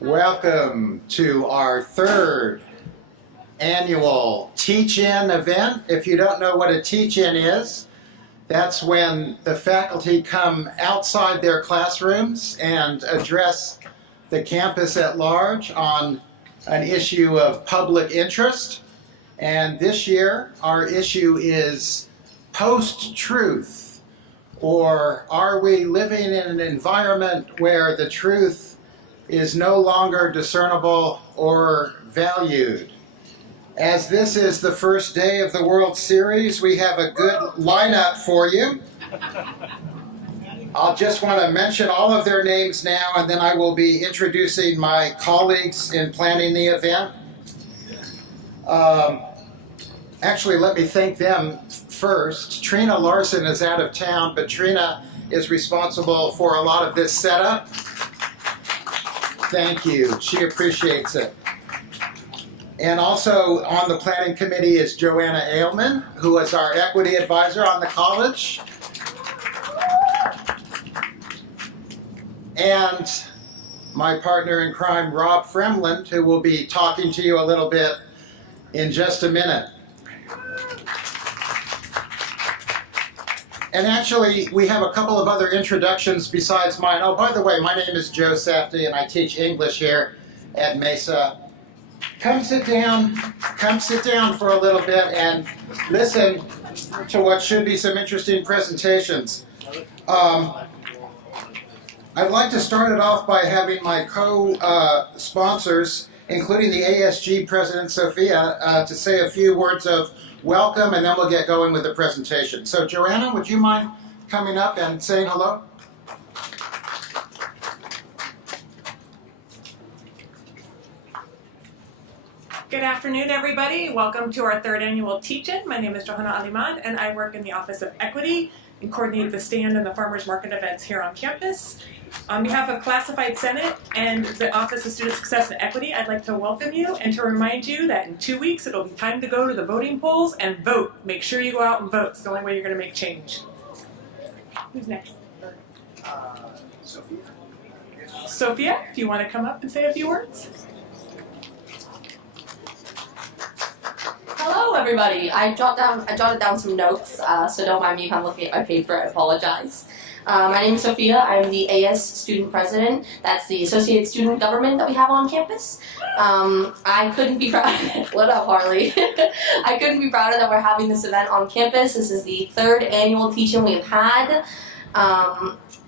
Welcome to our third annual Teach-In event. If you don't know what a Teach-In is, that's when the faculty come outside their classrooms and address the campus at large on an issue of public interest. And this year, our issue is post-truth, or are we living in an environment where the truth is no longer discernible or valued? As this is the first day of the World Series, we have a good lineup for you. I'll just want to mention all of their names now, and then I will be introducing my colleagues in planning the event. Actually, let me thank them first. Trina Larson is out of town, but Trina is responsible for a lot of this setup. Thank you. She appreciates it. And also on the planning committee is Joanna Ailman, who is our equity advisor on the college. And my partner in crime, Rob Fremland, who will be talking to you a little bit in just a minute. And actually, we have a couple of other introductions besides mine. Oh, by the way, my name is Joe Safdie, and I teach English here at Mesa. Come sit down for a little bit and listen to what should be some interesting presentations. I'd like to start it off by having my co-sponsors, including the ASG President Sophia, to say a few words of welcome, and then we'll get going with the presentation. So Joanna, would you mind coming up and saying hello? Good afternoon, everybody. Welcome to our third annual Teach-In. My name is Johanna Aliman, and I work in the Office of Equity and coordinate the stand and the farmers market events here on campus. On behalf of Classified Senate and the Office of Student Success and Equity, I'd like to welcome you and to remind you that in 2 weeks it'll be time to go to the voting polls and vote. Make sure you go out and vote. It's the only way you're going to make change. Who's next? Sophia. Sophia, if you want to come up and say a few words. Hello, everybody. I jotted down some notes, so don't mind me if I'm looking at my paper. I apologize. My name is Sophia. I'm the AS Student President. That's the Associated Student Government that we have on campus. I couldn't be proud. What up, Harley? I couldn't be prouder that we're having this event on campus. This is the third annual Teach-In we've had.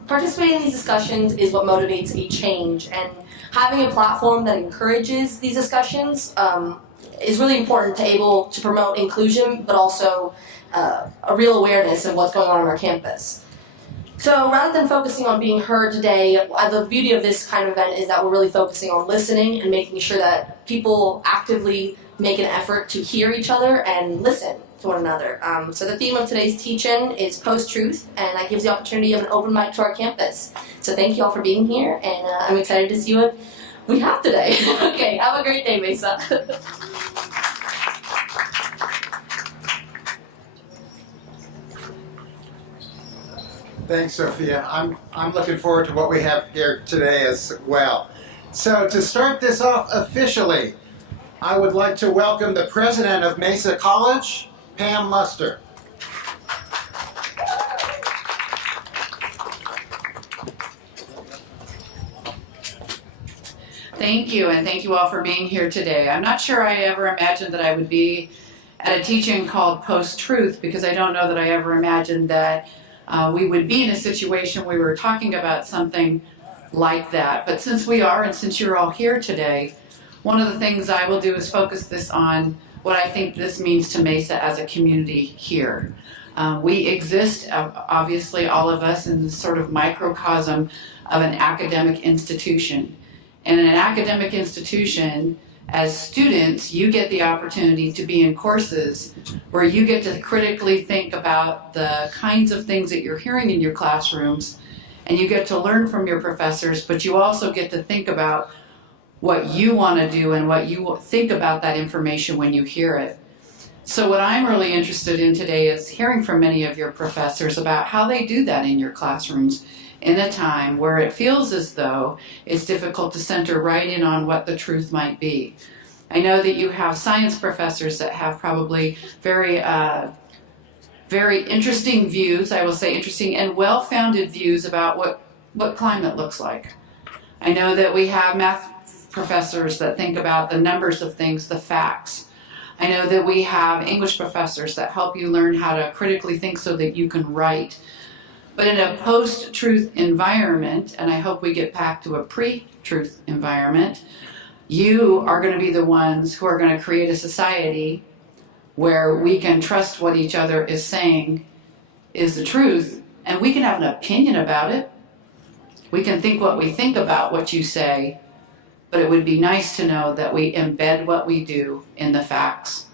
Participating in these discussions is what motivates a change, and having a platform that encourages these discussions is really important to able to promote inclusion, but also a real awareness of what's going on our campus. So rather than focusing on being heard today, the beauty of this kind of event is that we're really focusing on listening and making sure that people actively make an effort to hear each other and listen to one another. So the theme of today's Teach-In is post-truth, and that gives the opportunity of an open mic to our campus. So thank you all for being here, and I'm excited to see what we have today. Okay, have a great day, Mesa. Thanks, Sophia. I'm looking forward to what we have here today as well. So to start this off officially, I would like to welcome the president of Mesa College, Pam Luster. Thank you, and thank you all for being here today. I'm not sure I ever imagined that I would be at a teach-in called Post-Truth, because I don't know that I ever imagined that we would be in a situation where we were talking about something like that. But since we are, and since you're all here today, one of the things I will do is focus this on what I think this means to Mesa as a community here. We exist, obviously all of us, in this sort of microcosm of an academic institution. And in an academic institution, as students, you get the opportunity to be in courses where you get to critically think about the kinds of things that you're hearing in your classrooms, and you get to learn from your professors, but you also get to think about what you want to do and what you think about that information when you hear it. So what I'm really interested in today is hearing from many of your professors about how they do that in your classrooms in a time where it feels as though it's difficult to center right in on what the truth might be. I know that you have science professors that have probably very interesting views, I will say interesting and well-founded views about what climate looks like. I know that we have math professors that think about the numbers of things, the facts. I know that we have English professors that help you learn how to critically think so that you can write. But in a post-truth environment, and I hope we get back to a pre-truth environment, you are going to be the ones who are going to create a society where we can trust what each other is saying is the truth, and we can have an opinion about it. We can think what we think about what you say, but it would be nice to know that we embed what we do in the facts.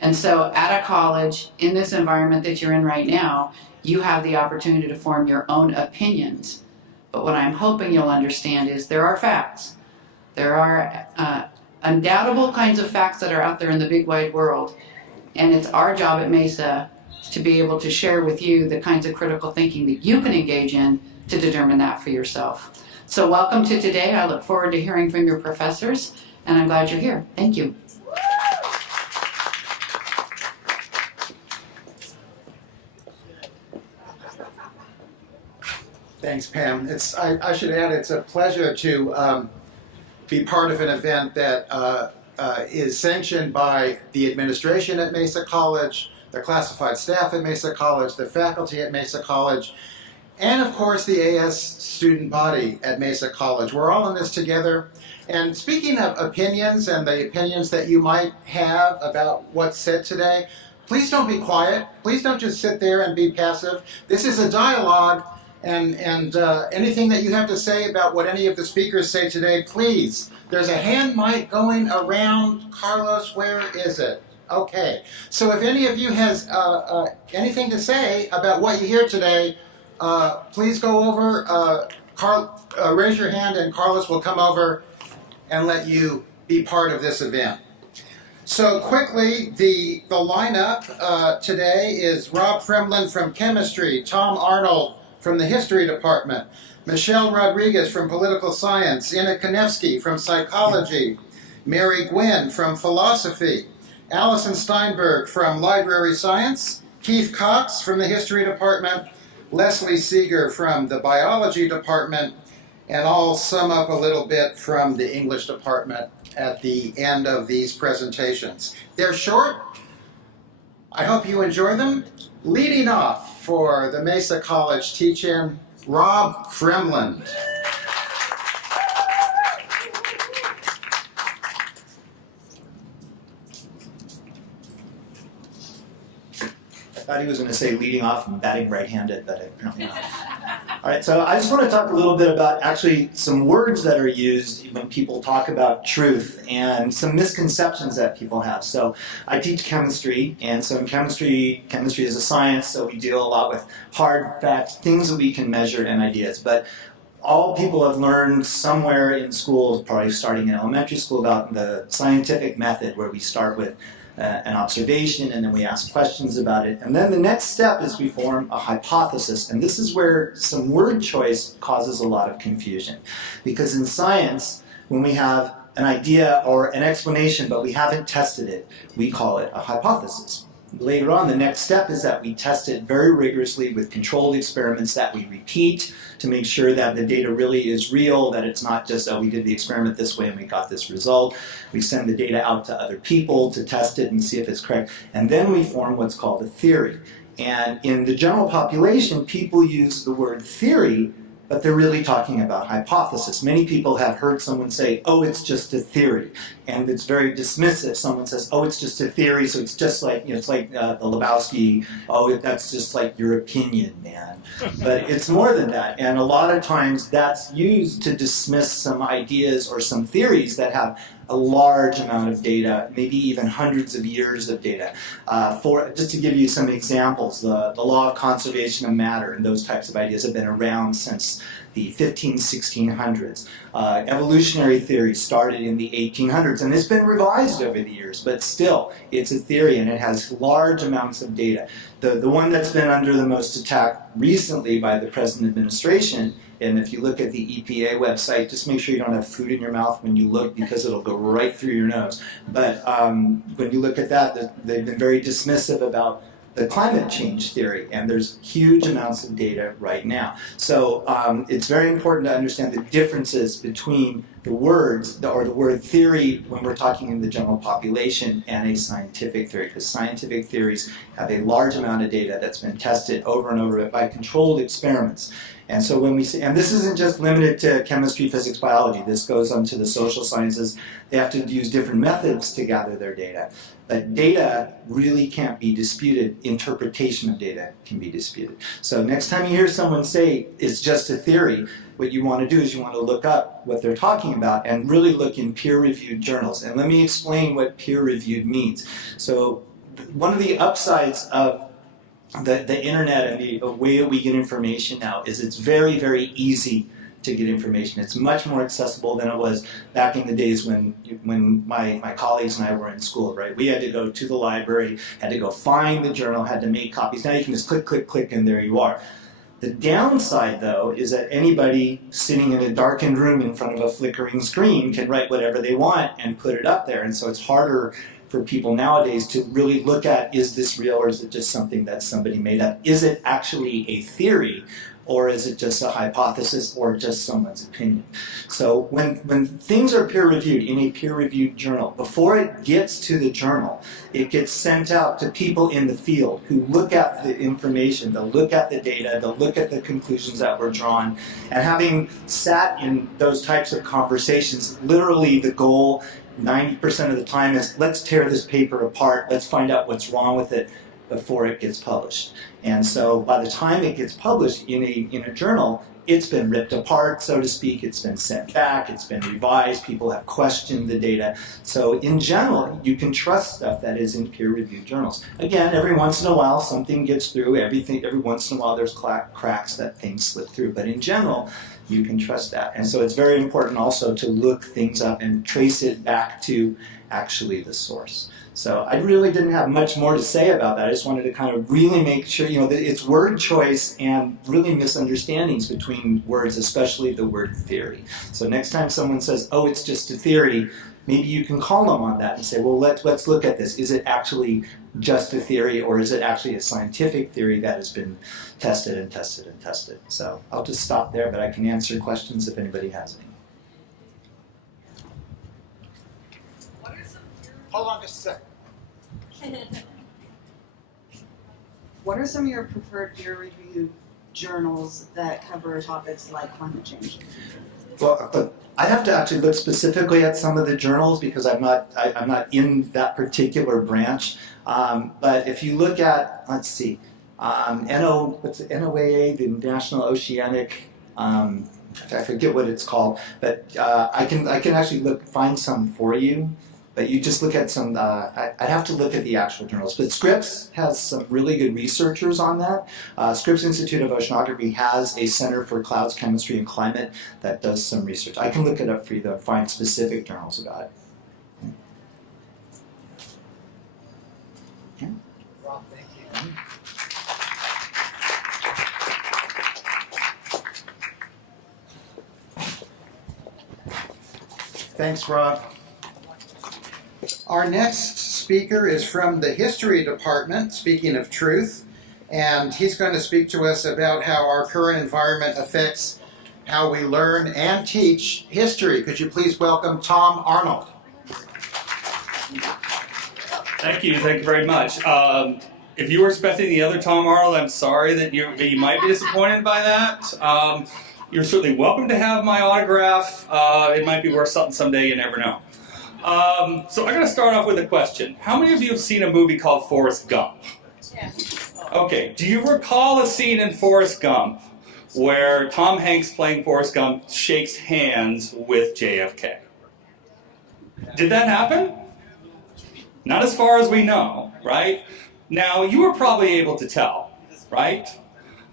And so at a college, in this environment that you're in right now, you have the opportunity to form your own opinions. But what I'm hoping you'll understand is there are facts. There are undoubtable kinds of facts that are out there in the big wide world. And it's our job at Mesa to be able to share with you the kinds of critical thinking that you can engage in to determine that for yourself. So welcome to today. I look forward to hearing from your professors, and I'm glad you're here. Thank you. Thanks, Pam. I should add, it's a pleasure to be part of an event that is sanctioned by the administration at Mesa College, the classified staff at Mesa College, the faculty at Mesa College, and of course the AS student body at Mesa College. We're all in this together. And speaking of opinions and the opinions that you might have about what's said today, please don't be quiet. Please don't just sit there and be passive. This is a dialogue, and anything that you have to say about what any of the speakers say today, please. There's a hand mic going around. Carlos, where is it? Okay. So if any of you has anything to say about what you hear today, please go over, raise your hand, and Carlos will come over and let you be part of this event. So quickly, the lineup today is Rob Fremlin from Chemistry, Tom Arnold from the History Department, Michelle Rodriguez from Political Science, Ina Konevsky from Psychology, Mary Gwynn from Philosophy, Allison Steinberg from Library Science, Keith Cox from the History Department, Leslie Seeger from the Biology Department, and I'll sum up a little bit from the English Department at the end of these presentations. They're short. I hope you enjoy them. Leading off for the Mesa College teach-in, Rob Fremlin. I thought he was going to say leading off and batting right-handed, but apparently not. All right, so I just want to talk a little bit about actually some words that are used when people talk about truth and some misconceptions that people have. So I teach chemistry, and so in chemistry is a science, so we deal a lot with hard facts, things that we can measure and ideas. But all people have learned somewhere in school, probably starting in elementary school, about the scientific method where we start with an observation, and then we ask questions about it. And then the next step is we form a hypothesis. And this is where some word choice causes a lot of confusion. Because in science, when we have an idea or an explanation, but we haven't tested it, we call it a hypothesis. Later on, the next step is that we test it very rigorously with controlled experiments that we repeat to make sure that the data really is real, that it's not just, oh, we did the experiment this way and we got this result. We send the data out to other people to test it and see if it's correct. And then we form what's called a theory. And in the general population, people use the word theory, but they're really talking about hypothesis. Many people have heard someone say, oh, it's just a theory. And it's very dismissive. Someone says, oh, it's just a theory, so it's just like, it's like the Lebowski, oh, that's just like your opinion, man. But it's more than that. And a lot of times that's used to dismiss some ideas or some theories that have a large amount of data, maybe even hundreds of years of data. Just to give you some examples, the law of conservation of matter and those types of ideas have been around since the 1600s. Evolutionary theory started in the 1800s, and it's been revised over the years, but still, it's a theory, and it has large amounts of data. The one that's been under the most attack recently by the present administration, and if you look at the EPA website, just make sure you don't have food in your mouth when you look, because it'll go right through your nose. But when you look at that, they've been very dismissive about the climate change theory, and there's huge amounts of data right now. So it's very important to understand the differences between the words, or the word theory when we're talking in the general population, and a scientific theory, because scientific theories have a large amount of data that's been tested over and over by controlled experiments. And so when we see, and this isn't just limited to chemistry, physics, biology, this goes on to the social sciences. They have to use different methods to gather their data. But data really can't be disputed. Interpretation of data can be disputed. So next time you hear someone say it's just a theory, what you want to do is you want to look up what they're talking about and really look in peer-reviewed journals. And let me explain what peer-reviewed means. So one of the upsides of the internet and the way that we get information now is it's very, very easy to get information. It's much more accessible than it was back in the days when my colleagues and I were in school, right? We had to go to the library, had to go find the journal, had to make copies. Now you can just click, click, click, and there you are. The downside, though, is that anybody sitting in a darkened room in front of a flickering screen can write whatever they want and put it up there. And so it's harder for people nowadays to really look at, is this real, or is it just something that somebody made up? Is it actually a theory, or is it just a hypothesis, or just someone's opinion? So when things are peer-reviewed in a peer-reviewed journal, before it gets to the journal, it gets sent out to people in the field who look at the information, they'll look at the data, they'll look at the conclusions that were drawn, and having sat in those types of conversations, literally the goal 90% of the time is, let's tear this paper apart, let's find out what's wrong with it before it gets published. And so by the time it gets published in a journal, it's been ripped apart, so to speak, it's been sent back, it's been revised, people have questioned the data. So in general, you can trust stuff that is in peer-reviewed journals. Again, every once in a while something gets through, every once in a while there's cracks that things slip through, but in general, you can trust that. And so it's very important also to look things up and trace it back to actually the source. So I really didn't have much more to say about that. I just wanted to kind of really make sure, that it's word choice and really misunderstandings between words, especially the word theory. So next time someone says, oh, it's just a theory, maybe you can call them on that and say, well, let's look at this. Is it actually just a theory, or is it actually a scientific theory that has been tested and tested and tested? So I'll just stop there, but I can answer questions if anybody has any. Hold on just a second. What are some of your preferred peer-reviewed journals that cover topics like climate change? Well, I have to actually look specifically at some of the journals because I'm not in that particular branch. But if you look at, let's see, NOAA, the National Oceanic, I forget what it's called, but I can actually find some for you. But you just look at some, I'd have to look at the actual journals. But Scripps has some really good researchers on that. Scripps Institute of Oceanography has a Center for Clouds, Chemistry, and Climate that does some research. I can look it up for you, though, and find specific journals about it. Okay. Rob, thank you. Thanks, Rob. Our next speaker is from the History Department, speaking of truth, and he's going to speak to us about how our current environment affects how we learn and teach history. Could you please welcome Tom Arnold? Thank you very much. If you were expecting the other Tom Arnold, I'm sorry that you might be disappointed by that. You're certainly welcome to have my autograph. It might be worth something someday, you never know. So I'm going to start off with a question. How many of you have seen a movie called Forrest Gump? Yeah. Okay, do you recall a scene in Forrest Gump where Tom Hanks playing Forrest Gump shakes hands with JFK? Did that happen? Not as far as we know, right? Now, you were probably able to tell, right?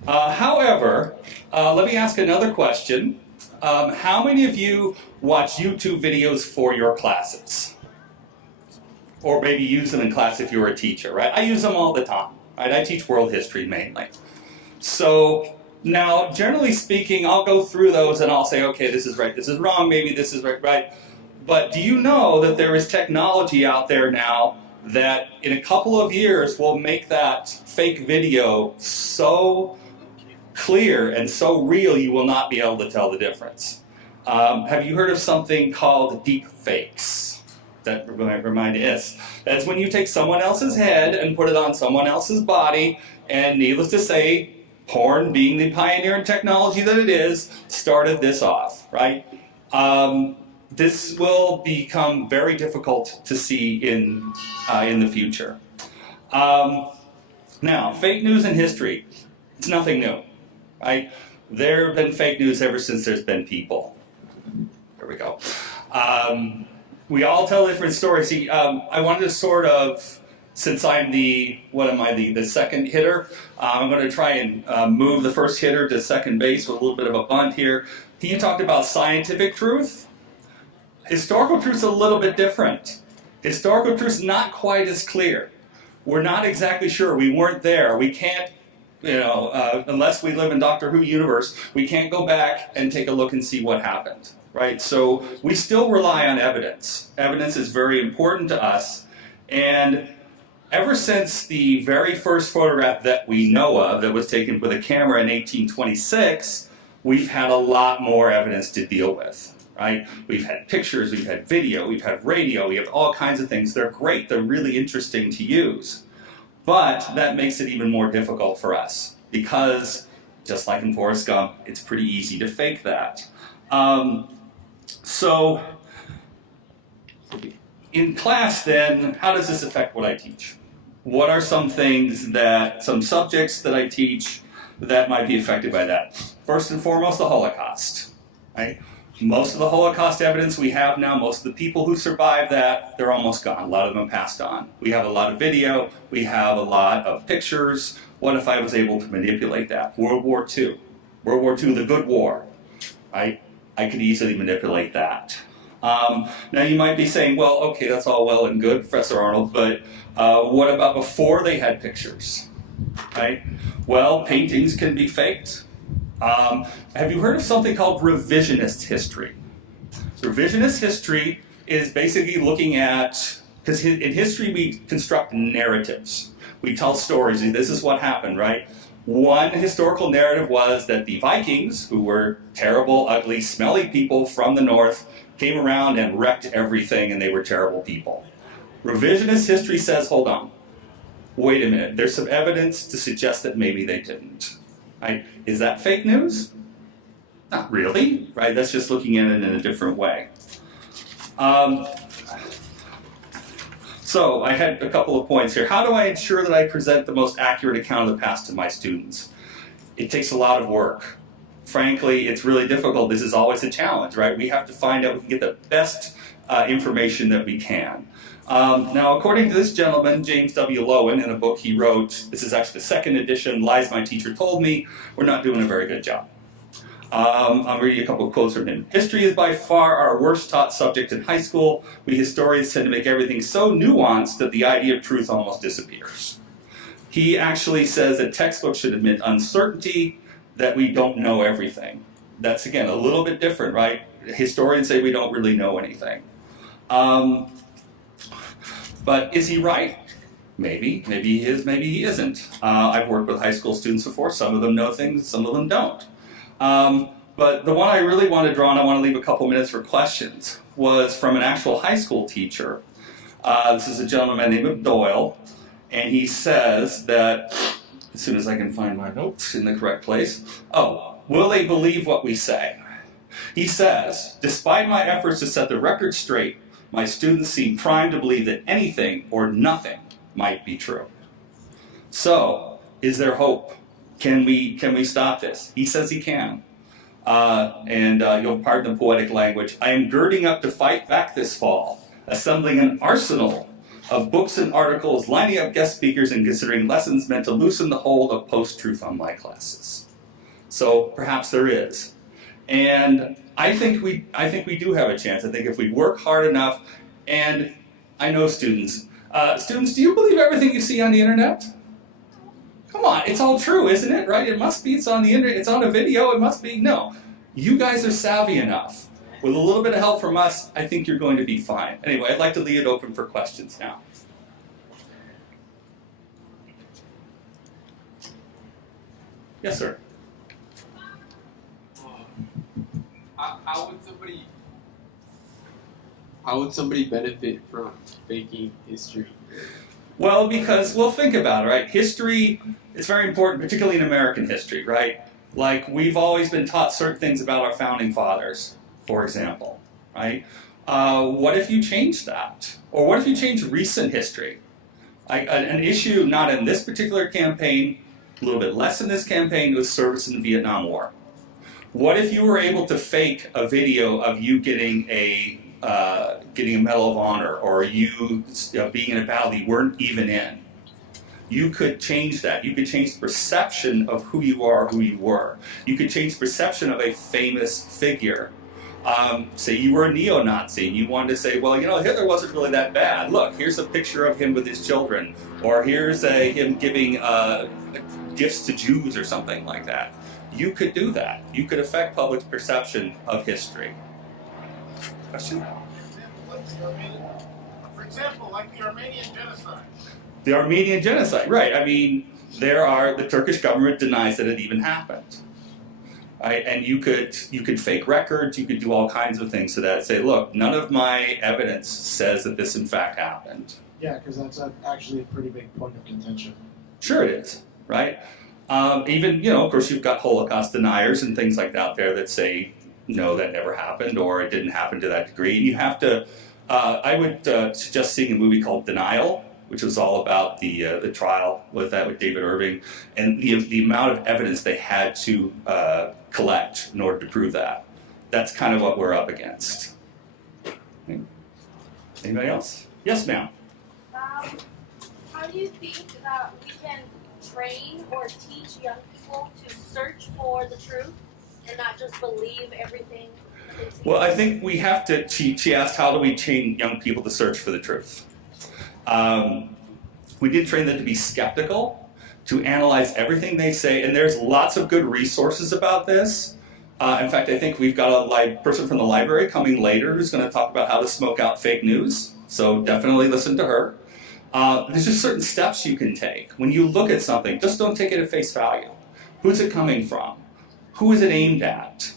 However, let me ask another question. How many of you watch YouTube videos for your classes? Or maybe use them in class if you're a teacher, right? I use them all the time, right? I teach world history mainly. So now, generally speaking, I'll go through those and I'll say, okay, this is right, this is wrong, maybe this is right, right. But do you know that there is technology out there now that in a couple of years will make that fake video so clear and so real you will not be able to tell the difference? Have you heard of something called deep fakes? That remind us. That's when you take someone else's head and put it on someone else's body, and needless to say, porn, being the pioneer in technology that it is, started this off, right? This will become very difficult to see in the future. Now, fake news in history, it's nothing new, right? There have been fake news ever since there's been people. There we go. We all tell different stories. See, I wanted to sort of, since I'm the second hitter, I'm going to try and move the first hitter to second base with a little bit of a bunt here. You talked about scientific truth. Historical truth's a little bit different. Historical truth's not quite as clear. We're not exactly sure. We weren't there. We can't, unless we live in Doctor Who universe, we can't go back and take a look and see what happened. Right? So we still rely on evidence. Evidence is very important to us. And ever since the very first photograph that we know of that was taken with a camera in 1826, we've had a lot more evidence to deal with. Right? We've had pictures, we've had video, we've had radio, we have all kinds of things. They're great, they're really interesting to use. But that makes it even more difficult for us because, just like in Forrest Gump, it's pretty easy to fake that. So, in class then, how does this affect what I teach? What are some subjects that I teach that might be affected by that? First and foremost, the Holocaust, right? Most of the Holocaust evidence we have now, most of the people who survived that, they're almost gone. A lot of them passed on. We have a lot of video, we have a lot of pictures. What if I was able to manipulate that? World War II. World War II, the good war, right? I could easily manipulate that. Now you might be saying, well, okay, that's all well and good, Professor Arnold, but what about before they had pictures, right? Well, paintings can be faked. Have you heard of something called revisionist history? So revisionist history is basically looking at, because in history we construct narratives. We tell stories, this is what happened, right? One historical narrative was that the Vikings, who were terrible, ugly, smelly people from the north, came around and wrecked everything and they were terrible people. Revisionist history says, hold on, wait a minute, there's some evidence to suggest that maybe they didn't. Right? Is that fake news? Not really, right? That's just looking at it in a different way. So I had a couple of points here. How do I ensure that I present the most accurate account of the past to my students? It takes a lot of work. Frankly, it's really difficult. This is always a challenge, right? We have to find out we can get the best information that we can. Now, according to this gentleman, James W. Lowen, in a book he wrote, this is actually the second edition, Lies My Teacher Told Me, we're not doing a very good job. I'm reading a couple of quotes from him. History is by far our worst taught subject in high school. We historians tend to make everything so nuanced that the idea of truth almost disappears. He actually says that textbooks should admit uncertainty, that we don't know everything. That's, again, a little bit different, right? Historians say we don't really know anything. But is he right? Maybe he is, maybe he isn't. I've worked with high school students before. Some of them know things, some of them don't. But the one I really want to draw, and I want to leave a couple minutes for questions, was from an actual high school teacher. This is a gentleman named Doyle, and he says that, as soon as I can find my notes in the correct place, will they believe what we say? He says, despite my efforts to set the record straight, my students seem primed to believe that anything or nothing might be true. So, is there hope? Can we stop this? He says he can. You'll pardon the poetic language. I am girding up to fight back this fall, assembling an arsenal of books and articles, lining up guest speakers, and considering lessons meant to loosen the hold of post-truth online classes. So perhaps there is. And I think we do have a chance. I think if we work hard enough, and I know students, do you believe everything you see on the internet? Come on, it's all true, isn't it? Right? It must be, it's on the internet, it's on a video, it must be. No. You guys are savvy enough. With a little bit of help from us, I think you're going to be fine. Anyway, I'd like to leave it open for questions now. Yes, sir. How would somebody benefit from faking history? Well, think about it, right? History is very important, particularly in American history, right? Like, we've always been taught certain things about our founding fathers, for example, right? What if you change that? Or what if you change recent history? An issue not in this particular campaign, a little bit less in this campaign, was service in the Vietnam War. What if you were able to fake a video of you getting a Medal of Honor, or you being in a battle you weren't even in? You could change that. You could change the perception of who you are, who you were. You could change the perception of a famous figure. Say you were a neo-Nazi, and you wanted to say, well, Hitler wasn't really that bad. Look, here's a picture of him with his children, or here's him giving gifts to Jews or something like that. You could do that. You could affect public perception of history. Question? For example, like the Armenian genocide. The Armenian genocide, right. I mean, the Turkish government denies that it even happened. Right? And you could fake records, you could do all kinds of things to that. Say, look, none of my evidence says that this in fact happened. Yeah, because that's actually a pretty big point of contention. Sure it is, right? Even, of course, you've got Holocaust deniers and things like that there that say, no, that never happened, or it didn't happen to that degree. And you have to, I would suggest seeing a movie called Denial, which was all about the trial with David Irving, and the amount of evidence they had to collect in order to prove that. That's kind of what we're up against. Anybody else? Yes, ma'am. How do you think that we can train or teach young people to search for the truth and not just believe everything that they see? Well, I think we have to, she asked, how do we train young people to search for the truth? We did train them to be skeptical, to analyze everything they say, and there's lots of good resources about this. In fact, I think we've got a person from the library coming later who's going to talk about how to smoke out fake news, so definitely listen to her. There's just certain steps you can take. When you look at something, just don't take it at face value. Who's it coming from? Who is it aimed at?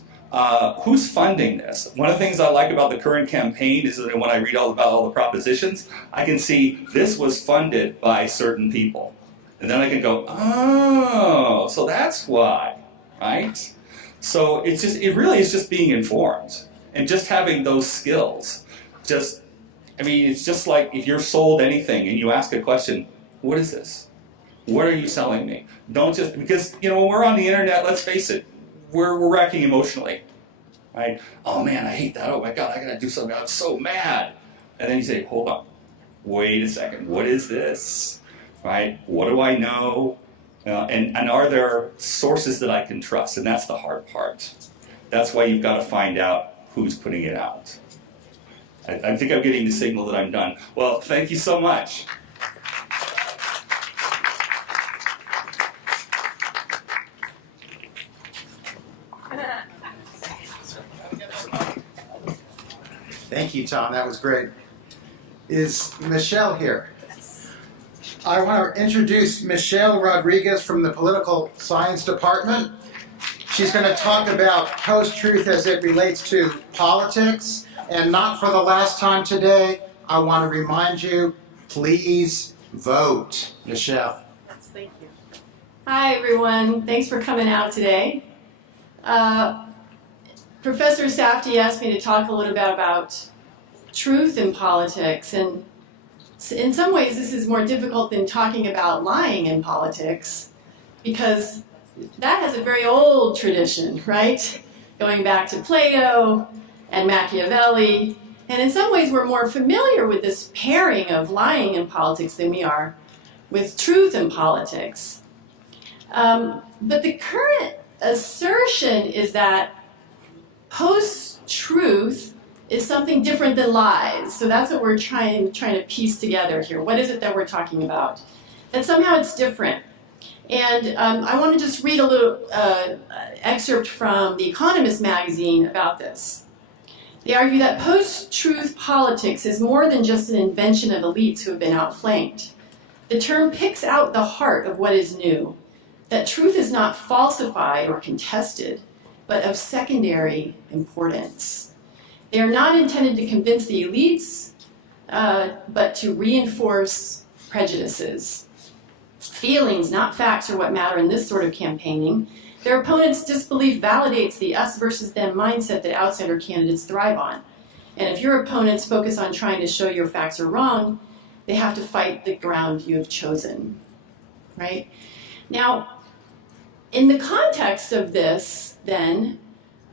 Who's funding this? One of the things I like about the current campaign is that when I read all about all the propositions, I can see this was funded by certain people. And then I can go, oh, so that's why, right? So it really is just being informed and just having those skills. It's just like if you're sold anything and you ask a question, what is this? What are you selling me? Don't just, because, when we're on the internet, let's face it, we're reacting emotionally, right? Oh man, I hate that. Oh my God, I gotta do something. I'm so mad. And then you say, hold on, wait a second. What is this, right? What do I know? And are there sources that I can trust? And that's the hard part. That's why you've got to find out who's putting it out. I think I'm getting the signal that I'm done. Well, thank you so much. Thank you, Tom. That was great. Is Michelle here? I want to introduce Michelle Rodriguez from the Political Science Department. She's going to talk about post-truth as it relates to politics. And not for the last time today, I want to remind you, please vote. Michelle. Yes, thank you. Hi, everyone. Thanks for coming out today. Professor Safdie asked me to talk a little bit about truth in politics, and in some ways this is more difficult than talking about lying in politics, because that has a very old tradition, right? Going back to Plato and Machiavelli And in some ways, we're more familiar with this pairing of lying in politics than we are with truth in politics. But the current assertion is that post-truth is something different than lies. So that's what we're trying to piece together here. What is it that we're talking about? That somehow it's different. And I want to just read a little excerpt from The Economist magazine about this. They argue that post-truth politics is more than just an invention of elites who have been outflanked. The term picks out the heart of what is new, that truth is not falsified or contested, but of secondary importance. They are not intended to convince the elites, but to reinforce prejudices. Feelings, not facts, are what matter in this sort of campaigning. Their opponents' disbelief validates the us versus them mindset that outsider candidates thrive on. And if your opponents focus on trying to show your facts are wrong, they have to fight the ground you have chosen, right? Now, in the context of this, then,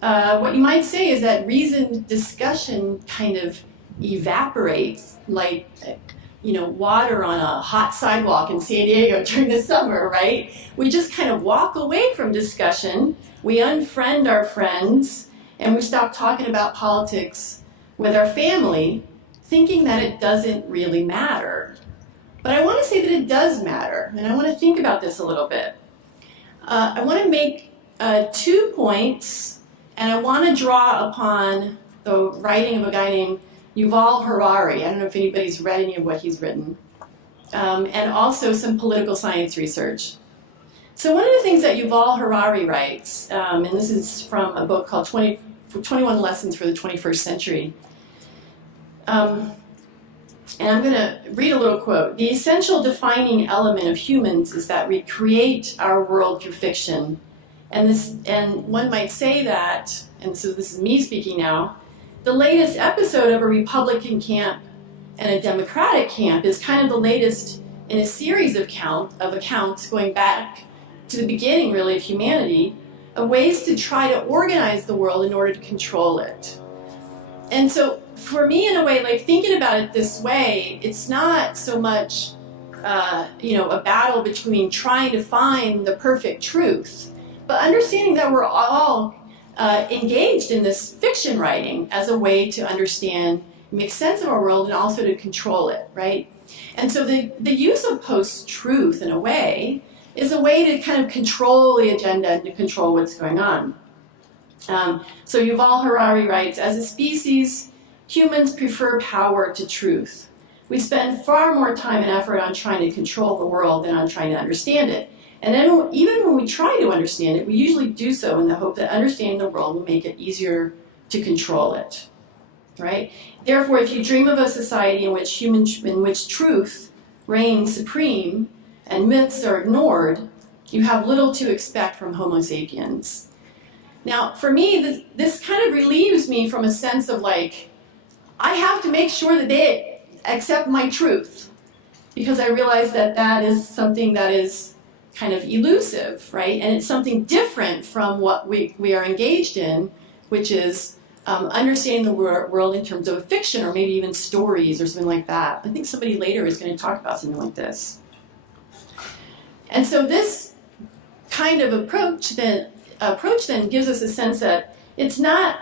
what you might say is that reasoned discussion kind of evaporates like, water on a hot sidewalk in San Diego during the summer, right? We just kind of walk away from discussion, we unfriend our friends, and we stop talking about politics with our family, thinking that it doesn't really matter. But I want to say that it does matter, and I want to think about this a little bit. I want to make 2 points, and I want to draw upon the writing of a guy named Yuval Harari. I don't know if anybody's read any of what he's written. And also some political science research. So one of the things that Yuval Harari writes, and this is from a book called 21 Lessons for the 21st Century. And I'm going to read a little quote. The essential defining element of humans is that we create our world through fiction. And one might say that, and so this is me speaking now, the latest episode of a Republican camp and a Democratic camp is kind of the latest in a series of accounts going back to the beginning, really, of humanity, of ways to try to organize the world in order to control it. And so, for me, in a way, like thinking about it this way, it's not so much, a battle between trying to find the perfect truth, but understanding that we're all engaged in this fiction writing as a way to understand, make sense of our world, and also to control it, right? And so the use of post-truth, in a way, is a way to kind of control the agenda and to control what's going on. So Yuval Harari writes, as a species, humans prefer power to truth. We spend far more time and effort on trying to control the world than on trying to understand it. And then even when we try to understand it, we usually do so in the hope that understanding the world will make it easier to control it, right? Therefore, if you dream of a society in which truth reigns supreme and myths are ignored, you have little to expect from Homo sapiens. Now, for me, this kind of relieves me from a sense of like, I have to make sure that they accept my truth, because I realize that that is something that is kind of elusive, right? And it's something different from what we are engaged in, which is understanding the world in terms of a fiction or maybe even stories or something like that. I think somebody later is going to talk about something like this. And so this kind of approach then gives us a sense that it's not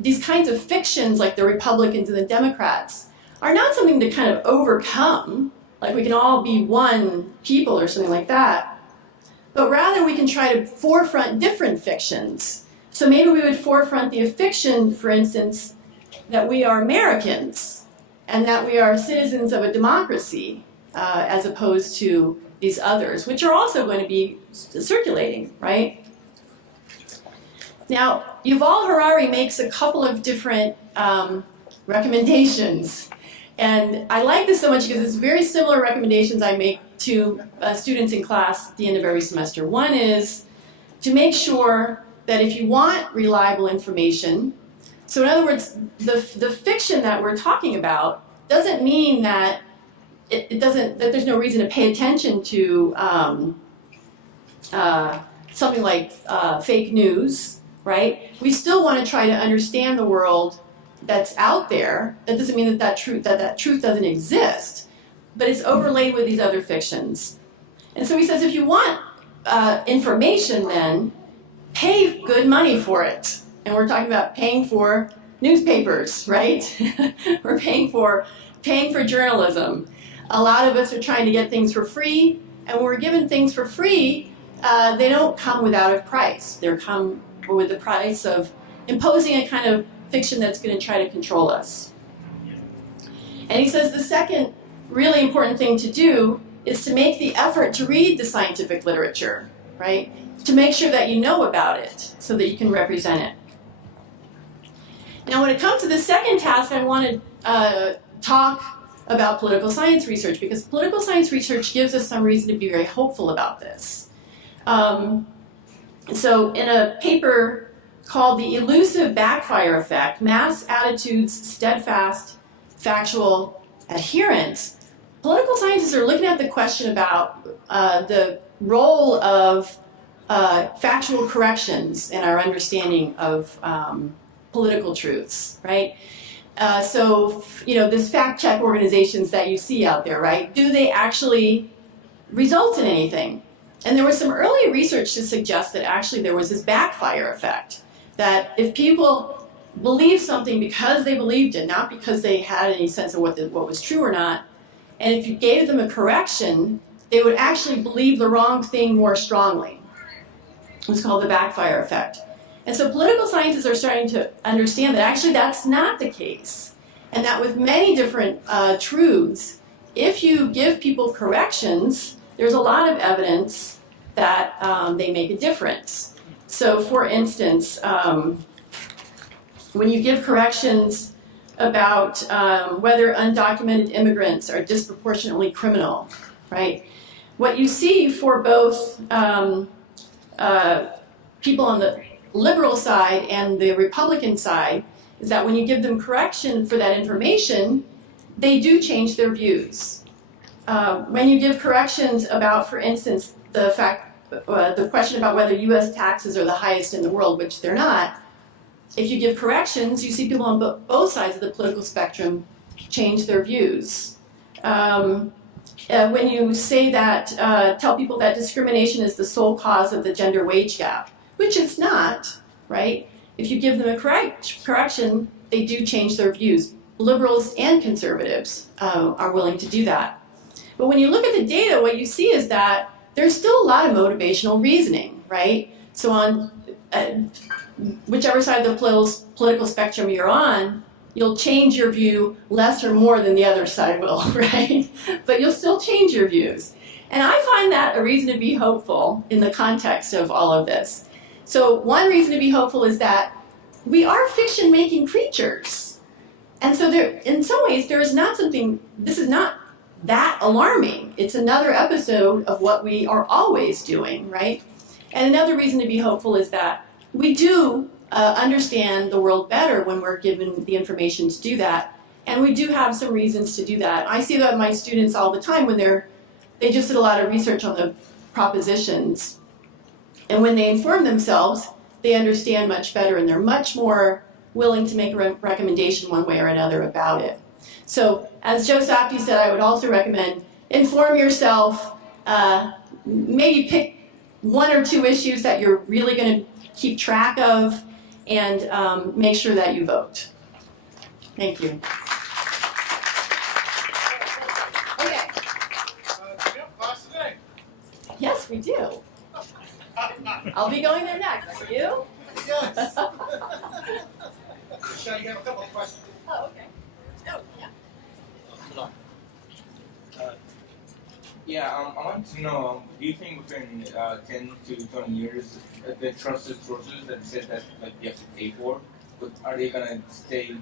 these kinds of fictions like the Republicans and the Democrats are not something to kind of overcome, like we can all be one people or something like that, but rather we can try to forefront different fictions. So maybe we would forefront the fiction, for instance, that we are Americans and that we are citizens of a democracy, as opposed to these others, which are also going to be circulating, right? Now, Yuval Harari makes a couple of different recommendations. And I like this so much because it's very similar recommendations I make to students in class at the end of every semester. One is to make sure that if you want reliable information, so in other words, the fiction that we're talking about doesn't mean that that there's no reason to pay attention to something like fake news, right? We still want to try to understand the world that's out there. That doesn't mean that truth doesn't exist, but it's overlaid with these other fictions. And so he says, if you want information, then pay good money for it. And we're talking about paying for newspapers, right? We're paying for journalism. A lot of us are trying to get things for free, and when we're given things for free, they don't come without a price. They come with the price of imposing a kind of fiction that's going to try to control us. And he says the second really important thing to do is to make the effort to read the scientific literature, right? To make sure that you know about it so that you can represent it. Now, when it comes to the second task, I want to talk about political science research, because political science research gives us some reason to be very hopeful about this. So in a paper called The Elusive Backfire Effect, Mass Attitudes, Steadfast, Factual Adherence, political scientists are looking at the question about the role of factual corrections in our understanding of political truths, right? So, this fact check organizations that you see out there, right? Do they actually result in anything? And there was some early research to suggest that actually there was this backfire effect. That if people believed something because they believed it, not because they had any sense of what was true or not, and if you gave them a correction, they would actually believe the wrong thing more strongly. It's called the backfire effect. And so political scientists are starting to understand that actually that's not the case. And that with many different truths, if you give people corrections, there's a lot of evidence that they make a difference. So for instance, when you give corrections about whether undocumented immigrants are disproportionately criminal, right? What you see for both people on the liberal side and the Republican side is that when you give them correction for that information, they do change their views. When you give corrections about, for instance, the question about whether U.S. taxes are the highest in the world, which they're not, if you give corrections, you see people on both sides of the political spectrum change their views. When you say that, tell people that discrimination is the sole cause of the gender wage gap, which it's not, right? If you give them a correction, they do change their views. Liberals and conservatives are willing to do that. But when you look at the data, what you see is that there's still a lot of motivational reasoning, right? So on whichever side of the political spectrum you're on, you'll change your view less or more than the other side will, right? But you'll still change your views. And I find that a reason to be hopeful in the context of all of this. So one reason to be hopeful is that we are fiction-making creatures. And so in some ways, this is not that alarming. It's another episode of what we are always doing, right? And another reason to be hopeful is that we do understand the world better when we're given the information to do that. And we do have some reasons to do that. I see that with my students all the time when they just did a lot of research on the propositions. And when they inform themselves, they understand much better and they're much more willing to make a recommendation one way or another about it. So as Joe Safdie said, I would also recommend inform yourself, maybe pick one or two issues that you're really going to keep track of, and make sure that you vote. Thank you. Okay. Do you have class today? Yes, we do. I'll be going there next. Are you? Yes. Michelle, you have a couple of questions. Oh, okay. Oh, yeah. I want to know, do you think within 10 to 20 years, the trusted sources that said that you have to pay for, are they gonna stay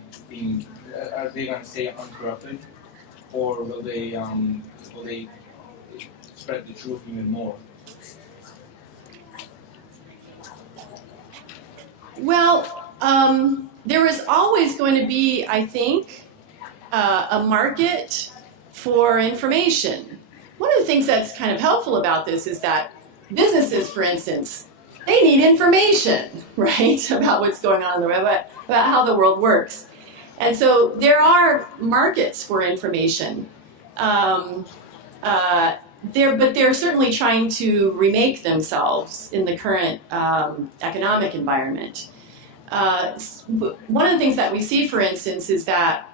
uncorrupted, or will they spread the truth even more? Well, there is always going to be, I think, a market for information. One of the things that's kind of helpful about this is that businesses, for instance, they need information, right, about what's going on in the web, about how the world works. And so there are markets for information. But they're certainly trying to remake themselves in the current economic environment. One of the things that we see, for instance, is that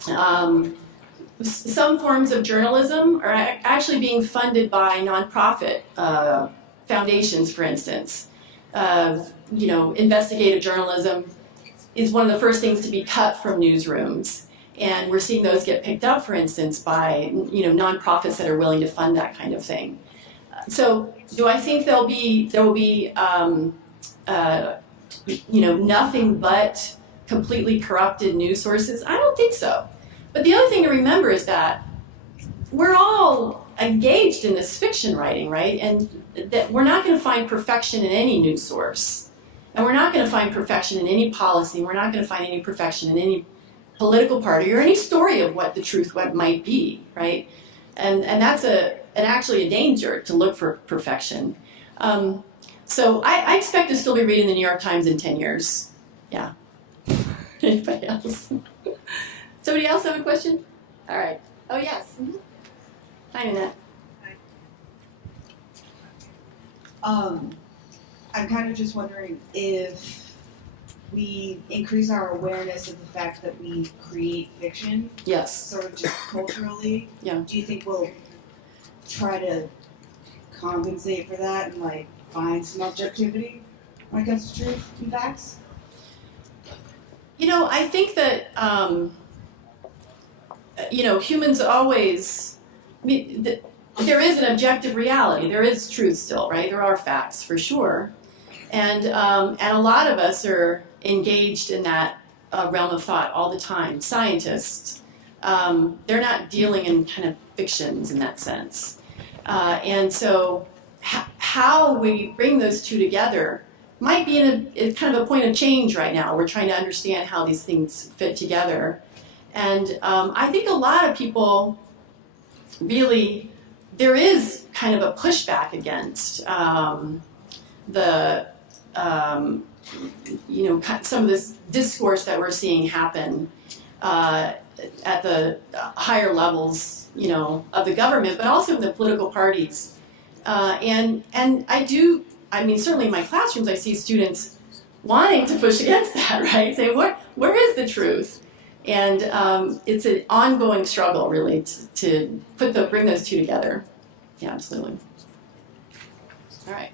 some forms of journalism are actually being funded by nonprofit foundations, for instance. Investigative journalism is one of the first things to be cut from newsrooms. And we're seeing those get picked up, for instance, by nonprofits that are willing to fund that kind of thing. So, do I think there will be nothing but completely corrupted news sources? I don't think so. But the other thing to remember is that we're all engaged in this fiction writing, right? And that we're not going to find perfection in any news source, and we're not going to find perfection in any policy. We're not going to find any perfection in any political party or any story of what the truth might be, right? And that's actually a danger to look for perfection. So I expect to still be reading the New York Times in 10 years. Yeah. Anybody else? Somebody else have a question? All right. Oh, yes. Hi, Nanette. I'm kind of just wondering if we increase our awareness of the fact that we create fiction, Yes. sort of just culturally. Yeah. Do you think we'll try to compensate for that and like find some objectivity when it comes to truth and facts? I think that humans always. There is an objective reality. There is truth still, right? There are facts for sure, and a lot of us are engaged in that realm of thought all the time. Scientists, they're not dealing in kind of fictions in that sense, and so how we bring those two together might be in kind of a point of change right now. We're trying to understand how these things fit together, and I think a lot of people really. There is kind of a pushback against some of this discourse that we're seeing happen at the higher levels, of the government, but also in the political parties. And certainly in my classrooms, I see students wanting to push against that, right? Say, where is the truth? And it's an ongoing struggle, really, to bring those two together. Yeah, absolutely. All right.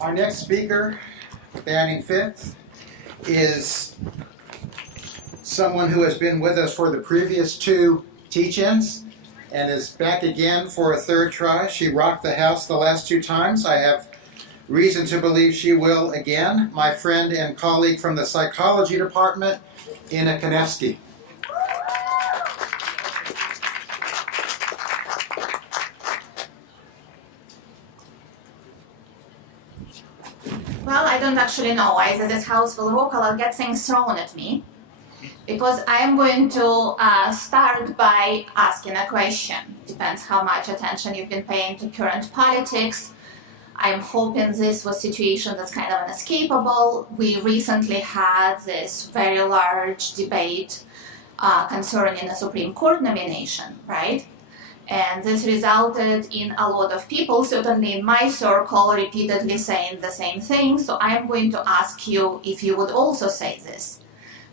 Our next speaker, standing fifth, is someone who has been with us for the previous two teach-ins and is back again for a third try. She rocked the house the last two times. I have reason to believe she will again. My friend and colleague from the psychology department, Ina Konevsky. Well, I don't actually know why this house will rock. I'll get things thrown at me. Because I am going to start by asking a question. Depends how much attention you've been paying to current politics. I'm hoping this was a situation that's kind of inescapable. We recently had this very large debate concerning the Supreme Court nomination, right? And this resulted in a lot of people, certainly in my circle, repeatedly saying the same thing. So I'm going to ask you if you would also say this.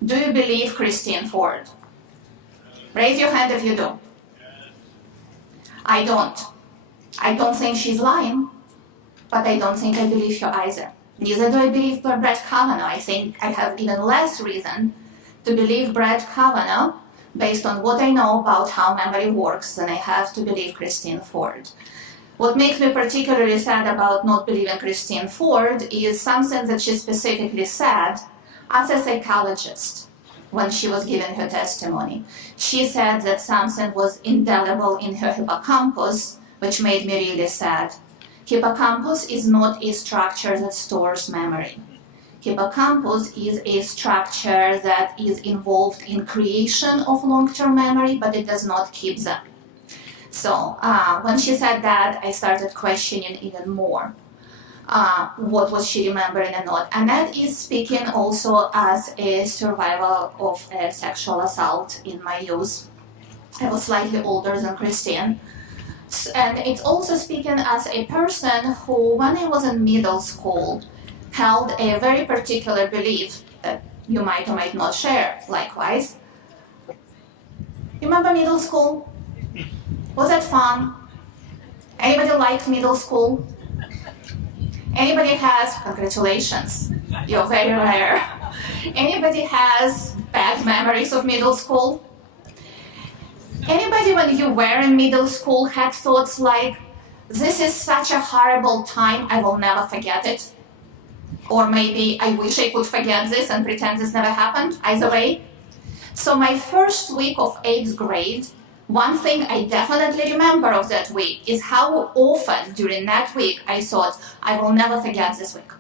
Do you believe Christine Ford? Raise your hand if you do. I don't. I don't think she's lying, but I don't think I believe her either. Neither do I believe Brett Kavanaugh. I think I have even less reason to believe Brett Kavanaugh based on what I know about how memory works than I have to believe Christine Ford. What makes me particularly sad about not believing Christine Ford is something that she specifically said as a psychologist when she was giving her testimony. She said that something was indelible in her hippocampus, which made me really sad. Hippocampus is not a structure that stores memory. Hippocampus is a structure that is involved in creation of long-term memory, but it does not keep them. So when she said that, I started questioning even more. What was she remembering and not? And that is speaking also as a survivor of a sexual assault in my youth. I was slightly older than Christine. And it's also speaking as a person who, when I was in middle school, held a very particular belief that you might or might not share. Likewise. Remember middle school? Was that fun? Anybody liked middle school? Anybody has, congratulations, you're very rare. Anybody has bad memories of middle school? Anybody when you were in middle school had thoughts like, this is such a horrible time, I will never forget it? Or maybe I wish I could forget this and pretend this never happened, either way. So my first week of 8th grade, one thing I definitely remember of that week is how often during that week I thought, I will never forget this week.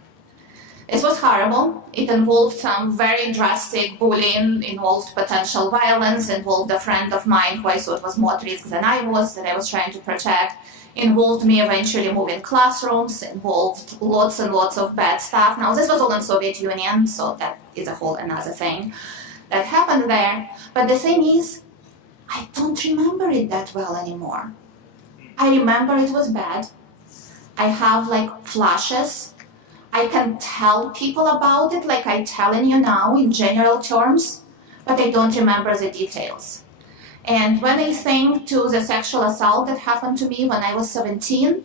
This was horrible. It involved some very drastic bullying, involved potential violence, involved a friend of mine who I thought was more at risk than I was, that I was trying to protect, involved me eventually moving classrooms, involved lots and lots of bad stuff. Now this was all in Soviet Union, so that is a whole another thing that happened there. But the thing is, I don't remember it that well anymore. I remember it was bad. I have like flashes. I can tell people about it like I'm telling you now in general terms, but I don't remember the details. And when I think to the sexual assault that happened to me when I was 17,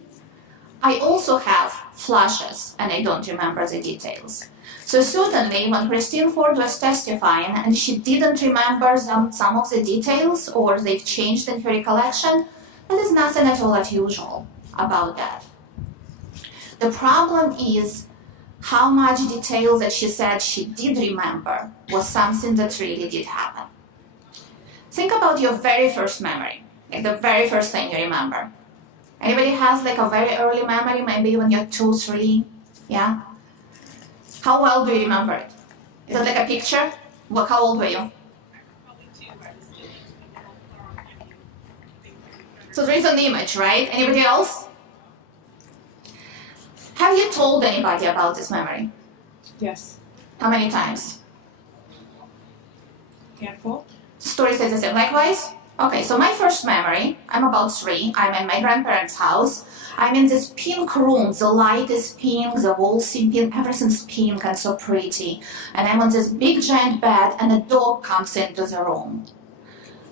I also have flashes and I don't remember the details. So certainly when Christine Ford was testifying and she didn't remember some of the details or they've changed in her recollection, there is nothing at all unusual about that. The problem is how much detail that she said she did remember was something that really did happen. Think about your very first memory, like the very first thing you remember. Anybody has like a very early memory, maybe when you're 2, 3, yeah? How well do you remember it? Is it like a picture? Well, how old were you? So there is an image, right? Anybody else? Have you told anybody about this memory? Yes. How many times? Handful. Story says the same. Likewise? Okay, so my first memory, I'm about 3, I'm in my grandparents' house. I'm in this pink room, the light is pink, the walls seem pink, everything's pink and so pretty. And I'm on this big giant bed and a dog comes into the room.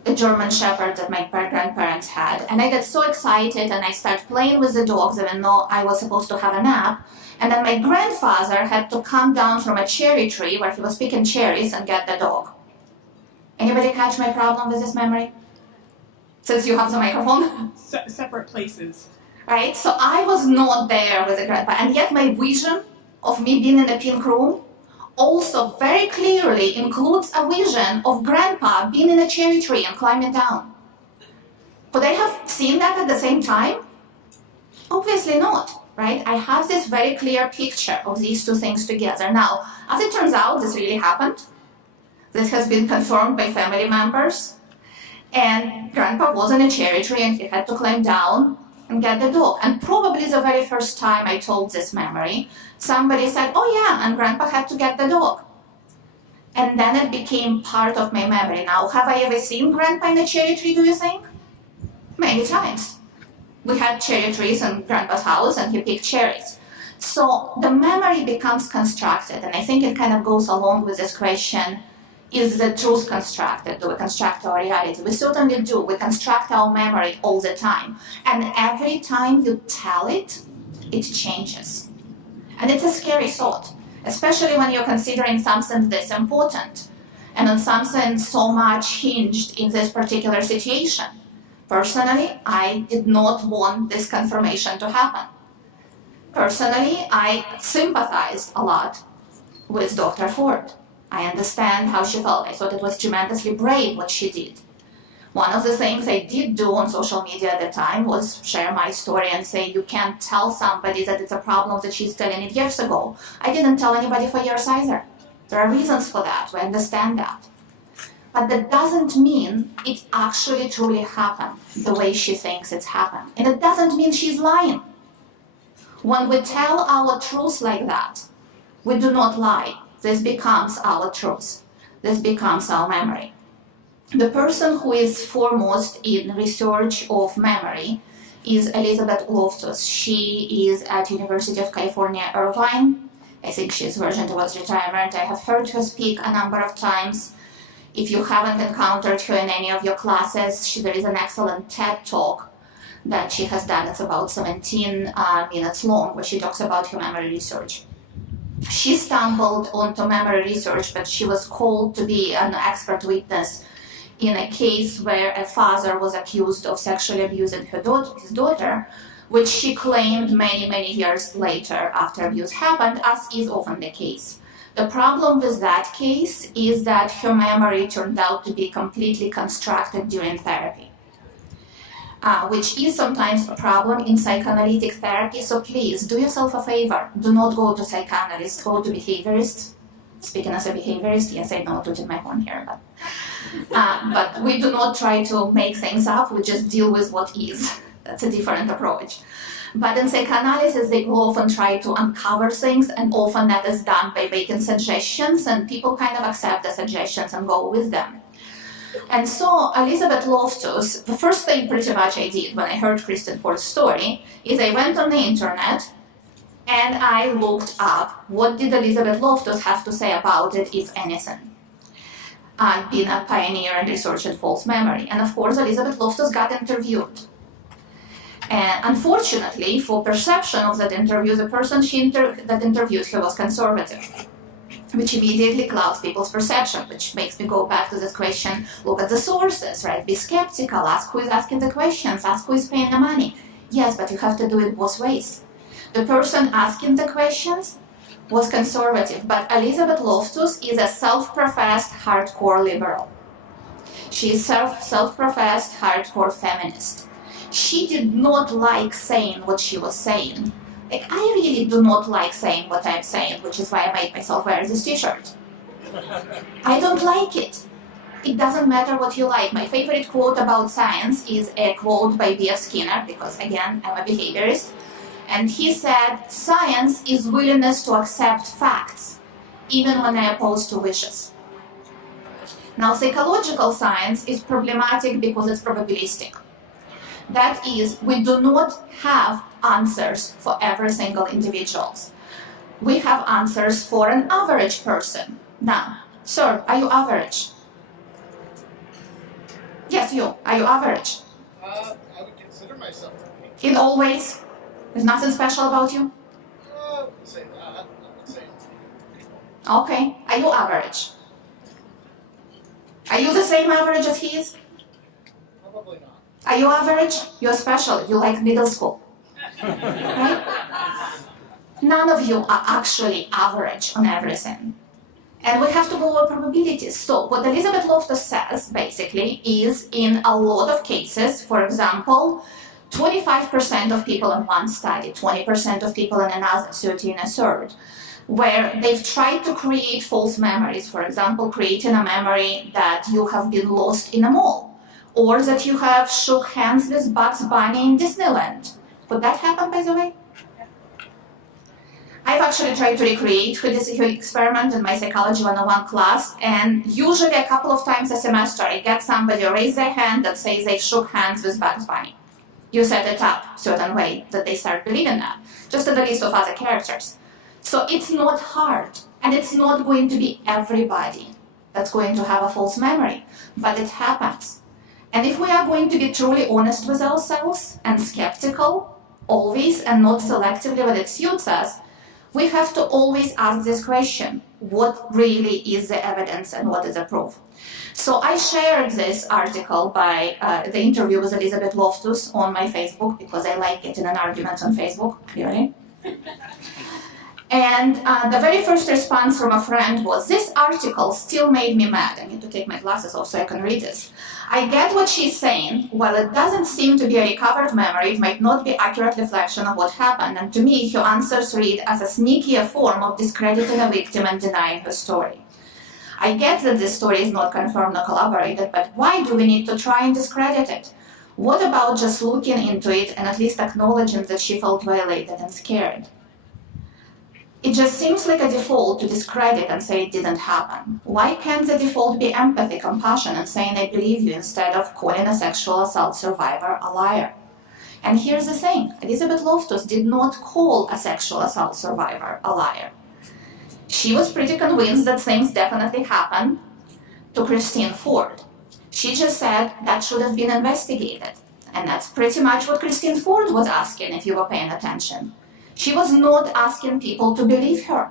A German Shepherd that my grandparents had. And I get so excited and I start playing with the dogs even though I was supposed to have a nap. And then my grandfather had to come down from a cherry tree where he was picking cherries and get the dog. Anybody catch my problem with this memory? Since you have the microphone? Separate places. Right? So I was not there with the grandpa, and yet my vision of me being in the pink room also very clearly includes a vision of grandpa being in a cherry tree and climbing down. Could I have seen that at the same time? Obviously not, right? I have this very clear picture of these two things together. Now, as it turns out, this really happened. This has been confirmed by family members. And grandpa was in a cherry tree and he had to climb down and get the dog. And probably the very first time I told this memory, somebody said, oh yeah, and grandpa had to get the dog. And then it became part of my memory. Now, have I ever seen grandpa in a cherry tree, do you think? Many times. We had cherry trees in grandpa's house and he picked cherries. So the memory becomes constructed, and I think it kind of goes along with this question, is the truth constructed? Do we construct our reality? We certainly do. We construct our memory all the time. And every time you tell it, it changes. And it's a scary thought, especially when you're considering something this important and on something so much hinged in this particular situation. Personally, I did not want this confirmation to happen. Personally, I sympathized a lot with Dr. Ford. I understand how she felt. I thought it was tremendously brave what she did. One of the things I did do on social media at the time was share my story and say you can't tell somebody that it's a problem that she's telling it years ago. I didn't tell anybody for years either. There are reasons for that. We understand that. but that doesn't mean it actually truly happened the way she thinks it's happened. And it doesn't mean she's lying. When we tell our truth like that, we do not lie. This becomes our truth. This becomes our memory. The person who is foremost in research of memory is Elizabeth Loftus. She is at University of California, Irvine. I think she's verging towards retirement. I have heard her speak a number of times. If you haven't encountered her in any of your classes, there is an excellent TED Talk that she has done. It's about 17 minutes long, where she talks about her memory research. She stumbled onto memory research, but she was called to be an expert witness in a case where a father was accused of sexually abusing his daughter, which she claimed many, many years later after abuse happened, as is often the case. The problem with that case is that her memory turned out to be completely constructed during therapy, which is sometimes a problem in psychoanalytic therapy. So please, do yourself a favor. Do not go to psychoanalysts, go to behaviorists. Speaking as a behaviorist, yes, I know, tooting my horn here, but we do not try to make things up, we just deal with what is. That's a different approach. But in psychoanalysis, they will often try to uncover things, and often that is done by making suggestions, and people kind of accept the suggestions and go with them. And so Elizabeth Loftus, the first thing pretty much I did when I heard Kristen Ford's story is I went on the internet and I looked up what did Elizabeth Loftus have to say about it, if anything. I've been a pioneer in research in false memory, and of course Elizabeth Loftus got interviewed. And unfortunately, for perception of that interview, the person that interviewed her was conservative, which immediately clouds people's perception, which makes me go back to this question, look at the sources, right? Be skeptical, ask who is asking the questions, ask who is paying the money. Yes, but you have to do it both ways. The person asking the questions was conservative, but Elizabeth Loftus is a self-professed hardcore liberal. She is self-professed hardcore feminist. She did not like saying what she was saying. Like, I really do not like saying what I'm saying, which is why I made myself wear this t-shirt. I don't like it. It doesn't matter what you like. My favorite quote about science is a quote by B.F. Skinner, because again, I'm a behaviorist. And he said, science is willingness to accept facts, even when they are opposed to wishes. Now, psychological science is problematic because it's probabilistic. That is, we do not have answers for every single individual. We have answers for an average person. Now, sir, are you average? Yes, you. Are you average? I would consider myself to be. In all ways? There's nothing special about you? I wouldn't say that. I would say Okay. Are you average? Are you the same average as he is? probably not. Are you average? You're special. You like middle school. Right? None of you are actually average on everything. And we have to go over probabilities. So what Elizabeth Loftus says, basically, is in a lot of cases, for example, 25% of people in one study, 20% of people in another, 30 in a third, where they've tried to create false memories. For example, creating a memory that you have been lost in a mall, or that you have shook hands with Bugs Bunny in Disneyland. Could that happen, by the way? I've actually tried to recreate this experiment in my Psychology 101 class, and usually a couple of times a semester I get somebody raise their hand that says they shook hands with Bugs Bunny. You set it up a certain way that they start believing that, just in the list of other characters. So it's not hard, and it's not going to be everybody that's going to have a false memory, but it happens. And if we are going to be truly honest with ourselves and skeptical, always, and not selectively when it suits us, we have to always ask this question: what really is the evidence and what is the proof? So I shared this article by the interview with Elizabeth Loftus on my Facebook, because I like getting in arguments on Facebook, clearly. And the very first response from a friend was, this article still made me mad. I need to take my glasses off so I can read this. I get what she's saying. While it doesn't seem to be a recovered memory, it might not be accurate reflection of what happened. And to me, her answers read as a sneakier form of discrediting a victim and denying her story. I get that this story is not confirmed or corroborated, but why do we need to try and discredit it? What about just looking into it and at least acknowledging that she felt violated and scared? It just seems like a default to discredit and say it didn't happen. Why can't the default be empathy, compassion, and saying I believe you instead of calling a sexual assault survivor a liar? And here's the thing, Elizabeth Loftus did not call a sexual assault survivor a liar. She was pretty convinced that things definitely happened to Christine Ford. She just said that should have been investigated. And that's pretty much what Christine Ford was asking if you were paying attention. She was not asking people to believe her,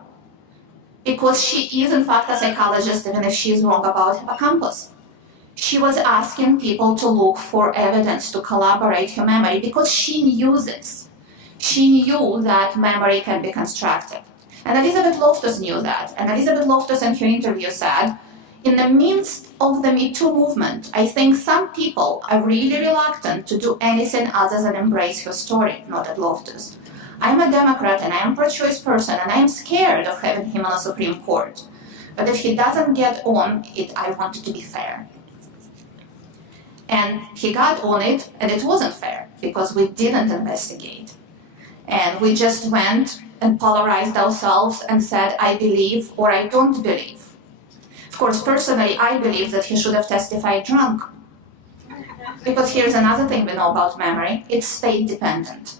because she is in fact a psychologist even if she is wrong about hippocampus. She was asking people to look for evidence to corroborate her memory because she knew this. She knew that memory can be constructed. And Elizabeth Loftus knew that. And Elizabeth Loftus in her interview said, in the midst of the Me Too movement, I think some people are really reluctant to do anything other than embrace her story, noted Loftus. I'm a Democrat and I am a pro-choice person and I am scared of having him on the Supreme Court. But if he doesn't get on it, I want it to be fair. And he got on it, and it wasn't fair because we didn't investigate. And we just went and polarized ourselves and said, I believe or I don't believe. Of course, personally, I believe that he should have testified drunk. Because here's another thing we know about memory, it's state dependent.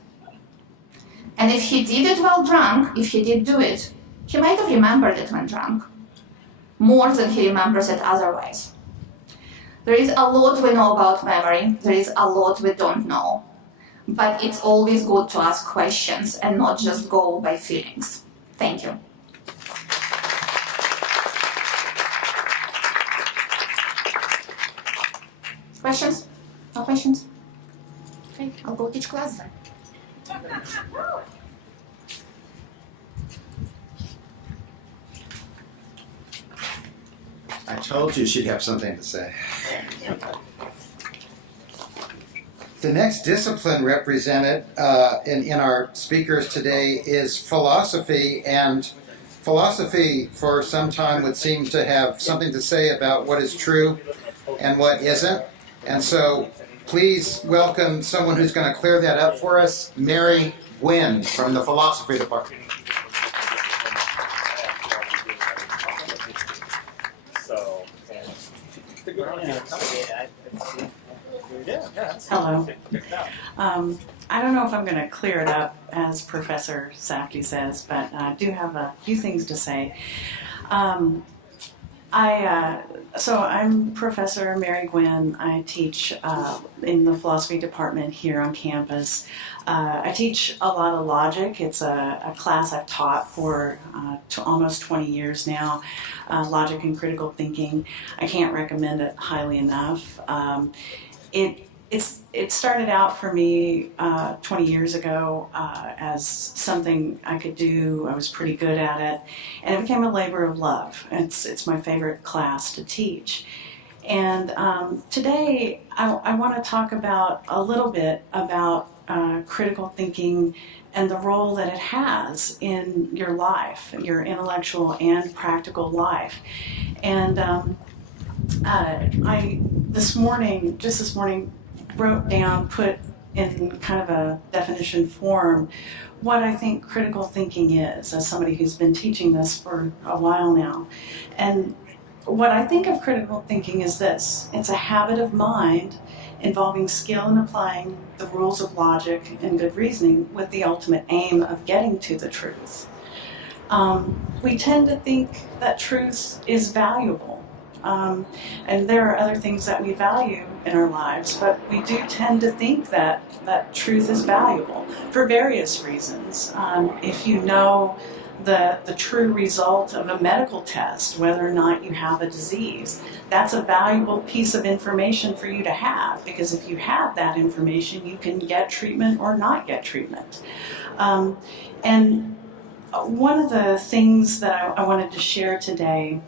And if he did it while drunk, if he did do it, he might have remembered it when drunk, more than he remembers it otherwise. There is a lot we know about memory, there is a lot we don't know, but it's always good to ask questions and not just go by feelings. Thank you. Questions? No questions? Okay, I'll go teach class then. I told you she'd have something to say. The next discipline represented in our speakers today is philosophy, and philosophy for some time would seem to have something to say about what is true and what isn't. And so please welcome someone who's going to clear that up for us, Mary Gwynn from the philosophy department. Hello. I don't know if I'm going to clear it up, as Professor Safdie says, but I do have a few things to say. So I'm Professor Mary Gwynn. I teach in the philosophy department here on campus. I teach a lot of logic. It's a class I've taught for almost 20 years now, logic and critical thinking. I can't recommend it highly enough. It started out for me 20 years ago as something I could do. I was pretty good at it, and it became a labor of love. It's my favorite class to teach. And today I want to talk a little bit about critical thinking and the role that it has in your life, your intellectual and practical life. And I this morning wrote down, put in kind of a definition form, what I think critical thinking is, as somebody who's been teaching this for a while now. And what I think of critical thinking is this: it's a habit of mind involving skill in applying the rules of logic and good reasoning with the ultimate aim of getting to the truth. We tend to think that truth is valuable. And there are other things that we value in our lives, but we do tend to think that truth is valuable for various reasons. If you know the true result of a medical test, whether or not you have a disease, that's a valuable piece of information for you to have, because if you have that information, you can get treatment or not get treatment. And one of the things that I wanted to share today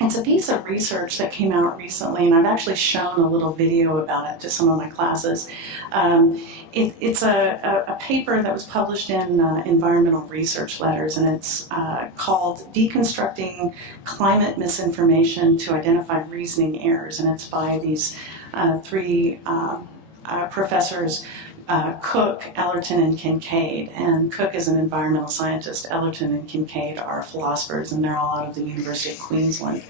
it's a piece of research that came out recently, and I've actually shown a little video about it to some of my classes. It's a paper that was published in Environmental Research Letters, and it's called Deconstructing Climate Misinformation to Identify Reasoning Errors, and it's by these three professors, Cook, Ellerton, and Kincaid. And Cook is an environmental scientist. Ellerton and Kincaid are philosophers, and they're all out of the University of Queensland.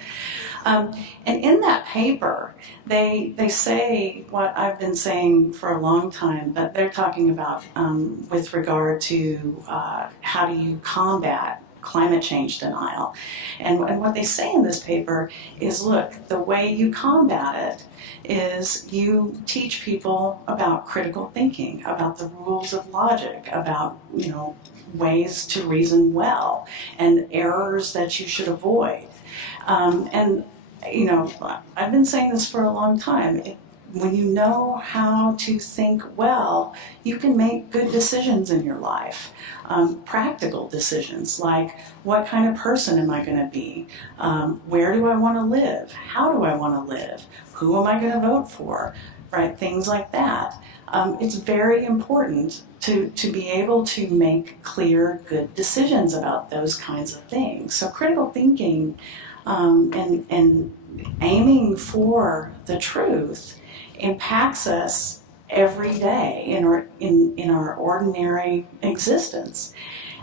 And in that paper, they say what I've been saying for a long time, but they're talking about with regard to how do you combat climate change denial. And what they say in this paper is, look, the way you combat it is you teach people about critical thinking, about the rules of logic, about, ways to reason well, and errors that you should avoid. I've been saying this for a long time. When you know how to think well, you can make good decisions in your life. Practical decisions like, what kind of person am I going to be? Where do I want to live? How do I want to live? Who am I going to vote for? Right? Things like that. It's very important to be able to make clear, good decisions about those kinds of things. So critical thinking and aiming for the truth impacts us every day in our ordinary existence.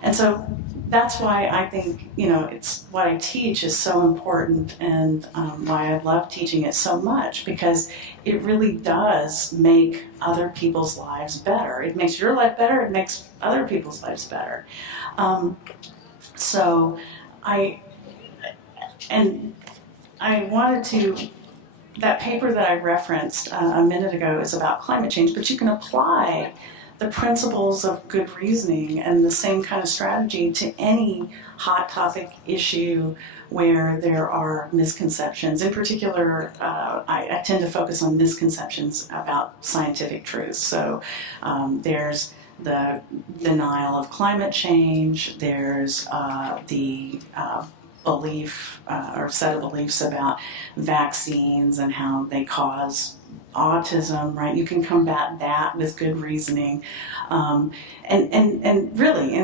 And so that's why I think, it's what I teach is so important, and why I love teaching it so much, because it really does make other people's lives better. It makes your life better, it makes other people's lives better. So I wanted to, that paper that I referenced a minute ago is about climate change, but you can apply the principles of good reasoning and the same kind of strategy to any hot topic issue where there are misconceptions. In particular, I tend to focus on misconceptions about scientific truths. So there's the denial of climate change, there's the belief or set of beliefs about vaccines and how they cause autism, right? You can combat that with good reasoning, and really,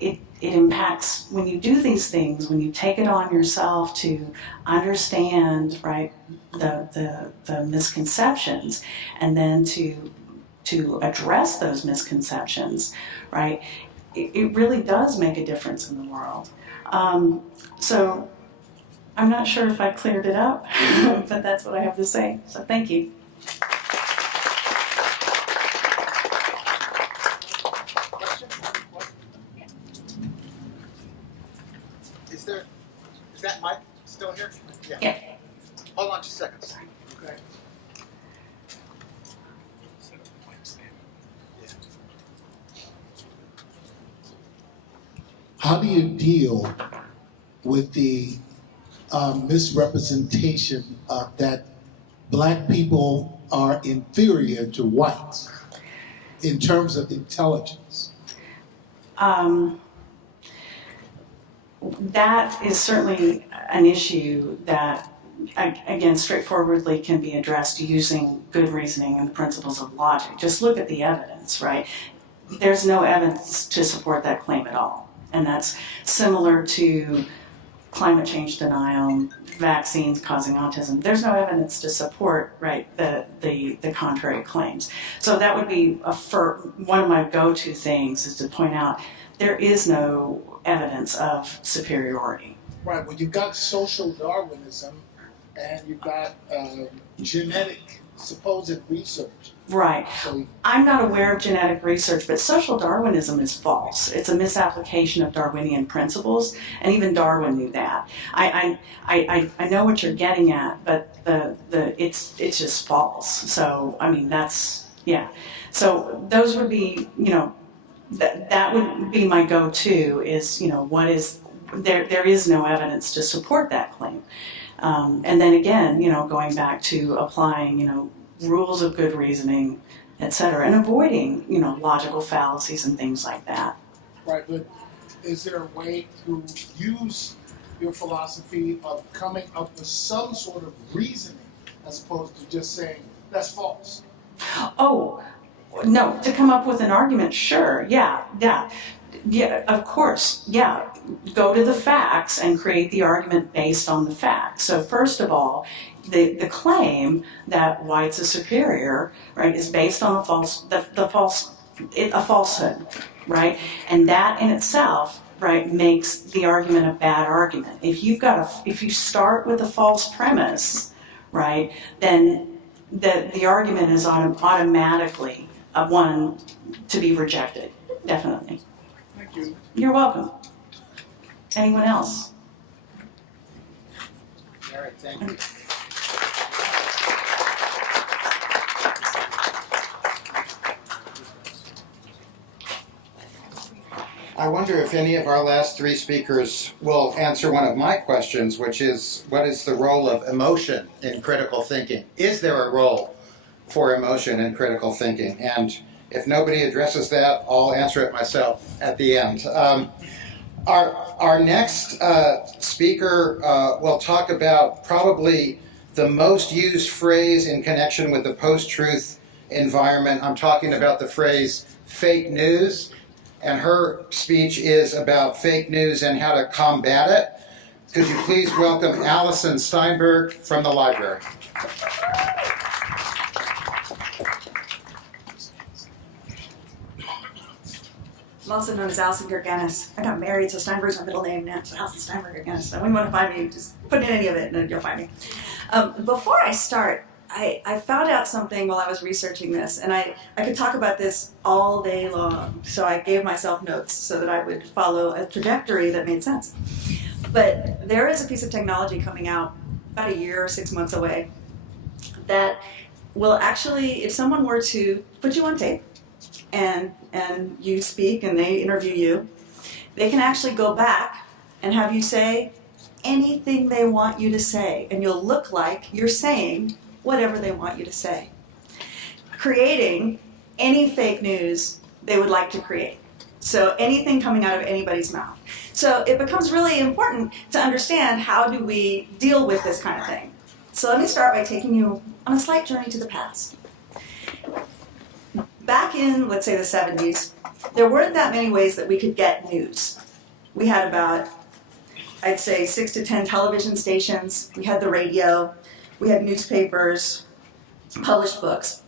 it impacts when you do these things. When you take it on yourself to understand, right, the misconceptions, and then to address those misconceptions, right? It really does make a difference in the world. So I'm not sure if I cleared it up, but that's what I have to say. So thank you. Is that mic still here? Yeah. Hold on just a second. Okay. How do you deal with the misrepresentation that black people are inferior to whites in terms of intelligence? That is certainly an issue that, again, straightforwardly can be addressed using good reasoning and the principles of logic. Just look at the evidence, right? There's no evidence to support that claim at all. And that's similar to climate change denial, vaccines causing autism. There's no evidence to support, right, the contrary claims. So that would be one of my go-to things, is to point out there is no evidence of superiority. Right. Well, you've got social Darwinism, and you've got genetic supposed research. Right. So, I'm not aware of genetic research, but social Darwinism is false. It's a misapplication of Darwinian principles, and even Darwin knew that. I know what you're getting at, but it's just false. So I mean, that's, yeah. So those would be, that would be my go-to, is, what is there is no evidence to support that claim. And then again, going back to applying, rules of good reasoning, etc., and avoiding, logical fallacies and things like that. right, but is there a way to use your philosophy of coming up with some sort of reasoning as opposed to just saying, that's false? Oh, no, to come up with an argument, sure, yeah, of course, yeah. Go to the facts and create the argument based on the facts. So first of all, the claim that whites are superior, right, is based on a falsehood, right? And that in itself, right, makes the argument a bad argument. If you start with a false premise, right, then the argument is automatically one to be rejected, definitely. Thank you. You're welcome. Anyone else? All right, thank you. I wonder if any of our last three speakers will answer one of my questions, which is, what is the role of emotion in critical thinking? Is there a role for emotion in critical thinking? And if nobody addresses that, I'll answer it myself at the end. Our next speaker will talk about probably the most used phrase in connection with the post-truth environment. I'm talking about the phrase fake news. And her speech is about fake news and how to combat it. Could you please welcome Allison Steinberg from the library. I'm also known as Allison Gerganis. I got married, so Steinberg's my middle name now, so Allison Steinberg Gerganis. So when you want to find me, just put in any of it and you'll find me. Before I start, I found out something while I was researching this, and I could talk about this all day long, so I gave myself notes so that I would follow a trajectory that made sense. But there is a piece of technology coming out about a year or 6 months away that will actually, if someone were to put you on tape and you speak and they interview you, they can actually go back and have you say anything they want you to say, and you'll look like you're saying whatever they want you to say, creating any fake news they would like to create. So anything coming out of anybody's mouth. So it becomes really important to understand, how do we deal with this kind of thing. So let me start by taking you on a slight journey to the past. Back in, let's say, the 70s, there weren't that many ways that we could get news. We had about, I'd say, 6 to 10 television stations. We had the radio. We had newspapers, published books.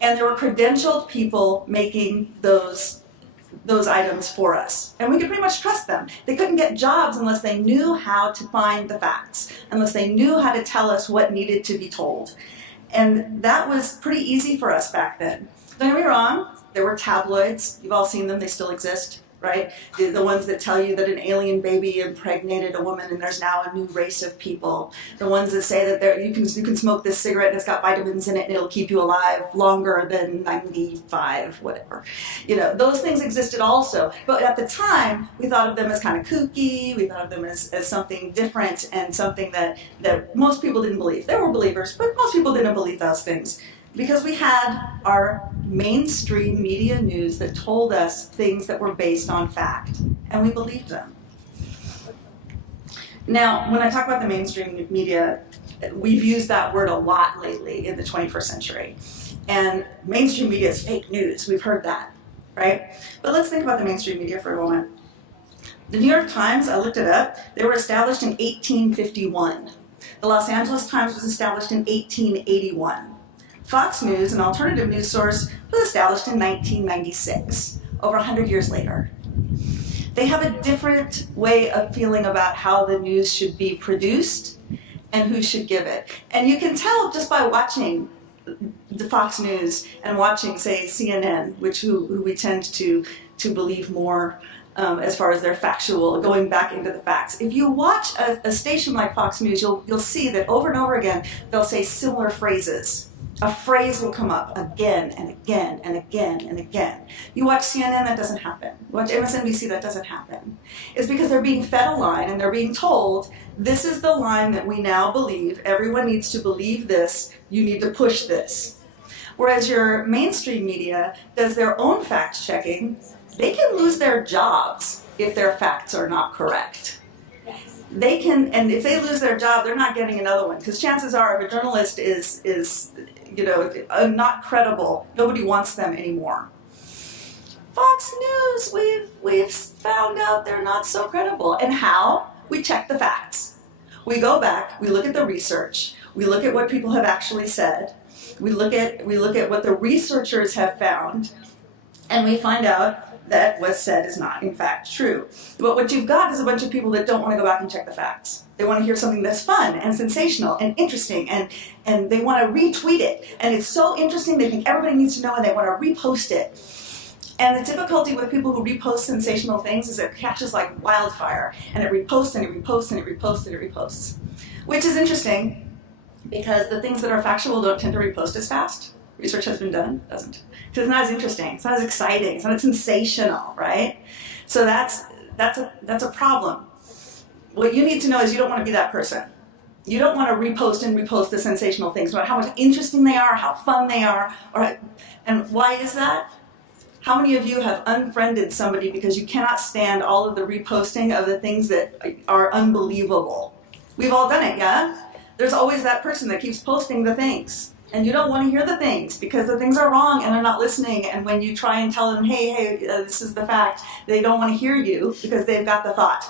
And there were credentialed people making those items for us. And we could pretty much trust them. They couldn't get jobs unless they knew how to find the facts, unless they knew how to tell us what needed to be told. And that was pretty easy for us back then. Don't get me wrong, there were tabloids. You've all seen them, they still exist, right? The ones that tell you that an alien baby impregnated a woman and there's now a new race of people. The ones that say that you can smoke this cigarette and it's got vitamins in it and it'll keep you alive longer than 95, whatever. You know, those things existed also. But at the time, we thought of them as kind of kooky. We thought of them as something different and something that most people didn't believe. There were believers, but most people didn't believe those things. Because we had our mainstream media news that told us things that were based on fact, and we believed them. Now, when I talk about the mainstream media, we've used that word a lot lately in the 21st century. And mainstream media is fake news. We've heard that, right? But let's think about the mainstream media for a moment. The New York Times, I looked it up, they were established in 1851. The Los Angeles Times was established in 1881. Fox News, an alternative news source, was established in 1996, over 100 years later. They have a different way of feeling about how the news should be produced and who should give it. And you can tell just by watching the Fox News and watching, say, CNN, who we tend to believe more as far as their factual, going back into the facts. If you watch a station like Fox News, you'll see that over and over again, they'll say similar phrases. A phrase will come up again and again and again and again. You watch CNN, that doesn't happen. You watch MSNBC, that doesn't happen. It's because they're being fed a line and they're being told, this is the line that we now believe. Everyone needs to believe this. You need to push this. Whereas your mainstream media does their own fact checking, they can lose their jobs if their facts are not correct. they can, and if they lose their job, they're not getting another one, because chances are if a journalist is not credible, nobody wants them anymore. Fox News, we've found out they're not so credible. And how? We check the facts. We go back, we look at the research, we look at what people have actually said, we look at what the researchers have found, and we find out that what's said is not in fact true. But what you've got is a bunch of people that don't want to go back and check the facts. They want to hear something that's fun and sensational and interesting, and they want to retweet it. And it's so interesting, they think everybody needs to know, and they want to repost it. And the difficulty with people who repost sensational things is it catches like wildfire, and it reposts and it reposts and it reposts and it reposts. Which is interesting, because the things that are factual don't tend to repost as fast. Research has been done, doesn't. Because it's not as interesting, it's not as exciting, it's not as sensational, right? So that's a problem. What you need to know is you don't want to be that person. You don't want to repost and repost the sensational things, no matter how much interesting they are, how fun they are, and why is that? How many of you have unfriended somebody because you cannot stand all of the reposting of the things that are unbelievable? We've all done it, yeah? There's always that person that keeps posting the things, and you don't want to hear the things because the things are wrong and they're not listening, and when you try and tell them, hey, this is the fact, they don't want to hear you because they've got the thought.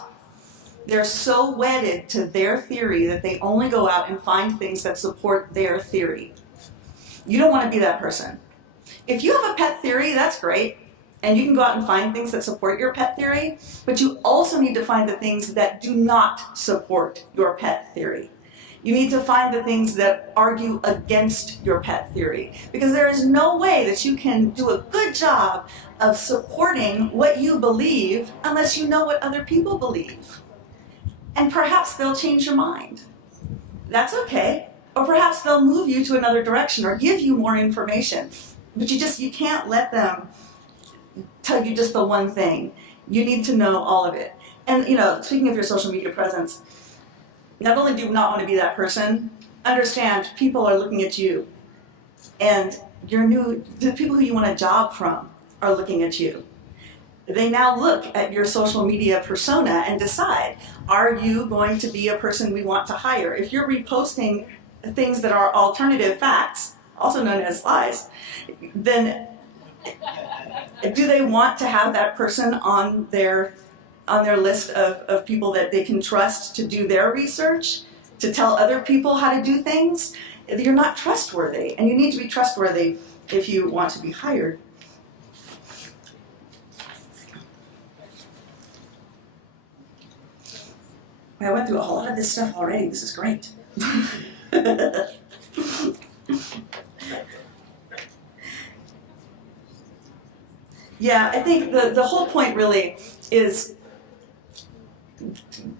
They're so wedded to their theory that they only go out and find things that support their theory. You don't want to be that person. If you have a pet theory, that's great, and you can go out and find things that support your pet theory, but you also need to find the things that do not support your pet theory. You need to find the things that argue against your pet theory, because there is no way that you can do a good job of supporting what you believe unless you know what other people believe. And perhaps they'll change your mind. That's okay. Or perhaps they'll move you to another direction or give you more information. But you can't let them tell you just the one thing. You need to know all of it. And speaking of your social media presence, not only do you not want to be that person, understand people are looking at you. And the people who you want a job from are looking at you. They now look at your social media persona and decide, are you going to be a person we want to hire? If you're reposting things that are alternative facts, also known as lies, then do they want to have that person on their list of people that they can trust to do their research, to tell other people how to do things? You're not trustworthy, and you need to be trustworthy if you want to be hired. I went through a whole lot of this stuff already. This is great. Yeah, I think the whole point really is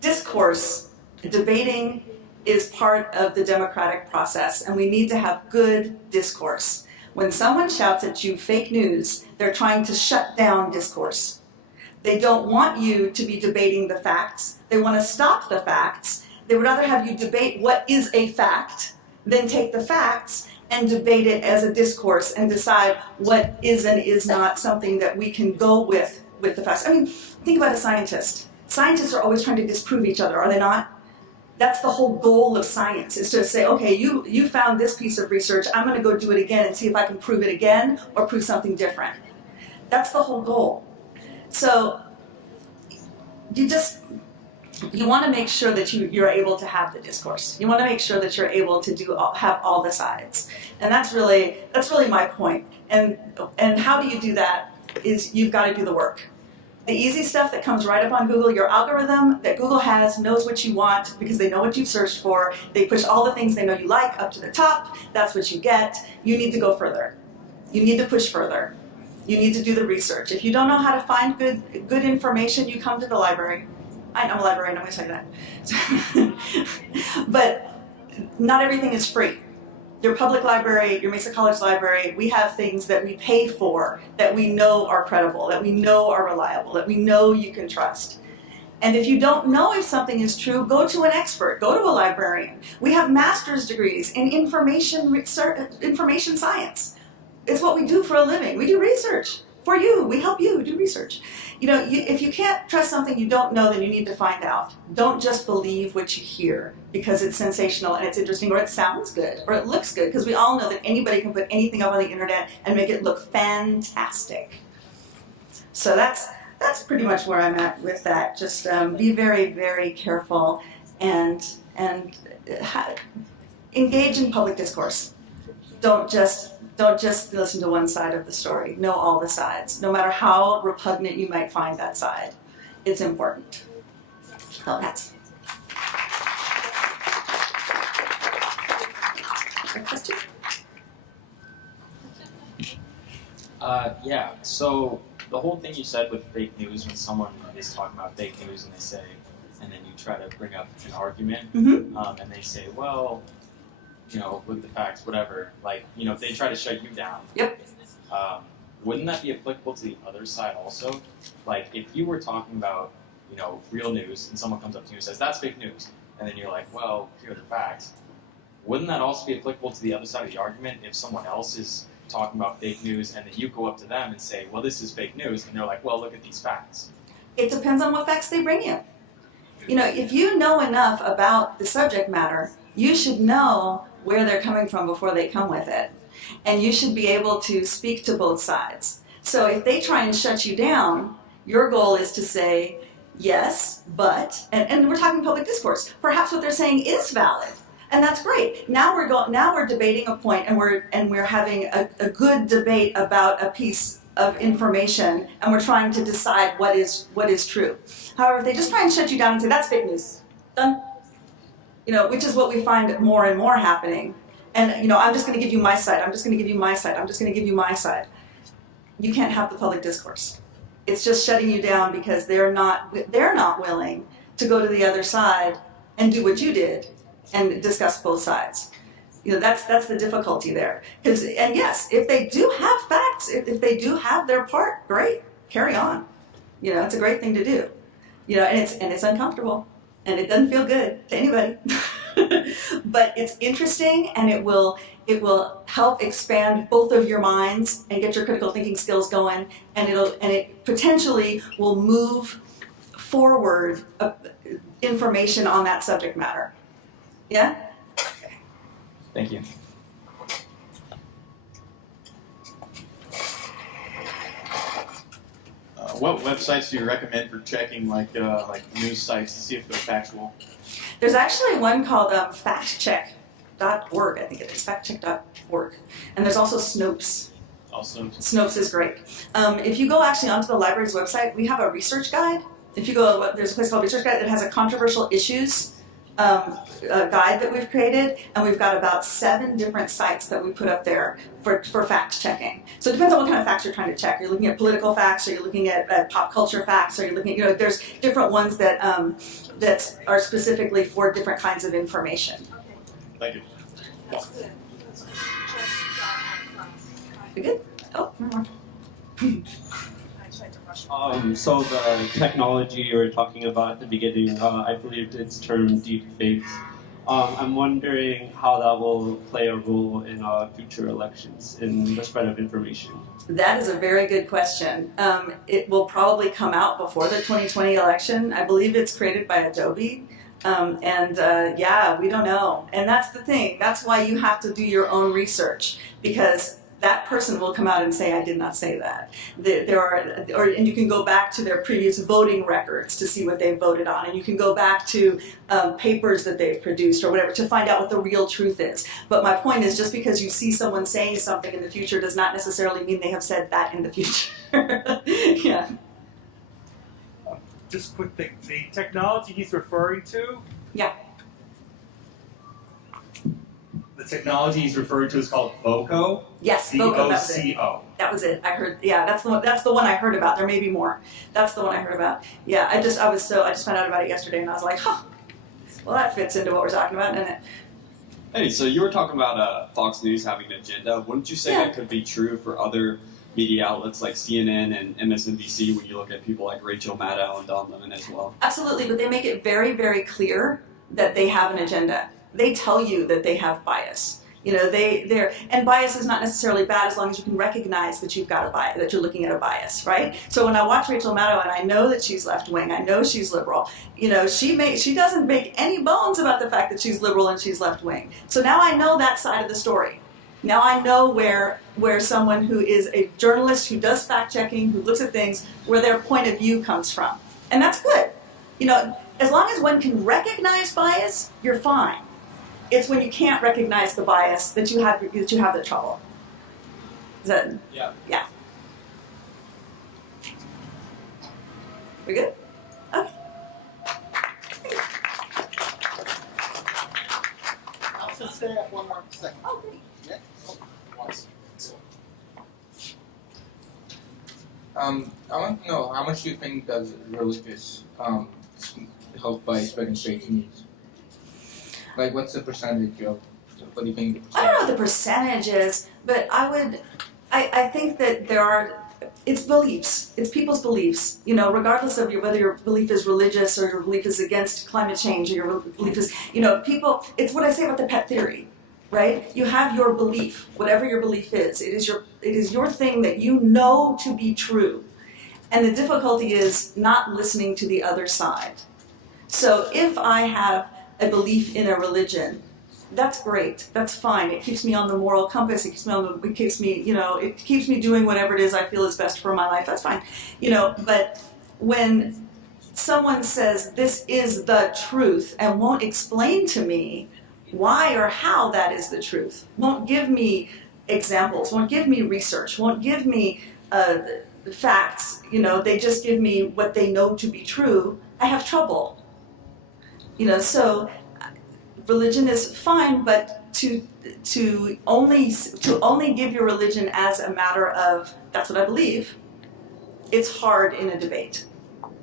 discourse, debating is part of the democratic process, and we need to have good discourse. When someone shouts at you fake news, they're trying to shut down discourse. They don't want you to be debating the facts. They want to stop the facts. They would rather have you debate what is a fact than take the facts and debate it as a discourse and decide what is and is not something that we can go with the facts. I mean, think about a scientist. Scientists are always trying to disprove each other, are they not? That's the whole goal of science, is to say, okay, you found this piece of research, I'm going to go do it again and see if I can prove it again or prove something different. That's the whole goal. So you want to make sure that you're able to have the discourse. You want to make sure that you're able to have all the sides. And that's really my point. And how do you do that is you've got to do the work. The easy stuff that comes right up on Google, your algorithm that Google has knows what you want because they know what you've searched for. They push all the things they know you like up to the top. That's what you get. You need to go further. You need to push further. You need to do the research. If you don't know how to find good information, you come to the library. I'm a librarian, I'm going to tell you that. But not everything is free. Your public library, your Mesa College library, we have things that we pay for that we know are credible, that we know are reliable, that we know you can trust. And if you don't know if something is true, go to an expert, go to a librarian. We have master's degrees in information science. It's what we do for a living. We do research. For you, we help you do research. If you can't trust something you don't know, then you need to find out. Don't just believe what you hear because it's sensational and it's interesting, or it sounds good, or it looks good, because we all know that anybody can put anything up on the internet and make it look fantastic. So that's pretty much where I'm at with that. Just be very, very careful and engage in public discourse. Don't just listen to one side of the story. Know all the sides. No matter how repugnant you might find that side, it's important. So that's. Question? Yeah, so the whole thing you said with fake news, when someone is talking about fake news and then you try to bring up an argument, and they say, well, with the facts, whatever, if they try to shut you down, wouldn't that be applicable to the other side also? Like, if you were talking about, real news, and someone comes up to you and says, that's fake news, and then you're like, well, here are the facts, wouldn't that also be applicable to the other side of the argument if someone else is talking about fake news, and then you go up to them and say, well, this is fake news, and they're like, well, look at these facts? It depends on what facts they bring you. If you know enough about the subject matter, you should know where they're coming from before they come with it. And you should be able to speak to both sides. So if they try and shut you down, your goal is to say, yes, but, and we're talking public discourse, perhaps what they're saying is valid. And that's great. Now we're debating a point, and we're having a good debate about a piece of information, and we're trying to decide what is true. However, if they just try and shut you down and say, that's fake news, done. Which is what we find more and more happening. And, I'm just going to give you my side. I'm just going to give you my side. I'm just going to give you my side. You can't have the public discourse. It's just shutting you down because they're not willing to go to the other side and do what you did and discuss both sides. That's the difficulty there. And yes, if they do have facts, if they do have their part, great, carry on. It's a great thing to do. And it's uncomfortable. And it doesn't feel good to anybody. But it's interesting, and it will help expand both of your minds and get your critical thinking skills going, and it potentially will move forward information on that subject matter. Yeah? Thank you. What websites do you recommend for checking like news sites to see if they're factual? There's actually one called factcheck.org, I think it is, factcheck.org. And there's also Snopes. Snopes is great. If you go actually onto the library's website, we have a research guide. If you go, there's a place called Research Guide that has a controversial issues guide that we've created, and we've got about 7 different sites that we put up there for fact checking. So it depends on what kind of facts you're trying to check. You're looking at political facts, or you're looking at pop culture facts, or you're looking at, there's different ones that that are specifically for different kinds of information. Thank you. You good? Oh, one more. So the technology you were talking about at the beginning, I believe it's termed deepfakes. I'm wondering how that will play a role in future elections in the spread of information. That is a very good question. It will probably come out before the 2020 election. I believe it's created by Adobe. Yeah, we don't know. And that's the thing. That's why you have to do your own research, because that person will come out and say, I did not say that. And you can go back to their previous voting records to see what they voted on. And you can go back to papers that they've produced or whatever to find out what the real truth is. But my point is, just because you see someone saying something in the future does not necessarily mean they have said that in the future. Yeah. Just quick thing, the technology he's referring to? Yeah. The technology he's referring to is called VOCO. Yes, VOCO. VOCO. That was it. I heard. Yeah, that's the one I heard about. There may be more. That's the one I heard about. Yeah, I just found out about it yesterday, and I was like, huh. Well, that fits into what we're talking about, doesn't it? Hey, so you were talking about Fox News having an agenda. Wouldn't you say that could be true for other media outlets like CNN and MSNBC when you look at people like Rachel Maddow and Don Lemon as well? Absolutely, but they make it very, very clear that they have an agenda. They tell you that they have bias. You know, and bias is not necessarily bad as long as you can recognize that you've got a bias, that you're looking at a bias, right? So when I watch Rachel Maddow and I know that she's left wing, I know she's liberal, you know, she doesn't make any bones about the fact that she's liberal and she's left wing. So now I know that side of the story. Now I know where someone who is a journalist, who does fact checking, who looks at things, where their point of view comes from. And that's good. You know, as long as one can recognize bias, you're fine. It's when you can't recognize the bias that you have the trouble. Is that? Yeah. Yeah. We good? Okay. I'll just stay up one more second. Oh, great. Yeah. I want to know how much do you think does religious help by spreading fake news? Like, what's the percentage of? What do you think? I don't know what the percentage is, but I think that it's beliefs. It's people's beliefs. You know, regardless of whether your belief is religious or your belief is against climate change or your belief is, you know, people. It's what I say about the pet theory, right? You have your belief, whatever your belief is. It is your thing that you know to be true, and the difficulty is not listening to the other side. So if I have a belief in a religion, that's great. That's fine. It keeps me on the moral compass. It keeps me doing whatever it is I feel is best for my life. That's fine. You know, but when someone says this is the truth and won't explain to me why or how that is the truth, won't give me examples, won't give me research, won't give me facts, you know, they just give me what they know to be true, I have trouble. You know, so religion is fine, but to only give your religion as a matter of that's what I believe, it's hard in a debate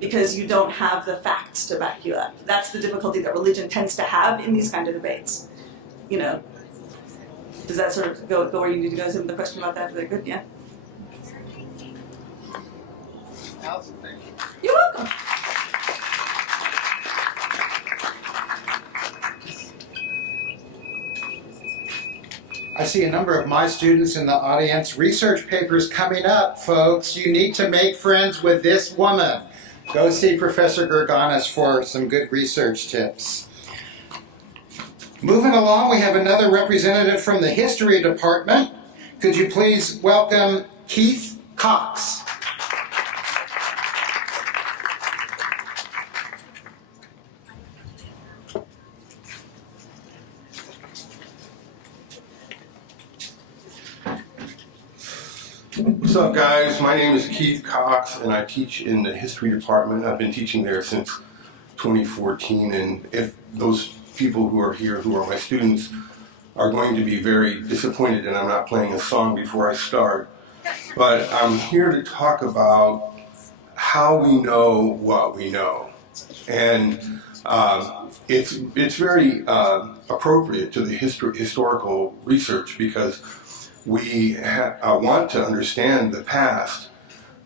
because you don't have the facts to back you up. That's the difficulty that religion tends to have in these kind of debates. You know, does that sort of go where you need to go? Is the question about that? Is that good? Yeah. Allison, thank you. You're welcome. I see a number of my students in the audience. Research papers coming up, folks. You need to make friends with this woman. Go see Professor Gerganis for some good research tips. Moving along, we have another representative from the History Department. Could you please welcome Keith Cox? What's up, guys? My name is Keith Cox, and I teach in the History Department. I've been teaching there since 2014, and if those people who are here, who are my students, are going to be very disappointed that I'm not playing a song before I start. But I'm here to talk about how we know what we know. And it's very appropriate to the historical research because we want to understand the past,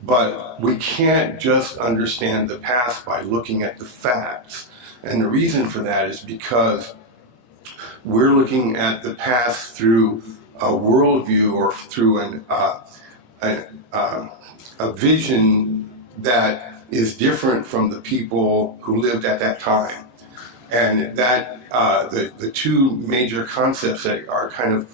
but we can't just understand the past by looking at the facts. And the reason for that is because we're looking at the past through a worldview or through a vision that is different from the people who lived at that time. And that the two major concepts that are kind of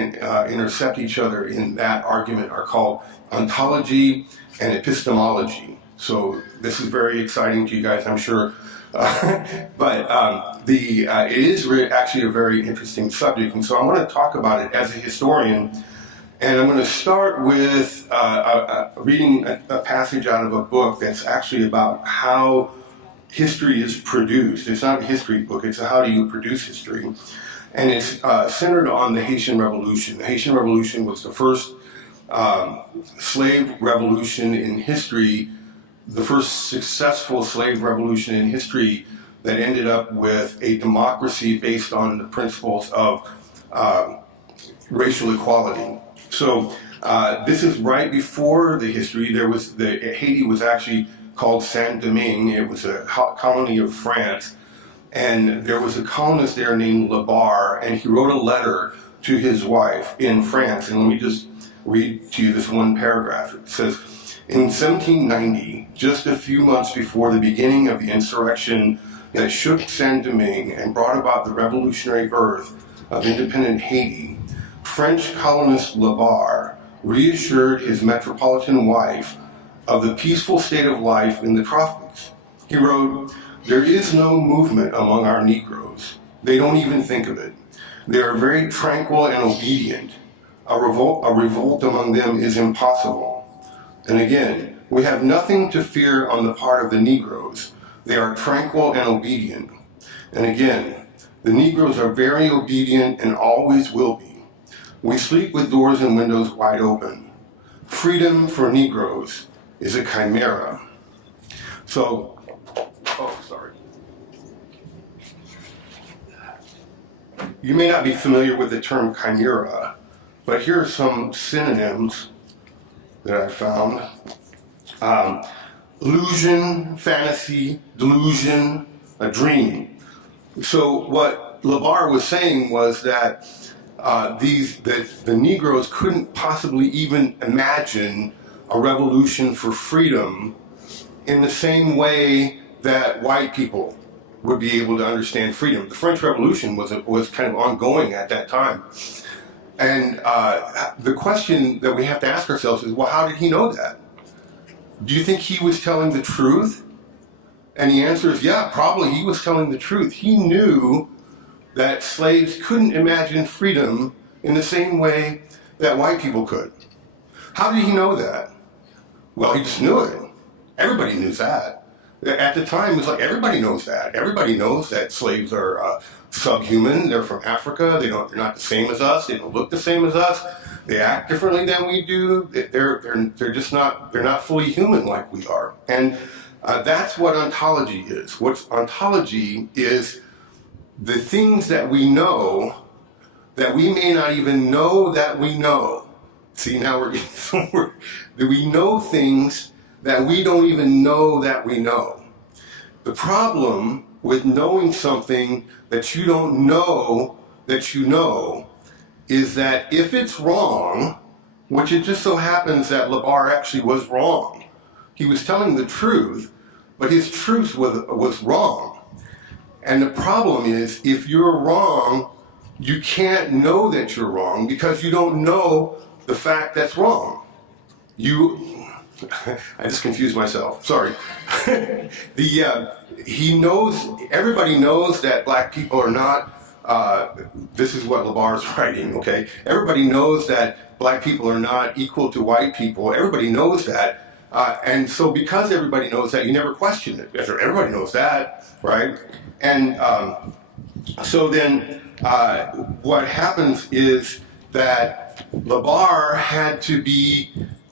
intercept each other in that argument are called ontology and epistemology. So this is very exciting to you guys, I'm sure. But it is actually a very interesting subject, and so I want to talk about it as a historian. And I'm going to start with reading a passage out of a book that's actually about how history is produced. It's not a history book, it's how do you produce history. And it's centered on the Haitian Revolution. The Haitian Revolution was the first slave revolution in history, the first successful slave revolution in history that ended up with a democracy based on the principles of racial equality. So this is right before the history. Haiti was actually called Saint-Domingue. It was a colony of France. And there was a colonist there named Labarre, and he wrote a letter to his wife in France. And let me just read to you this one paragraph. It says, in 1790, just a few months before the beginning of the insurrection that shook Saint-Domingue and brought about the revolutionary birth of independent Haiti, French colonist Labarre reassured his metropolitan wife of the peaceful state of life in the tropics. He wrote, there is no movement among our Negroes. They don't even think of it. They are very tranquil and obedient. A revolt among them is impossible. And again, we have nothing to fear on the part of the Negroes. They are tranquil and obedient. And again, the Negroes are very obedient and always will be. We sleep with doors and windows wide open. Freedom for Negroes is a chimera. So, oh, sorry. You may not be familiar with the term chimera, but here are some synonyms that I found. Illusion, fantasy, delusion, a dream. So what Labarre was saying was that the Negroes couldn't possibly even imagine a revolution for freedom in the same way that white people would be able to understand freedom. The French Revolution was kind of ongoing at that time. And the question that we have to ask ourselves is, well, how did he know that? Do you think he was telling the truth? And the answer is, yeah, probably he was telling the truth. He knew that slaves couldn't imagine freedom in the same way that white people could. How did he know that? Well, he just knew it. Everybody knew that. At the time, it was like everybody knows that. Everybody knows that slaves are subhuman. They're from Africa. They're not the same as us. They don't look the same as us. They act differently than we do. They're just not. They're not fully human like we are. And that's what ontology is. Ontology is the things that we know that we may not even know that we know. See, now we're getting somewhere. That we know things that we don't even know that we know. The problem with knowing something that you don't know that you know is that if it's wrong, which it just so happens that Labarre actually was wrong. He was telling the truth, but his truth was wrong. And the problem is, if you're wrong, you can't know that you're wrong because you don't know the fact that's wrong. I just confused myself, sorry. Everybody knows that black people are not, this is what Labarre's writing, okay? Everybody knows that black people are not equal to white people. Everybody knows that. And so because everybody knows that, you never question it. Everybody knows that, right? And so then what happens is that Labarre had to be,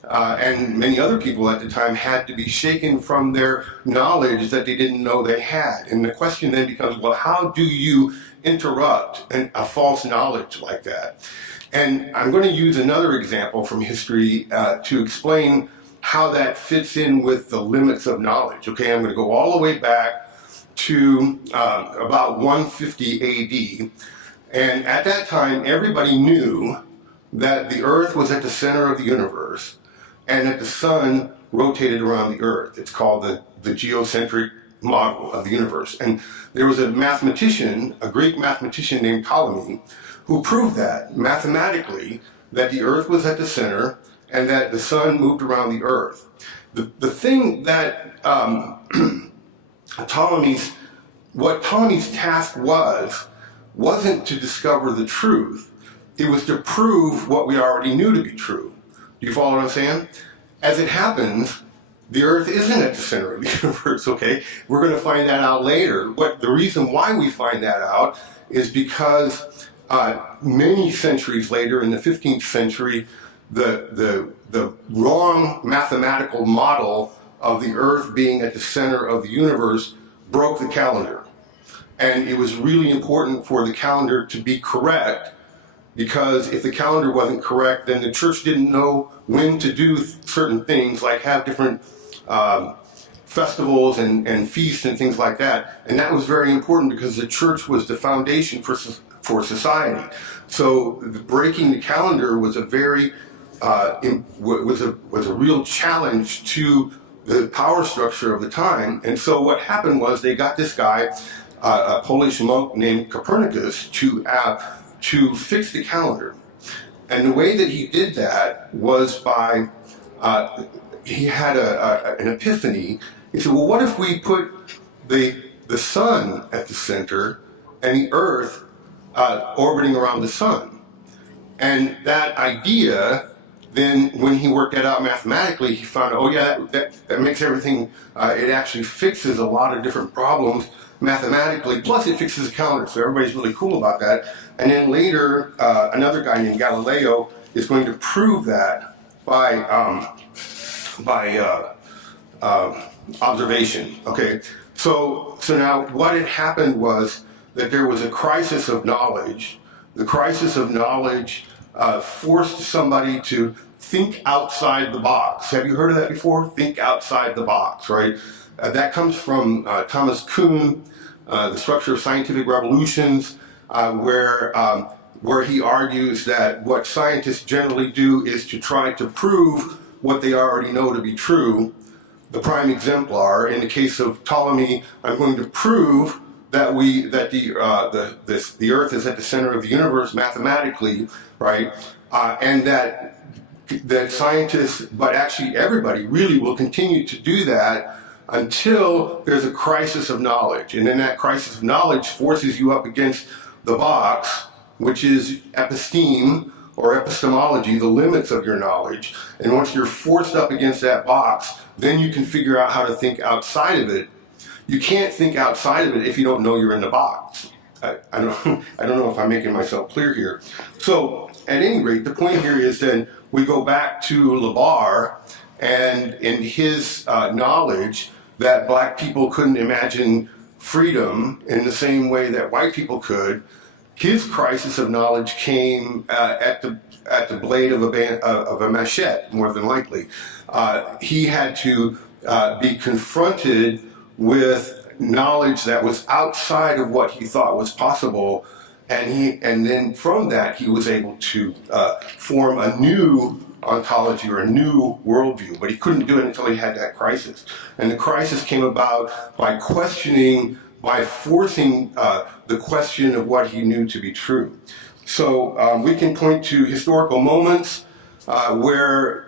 and many other people at the time had to be shaken from their knowledge that they didn't know they had. And the question then becomes, well, how do you interrupt a false knowledge like that? And I'm going to use another example from history to explain how that fits in with the limits of knowledge. Okay, I'm going to go all the way back to about 150 AD. And at that time, everybody knew that the Earth was at the center of the universe and that the sun rotated around the Earth. It's called the geocentric model of the universe. And there was a mathematician, a Greek mathematician named Ptolemy, who proved that mathematically, that the Earth was at the center and that the sun moved around the Earth. The thing that what Ptolemy's task wasn't to discover the truth. It was to prove what we already knew to be true. Do you follow what I'm saying? As it happens, the Earth isn't at the center of the universe, okay? We're going to find that out later. The reason why we find that out is because many centuries later, in the 15th century, the wrong mathematical model of the Earth being at the center of the universe broke the calendar. And it was really important for the calendar to be correct, because if the calendar wasn't correct, then the church didn't know when to do certain things, like have different festivals and feasts and things like that. And that was very important because the church was the foundation for society. So breaking the calendar was a very was a real challenge to the power structure of the time. And so what happened was they got this guy, a Polish monk named Copernicus, to fix the calendar. And the way that he did that was by he had an epiphany. He said, well, what if we put the sun at the center and the earth orbiting around the sun? And that idea, then when he worked that out mathematically, he found, oh yeah, that makes everything, it actually fixes a lot of different problems mathematically, plus it fixes the calendar, so everybody's really cool about that. And then later, another guy named Galileo is going to prove that by observation. Okay, so now what had happened was that there was a crisis of knowledge. The crisis of knowledge forced somebody to think outside the box. Have you heard of that before? Think outside the box, right? That comes from Thomas Kuhn, The Structure of Scientific Revolutions, where he argues that what scientists generally do is to try to prove what they already know to be true. The prime exemplar, in the case of Ptolemy, I'm going to prove that the Earth is at the center of the universe mathematically, right? And that scientists, but actually everybody, really will continue to do that until there's a crisis of knowledge. And then that crisis of knowledge forces you up against the box, which is episteme or epistemology, the limits of your knowledge. And once you're forced up against that box, then you can figure out how to think outside of it. You can't think outside of it if you don't know you're in the box. I don't know if I'm making myself clear here. So at any rate, the point here is then we go back to Labar and in his knowledge that black people couldn't imagine freedom in the same way that white people could. His crisis of knowledge came at the blade of a machete, more than likely. He had to be confronted with knowledge that was outside of what he thought was possible, and then from that he was able to form a new ontology or a new worldview. But he couldn't do it until he had that crisis, and the crisis came about by forcing the question of what he knew to be true. So we can point to historical moments where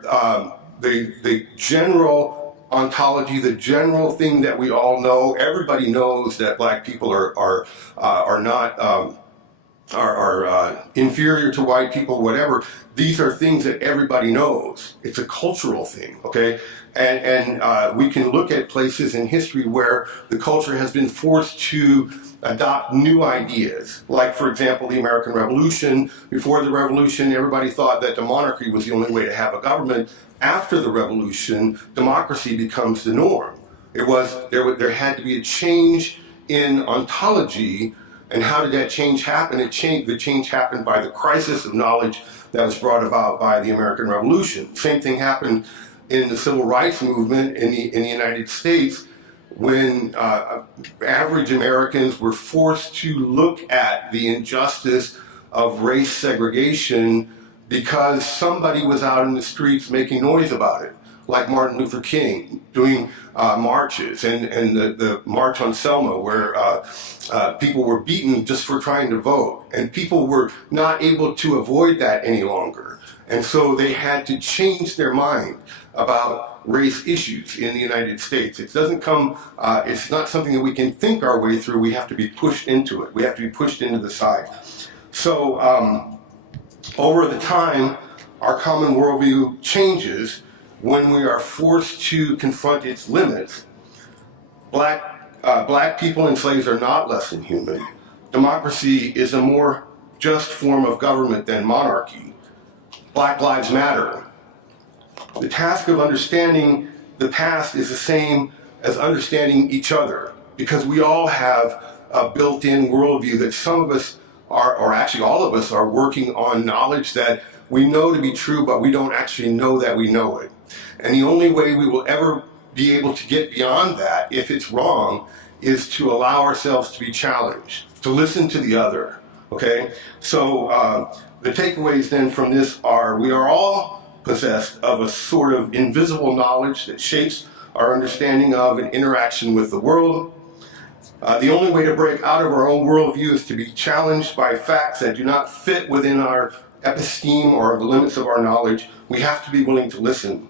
the general ontology, the general thing that we all know, everybody knows that black people are not inferior to white people, whatever. These are things that everybody knows. It's a cultural thing, okay? And we can look at places in history where the culture has been forced to adopt new ideas. Like, for example, the American Revolution. Before the Revolution, everybody thought that the monarchy was the only way to have a government. After the Revolution, democracy becomes the norm. There had to be a change in ontology. And how did that change happen? The change happened by the crisis of knowledge that was brought about by the American Revolution. Same thing happened in the civil rights movement in the United States, when average Americans were forced to look at the injustice of race segregation because somebody was out in the streets making noise about it, like Martin Luther King doing marches, and the March on Selma, where people were beaten just for trying to vote, and people were not able to avoid that any longer. And so they had to change their mind about race issues in the United States. It doesn't come, it's not something that we can think our way through. We have to be pushed into it. We have to be pushed into the side. So over the time, our common worldview changes when we are forced to confront its limits. Black people and slaves are not less than human. Democracy is a more just form of government than monarchy. Black lives matter. The task of understanding the past is the same as understanding each other, because we all have a built-in worldview that some of us are, or actually all of us, are working on knowledge that we know to be true, but we don't actually know that we know it. And the only way we will ever be able to get beyond that, if it's wrong, is to allow ourselves to be challenged, to listen to the other, okay? So the takeaways then from this are, we are all possessed of a sort of invisible knowledge that shapes our understanding of and interaction with the world. The only way to break out of our own worldview is to be challenged by facts that do not fit within our episteme or the limits of our knowledge. We have to be willing to listen.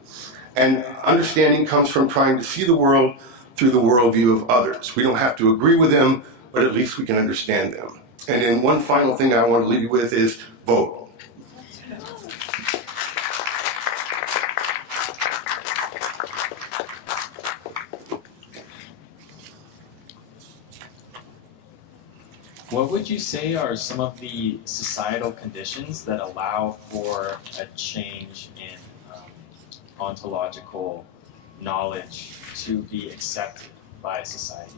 And understanding comes from trying to see the world through the worldview of others. We don't have to agree with them, but at least we can understand them. And then one final thing I want to leave you with is vote. What would you say are some of the societal conditions that allow for a change in ontological knowledge to be accepted by society?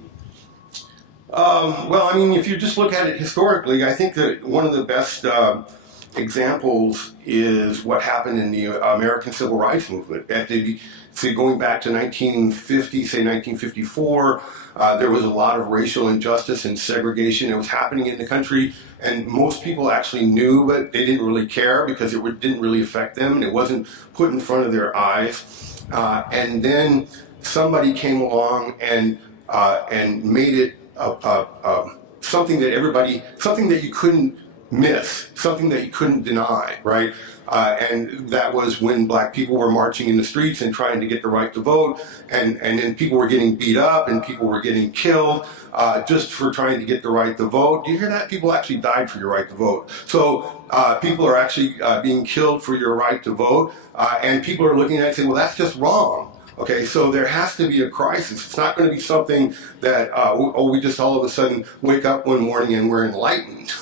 Well, I mean, if you just look at it historically, I think that one of the best examples is what happened in the American Civil Rights Movement. Say going back to 1950, say 1954, there was a lot of racial injustice and segregation that was happening in the country, and most people actually knew, but they didn't really care because it didn't really affect them, and it wasn't put in front of their eyes. And then somebody came along and made it something that you couldn't miss, something that you couldn't deny, right? And that was when black people were marching in the streets and trying to get the right to vote, and then people were getting beat up and people were getting killed just for trying to get the right to vote. Do you hear that? People actually died for your right to vote. So people are actually being killed for your right to vote, and people are looking at it and saying, well, that's just wrong. Okay, so there has to be a crisis. It's not going to be something that, we just all of a sudden wake up one morning and we're enlightened.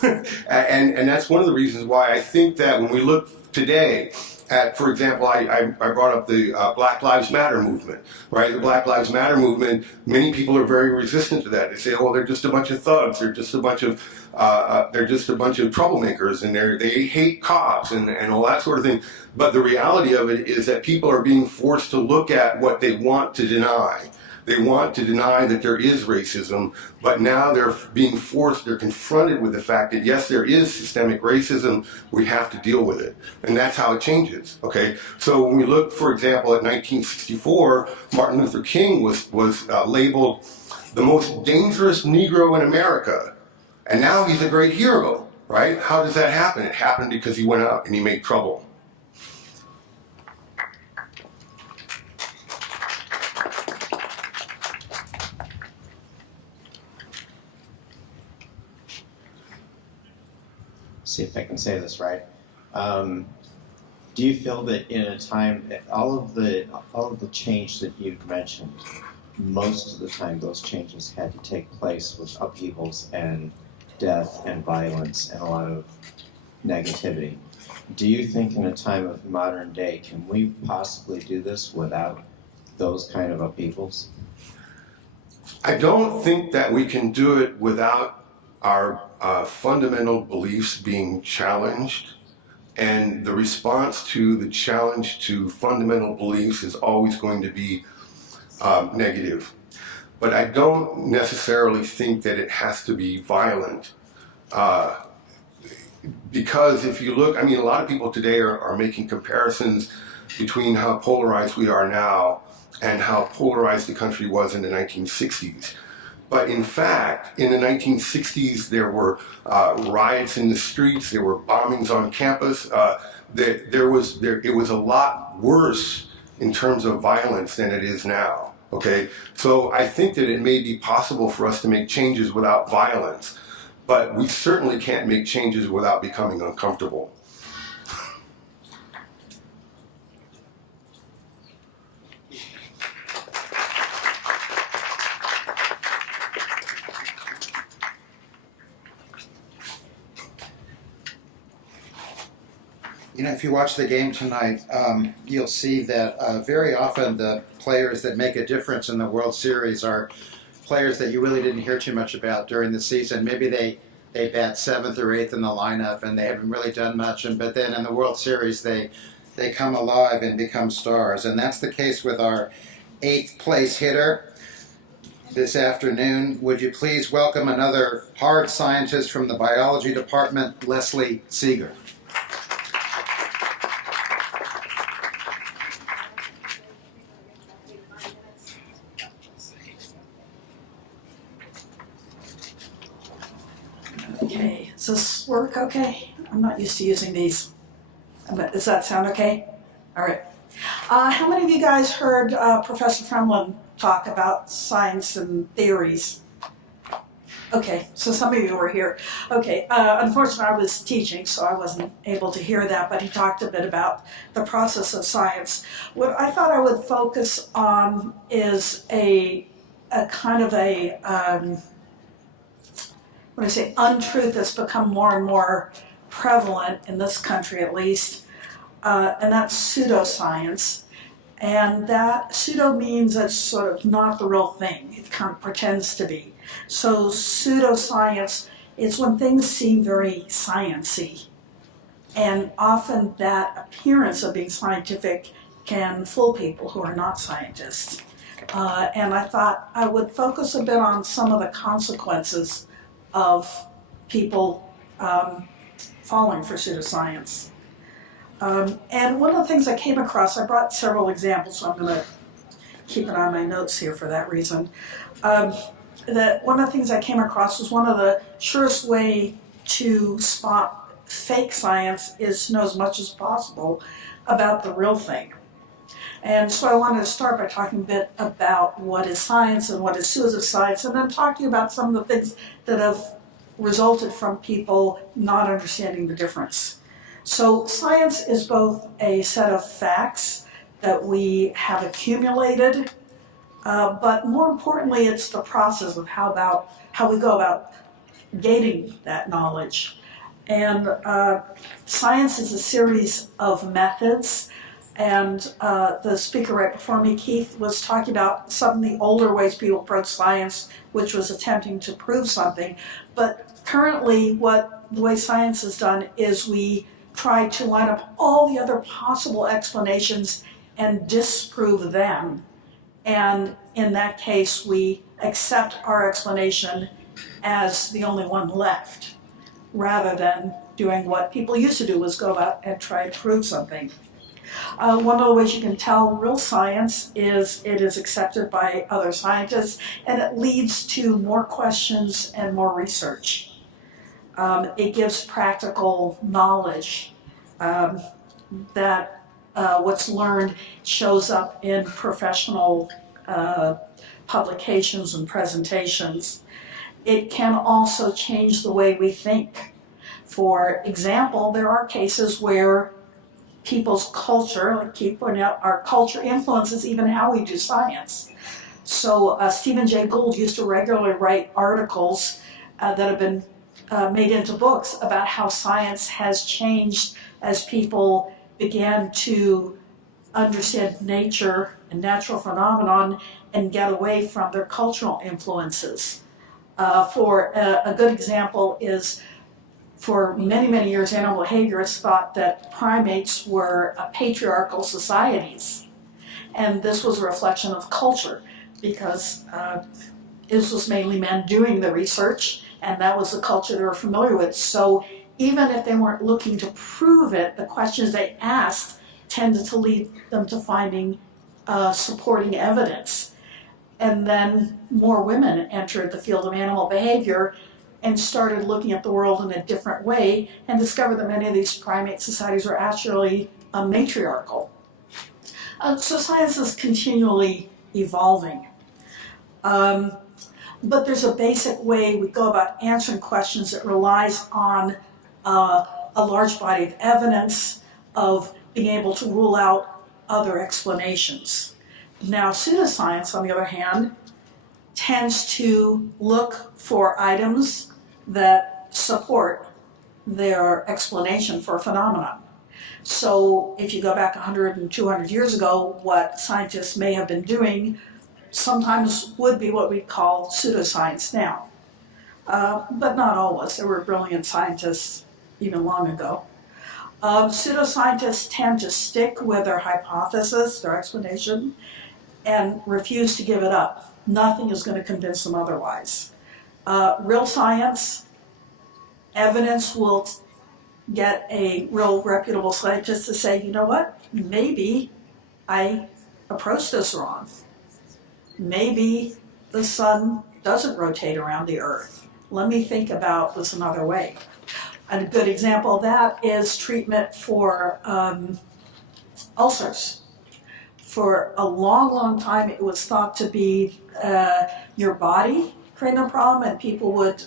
and that's one of the reasons why I think that when we look today at, for example, I brought up the Black Lives Matter movement, right? The Black Lives Matter movement, many people are very resistant to that. They say, oh, they're just a bunch of thugs. They're just a bunch of troublemakers, and they hate cops and all that sort of thing. But the reality of it is that people are being forced to look at what they want to deny. They want to deny that there is racism, but now they're being forced, they're confronted with the fact that yes, there is systemic racism, we have to deal with it. And that's how it changes, okay? So when we look, for example, at 1964, Martin Luther King was labeled the most dangerous Negro in America. And now he's a great hero, right? How does that happen? It happened because he went out and he made trouble. See if I can say this right. Do you feel that in a time, all of the change that you've mentioned, most of the time those changes had to take place with upheavals and death and violence and a lot of negativity. Do you think in a time of modern day, can we possibly do this without those kind of upheavals? I don't think that we can do it without our fundamental beliefs being challenged, and the response to the challenge to fundamental beliefs is always going to be negative. But I don't necessarily think that it has to be violent. Because if you look, I mean, a lot of people today are making comparisons between how polarized we are now and how polarized the country was in the 1960s. But in fact, in the 1960s, there were riots in the streets, there were bombings on campus. It was a lot worse in terms of violence than it is now. Okay, so I think that it may be possible for us to make changes without violence, but we certainly can't make changes without becoming uncomfortable. You know, if you watch the game tonight, you'll see that very often the players that make a difference in the World Series are players that you really didn't hear too much about during the season. Maybe they bat 7th or 8th in the lineup and they haven't really done much, but then in the World Series they come alive and become stars. And that's the case with our 8th place hitter this afternoon. Would you please welcome another hard scientist from the biology department, Leslie Seeger. Okay, does this work okay? I'm not used to using these. Does that sound okay? All right. How many of you guys heard Professor Fremlin talk about science and theories? Okay, so some of you were here. Okay, unfortunately I was teaching, so I wasn't able to hear that, but he talked a bit about the process of science. What I thought I would focus on is a kind of a, what do I say, untruth that's become more and more prevalent in this country at least, and that's pseudoscience. And that pseudo means it's sort of not the real thing. It kind of pretends to be. So pseudoscience is when things seem very sciencey. And often that appearance of being scientific can fool people who are not scientists. And I thought I would focus a bit on some of the consequences of people falling for pseudoscience. And one of the things I came across, I brought several examples, so I'm going to keep an eye on my notes here for that reason. That one of the things I came across was one of the surest way to spot fake science is to know as much as possible about the real thing. And so I wanted to start by talking a bit about what is science and what is pseudoscience, and then talking about some of the things that have resulted from people not understanding the difference. So science is both a set of facts that we have accumulated, but more importantly, it's the process of how we go about gaining that knowledge. And science is a series of methods, and the speaker right before me, Keith, was talking about some of the older ways people approach science, which was attempting to prove something. But currently, the way science is done is we try to line up all the other possible explanations and disprove them. And in that case, we accept our explanation as the only one left, rather than doing what people used to do, was go out and try to prove something. One of the ways you can tell real science is it is accepted by other scientists, and it leads to more questions and more research. It gives practical knowledge that what's learned shows up in professional publications and presentations. It can also change the way we think. For example, there are cases where people's culture, like keep pointing out, our culture influences even how we do science. So Stephen Jay Gould used to regularly write articles that have been made into books about how science has changed as people began to understand nature and natural phenomenon and get away from their cultural influences. For a good example is, for many, many years, animal behaviorists thought that primates were patriarchal societies. And this was a reflection of culture, because this was mainly men doing the research, and that was the culture they were familiar with. So even if they weren't looking to prove it, the questions they asked tended to lead them to finding supporting evidence. And then more women entered the field of animal behavior and started looking at the world in a different way, and discovered that many of these primate societies were actually matriarchal. So science is continually evolving. But there's a basic way we go about answering questions that relies on a large body of evidence, of being able to rule out other explanations. Now, pseudoscience, on the other hand, tends to look for items that support their explanation for a phenomenon. So if you go back 100 and 200 years ago, what scientists may have been doing sometimes would be what we call pseudoscience now. But not always. There were brilliant scientists even long ago. Pseudoscientists tend to stick with their hypothesis, their explanation, and refuse to give it up. Nothing is going to convince them otherwise. Real science, evidence will get a real reputable scientist to say, you know what, maybe I approached this wrong. Maybe the sun doesn't rotate around the earth. Let me think about this another way. And a good example of that is treatment for ulcers. For a long, long time, it was thought to be your body creating a problem, and people would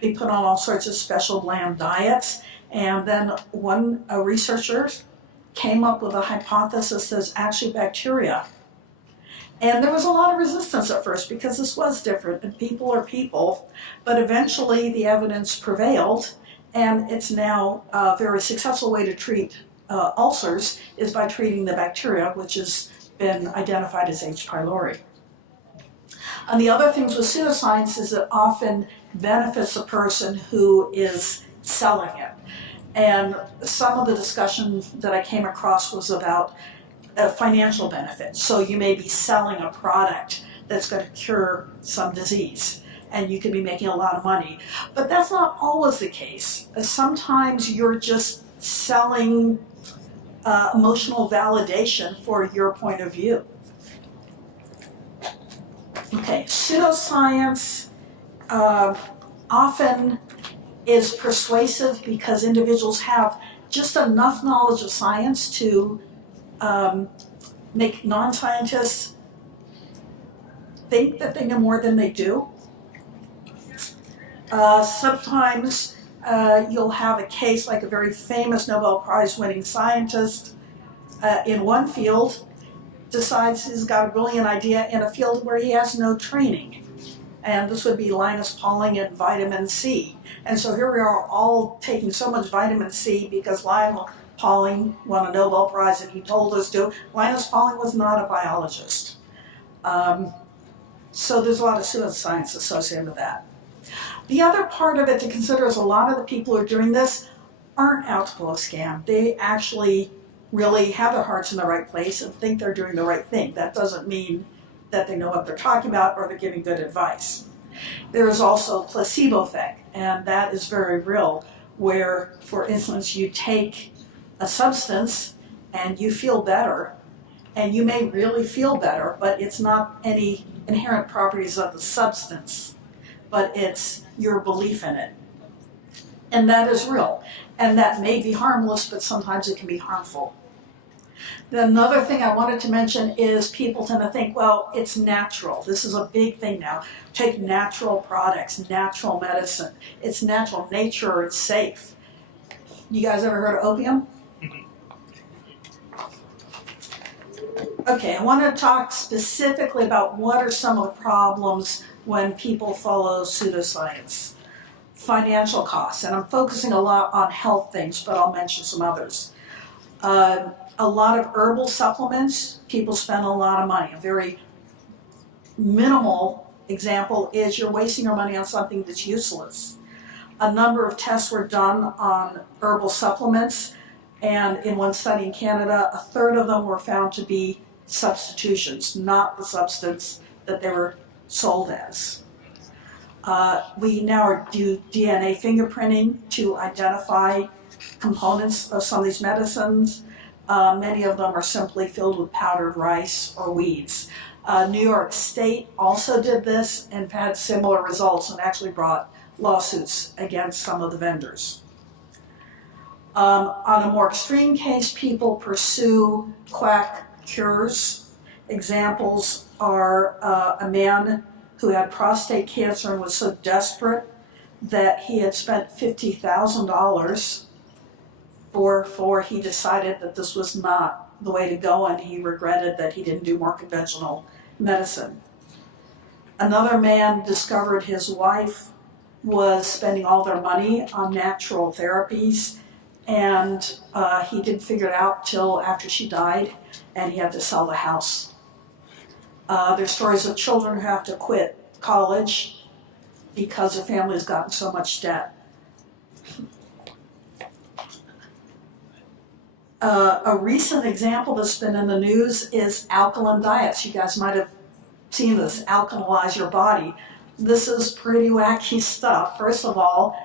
be put on all sorts of special bland diets. And then one researcher came up with a hypothesis that's actually bacteria. And there was a lot of resistance at first because this was different, and people are people. But eventually the evidence prevailed, and it's now a very successful way to treat ulcers is by treating the bacteria, which has been identified as H. pylori. And the other things with pseudoscience is it often benefits the person who is selling it. And some of the discussion that I came across was about financial benefits. So you may be selling a product that's going to cure some disease, and you could be making a lot of money. But that's not always the case. Sometimes you're just selling emotional validation for your point of view. Okay, pseudoscience often is persuasive because individuals have just enough knowledge of science to make non-scientists think that they know more than they do. Sometimes you'll have a case like a very famous Nobel Prize winning scientist in one field decides he's got a brilliant idea in a field where he has no training. And this would be Linus Pauling and vitamin C. And so here we are all taking so much vitamin C because Linus Pauling won a Nobel Prize and he told us to. Linus Pauling was not a biologist. So there's a lot of pseudoscience associated with that. The other part of it to consider is a lot of the people who are doing this aren't out to pull a scam. They actually really have their hearts in the right place and think they're doing the right thing. That doesn't mean that they know what they're talking about or they're giving good advice. There is also placebo effect, and that is very real, where, for instance, you take a substance and you feel better, and you may really feel better, but it's not any inherent properties of the substance, but it's your belief in it. And that is real. And that may be harmless, but sometimes it can be harmful. Another thing I wanted to mention is people tend to think, well, it's natural. This is a big thing now. Take natural products, natural medicine. It's natural, nature, it's safe. You guys ever heard of opium? Okay, I want to talk specifically about what are some of the problems when people follow pseudoscience. Financial costs, and I'm focusing a lot on health things, but I'll mention some others. A lot of herbal supplements, people spend a lot of money. A very minimal example is you're wasting your money on something that's useless. A number of tests were done on herbal supplements, and in one study in Canada, a third of them were found to be substitutions, not the substance that they were sold as. We now do DNA fingerprinting to identify components of some of these medicines. Many of them are simply filled with powdered rice or weeds. New York State also did this and had similar results and actually brought lawsuits against some of the vendors. On a more extreme case, people pursue quack cures. Examples are a man who had prostate cancer and was so desperate that he had spent $50,000 before he decided that this was not the way to go, and he regretted that he didn't do more conventional medicine. Another man discovered his wife was spending all their money on natural therapies, and he didn't figure it out till after she died, and he had to sell the house. There's stories of children who have to quit college because their family's gotten so much debt. A recent example that's been in the news is alkaline diets. You guys might have seen this, alkalize your body. This is pretty wacky stuff. First of all,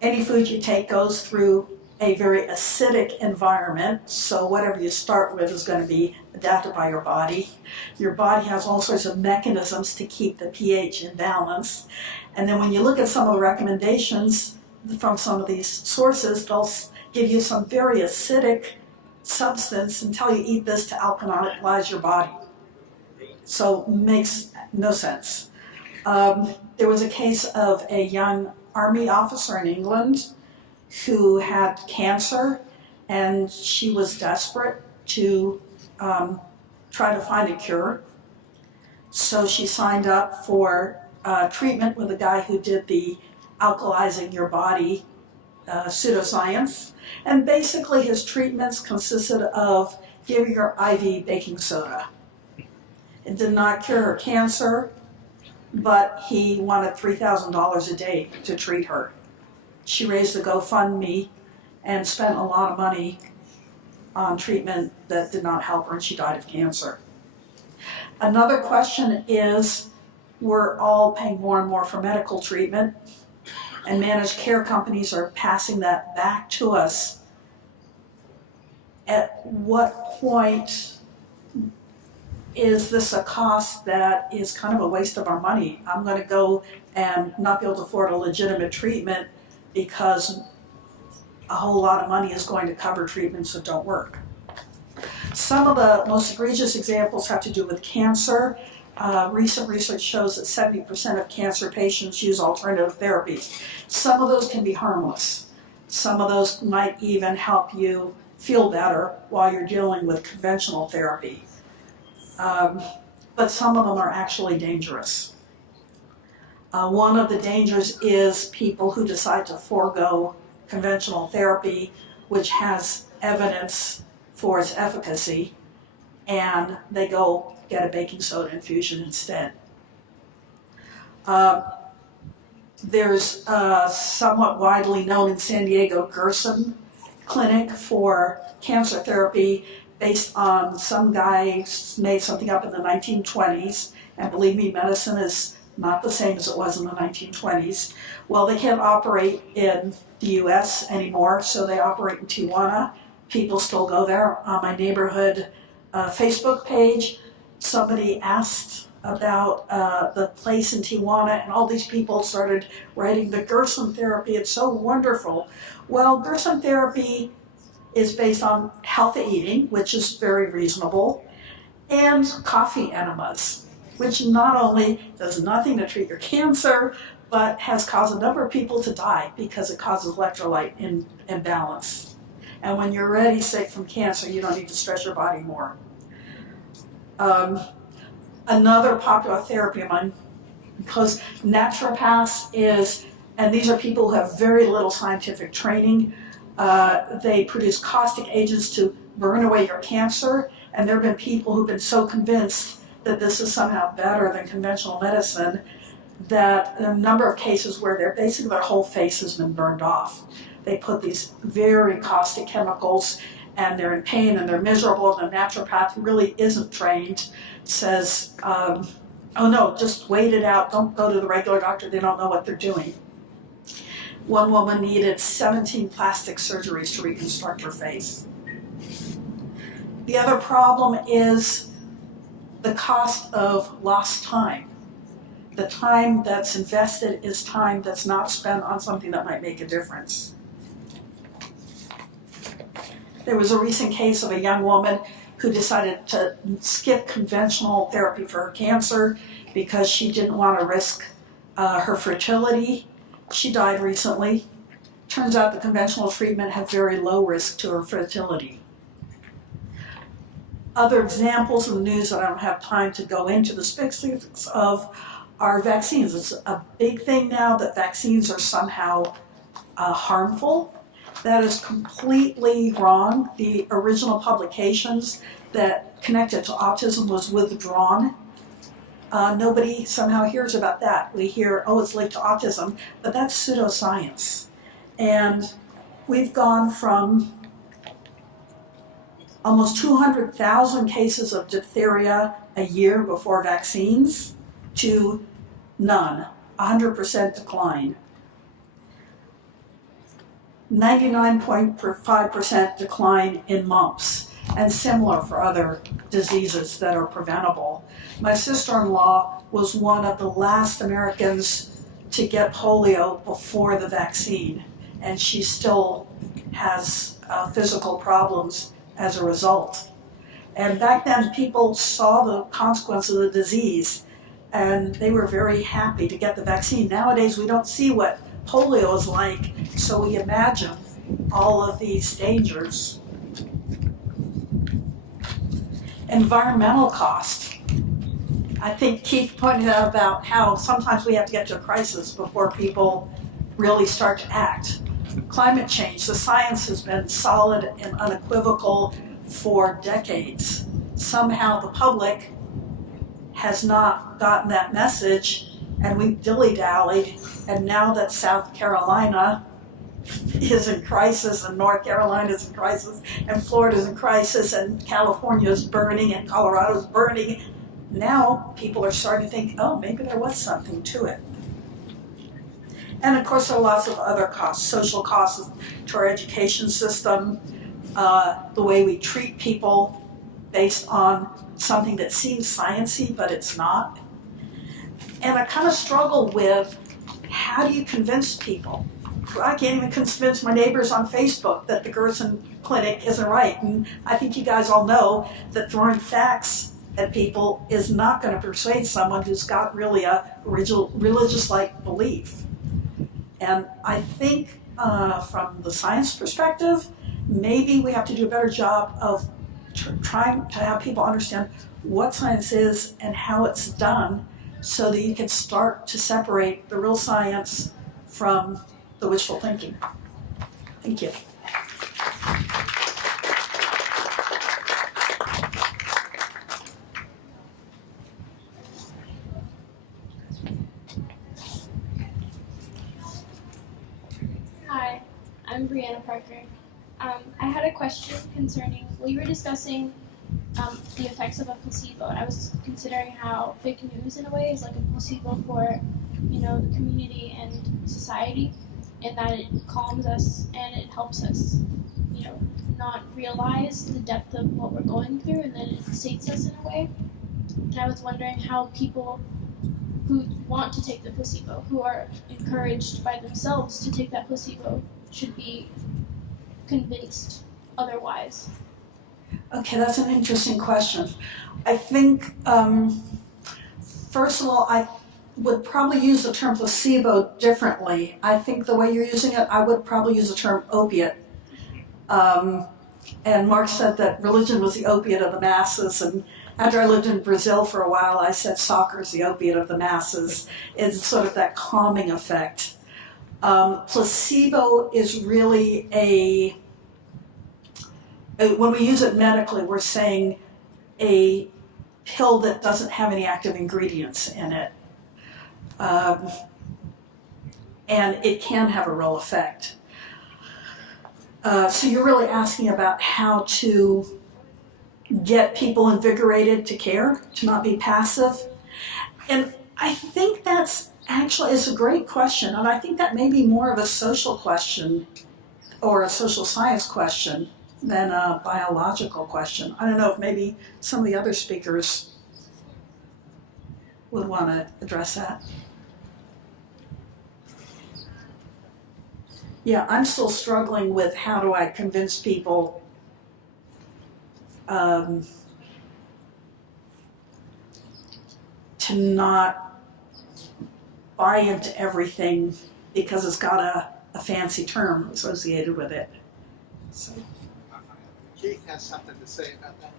any food you take goes through a very acidic environment, so whatever you start with is going to be adapted by your body. Your body has all sorts of mechanisms to keep the pH in balance. And then when you look at some of the recommendations from some of these sources, they'll give you some very acidic substance and tell you eat this to alkalize your body. So makes no sense. There was a case of a young Army officer in England who had cancer, and she was desperate to try to find a cure. So she signed up for treatment with a guy who did the alkalizing your body pseudoscience. And basically his treatments consisted of giving her IV baking soda. It did not cure her cancer, but he wanted $3,000 a day to treat her. She raised a GoFundMe and spent a lot of money on treatment that did not help her, and she died of cancer. Another question is, we're all paying more and more for medical treatment, and managed care companies are passing that back to us. At what point is this a cost that is kind of a waste of our money? I'm going to go and not be able to afford a legitimate treatment because a whole lot of money is going to cover treatments that don't work. Some of the most egregious examples have to do with cancer. Recent research shows that 70% of cancer patients use alternative therapies. Some of those can be harmless. Some of those might even help you feel better while you're dealing with conventional therapy. But some of them are actually dangerous. One of the dangers is people who decide to forego conventional therapy, which has evidence for its efficacy, and they go get a baking soda infusion instead. There's somewhat widely known in San Diego Gerson Clinic for cancer therapy based on some guy made something up in the 1920s, and believe me, medicine is not the same as it was in the 1920s. Well, they can't operate in the US anymore, so they operate in Tijuana. People still go there. On my neighborhood Facebook page, somebody asked about the place in Tijuana, and all these people started writing the Gerson therapy. It's so wonderful. Well, Gerson therapy is based on healthy eating, which is very reasonable, and coffee enemas, which not only does nothing to treat your cancer, but has caused a number of people to die because it causes electrolyte imbalance. And when you're already sick from cancer, you don't need to stress your body more. Another popular therapy of mine, because naturopaths is, and these are people who have very little scientific training, they produce caustic agents to burn away your cancer, and there have been people who've been so convinced that this is somehow better than conventional medicine that there are a number of cases where basically their whole face has been burned off. They put these very caustic chemicals, and they're in pain and they're miserable, and the naturopath who really isn't trained says, oh no, just wait it out, don't go to the regular doctor, they don't know what they're doing. One woman needed 17 plastic surgeries to reconstruct her face. The other problem is the cost of lost time. The time that's invested is time that's not spent on something that might make a difference. There was a recent case of a young woman who decided to skip conventional therapy for her cancer because she didn't want to risk her fertility. She died recently. Turns out the conventional treatment had very low risk to her fertility. Other examples in the news that I don't have time to go into the specifics of are vaccines. It's a big thing now that vaccines are somehow harmful. That is completely wrong. The original publications that connected to autism was withdrawn. Nobody somehow hears about that. We hear, oh, it's linked to autism, but that's pseudoscience. And we've gone from almost 200,000 cases of diphtheria a year before vaccines to none, 100% decline. 99.5% decline in mumps, and similar for other diseases that are preventable. My sister-in-law was one of the last Americans to get polio before the vaccine, and she still has physical problems as a result. And back then, people saw the consequence of the disease, and they were very happy to get the vaccine. Nowadays, we don't see what polio is like, so we imagine all of these dangers. Environmental cost. I think Keith pointed out about how sometimes we have to get to a crisis before people really start to act. Climate change, the science has been solid and unequivocal for decades. Somehow the public has not gotten that message, and we've dilly-dallied, and now that South Carolina is in crisis, and North Carolina is in crisis, and Florida is in crisis, and California is burning, and Colorado is burning, now people are starting to think, oh, maybe there was something to it. And of course, there are lots of other costs, social costs to our education system, the way we treat people based on something that seems sciencey, but it's not. And I kind of struggle with, how do you convince people? I can't even convince my neighbors on Facebook that the Gerson Clinic isn't right. And I think you guys all know that throwing facts at people is not going to persuade someone who's got really a religious-like belief. And I think from the science perspective, maybe we have to do a better job of trying to have people understand what science is and how it's done, so that you can start to separate the real science from the wishful thinking. Thank you. Hi, I'm Brianna Parker. I had a question concerning, we were discussing the effects of a placebo, and I was considering how fake news in a way is like a placebo for, the community and society, in that it calms us and it helps us, not realize the depth of what we're going through, and then it sates us in a way. And I was wondering how people who want to take the placebo, who are encouraged by themselves to take that placebo, should be convinced otherwise. Okay, that's an interesting question. I think, first of all, I would probably use the term placebo differently. I think the way you're using it, I would probably use the term opiate. And Marx said that religion was the opiate of the masses, and after I lived in Brazil for a while, I said soccer is the opiate of the masses. It's sort of that calming effect. Placebo is really when we use it medically, we're saying a pill that doesn't have any active ingredients in it. And it can have a real effect. So you're really asking about how to get people invigorated to care, to not be passive. And I think that's actually is a great question, and I think that may be more of a social question or a social science question than a biological question. I don't know if maybe some of the other speakers would want to address that. Yeah, I'm still struggling with how do I convince people to not buy into everything because it's got a fancy term associated with it. So. Keith has something to say about that.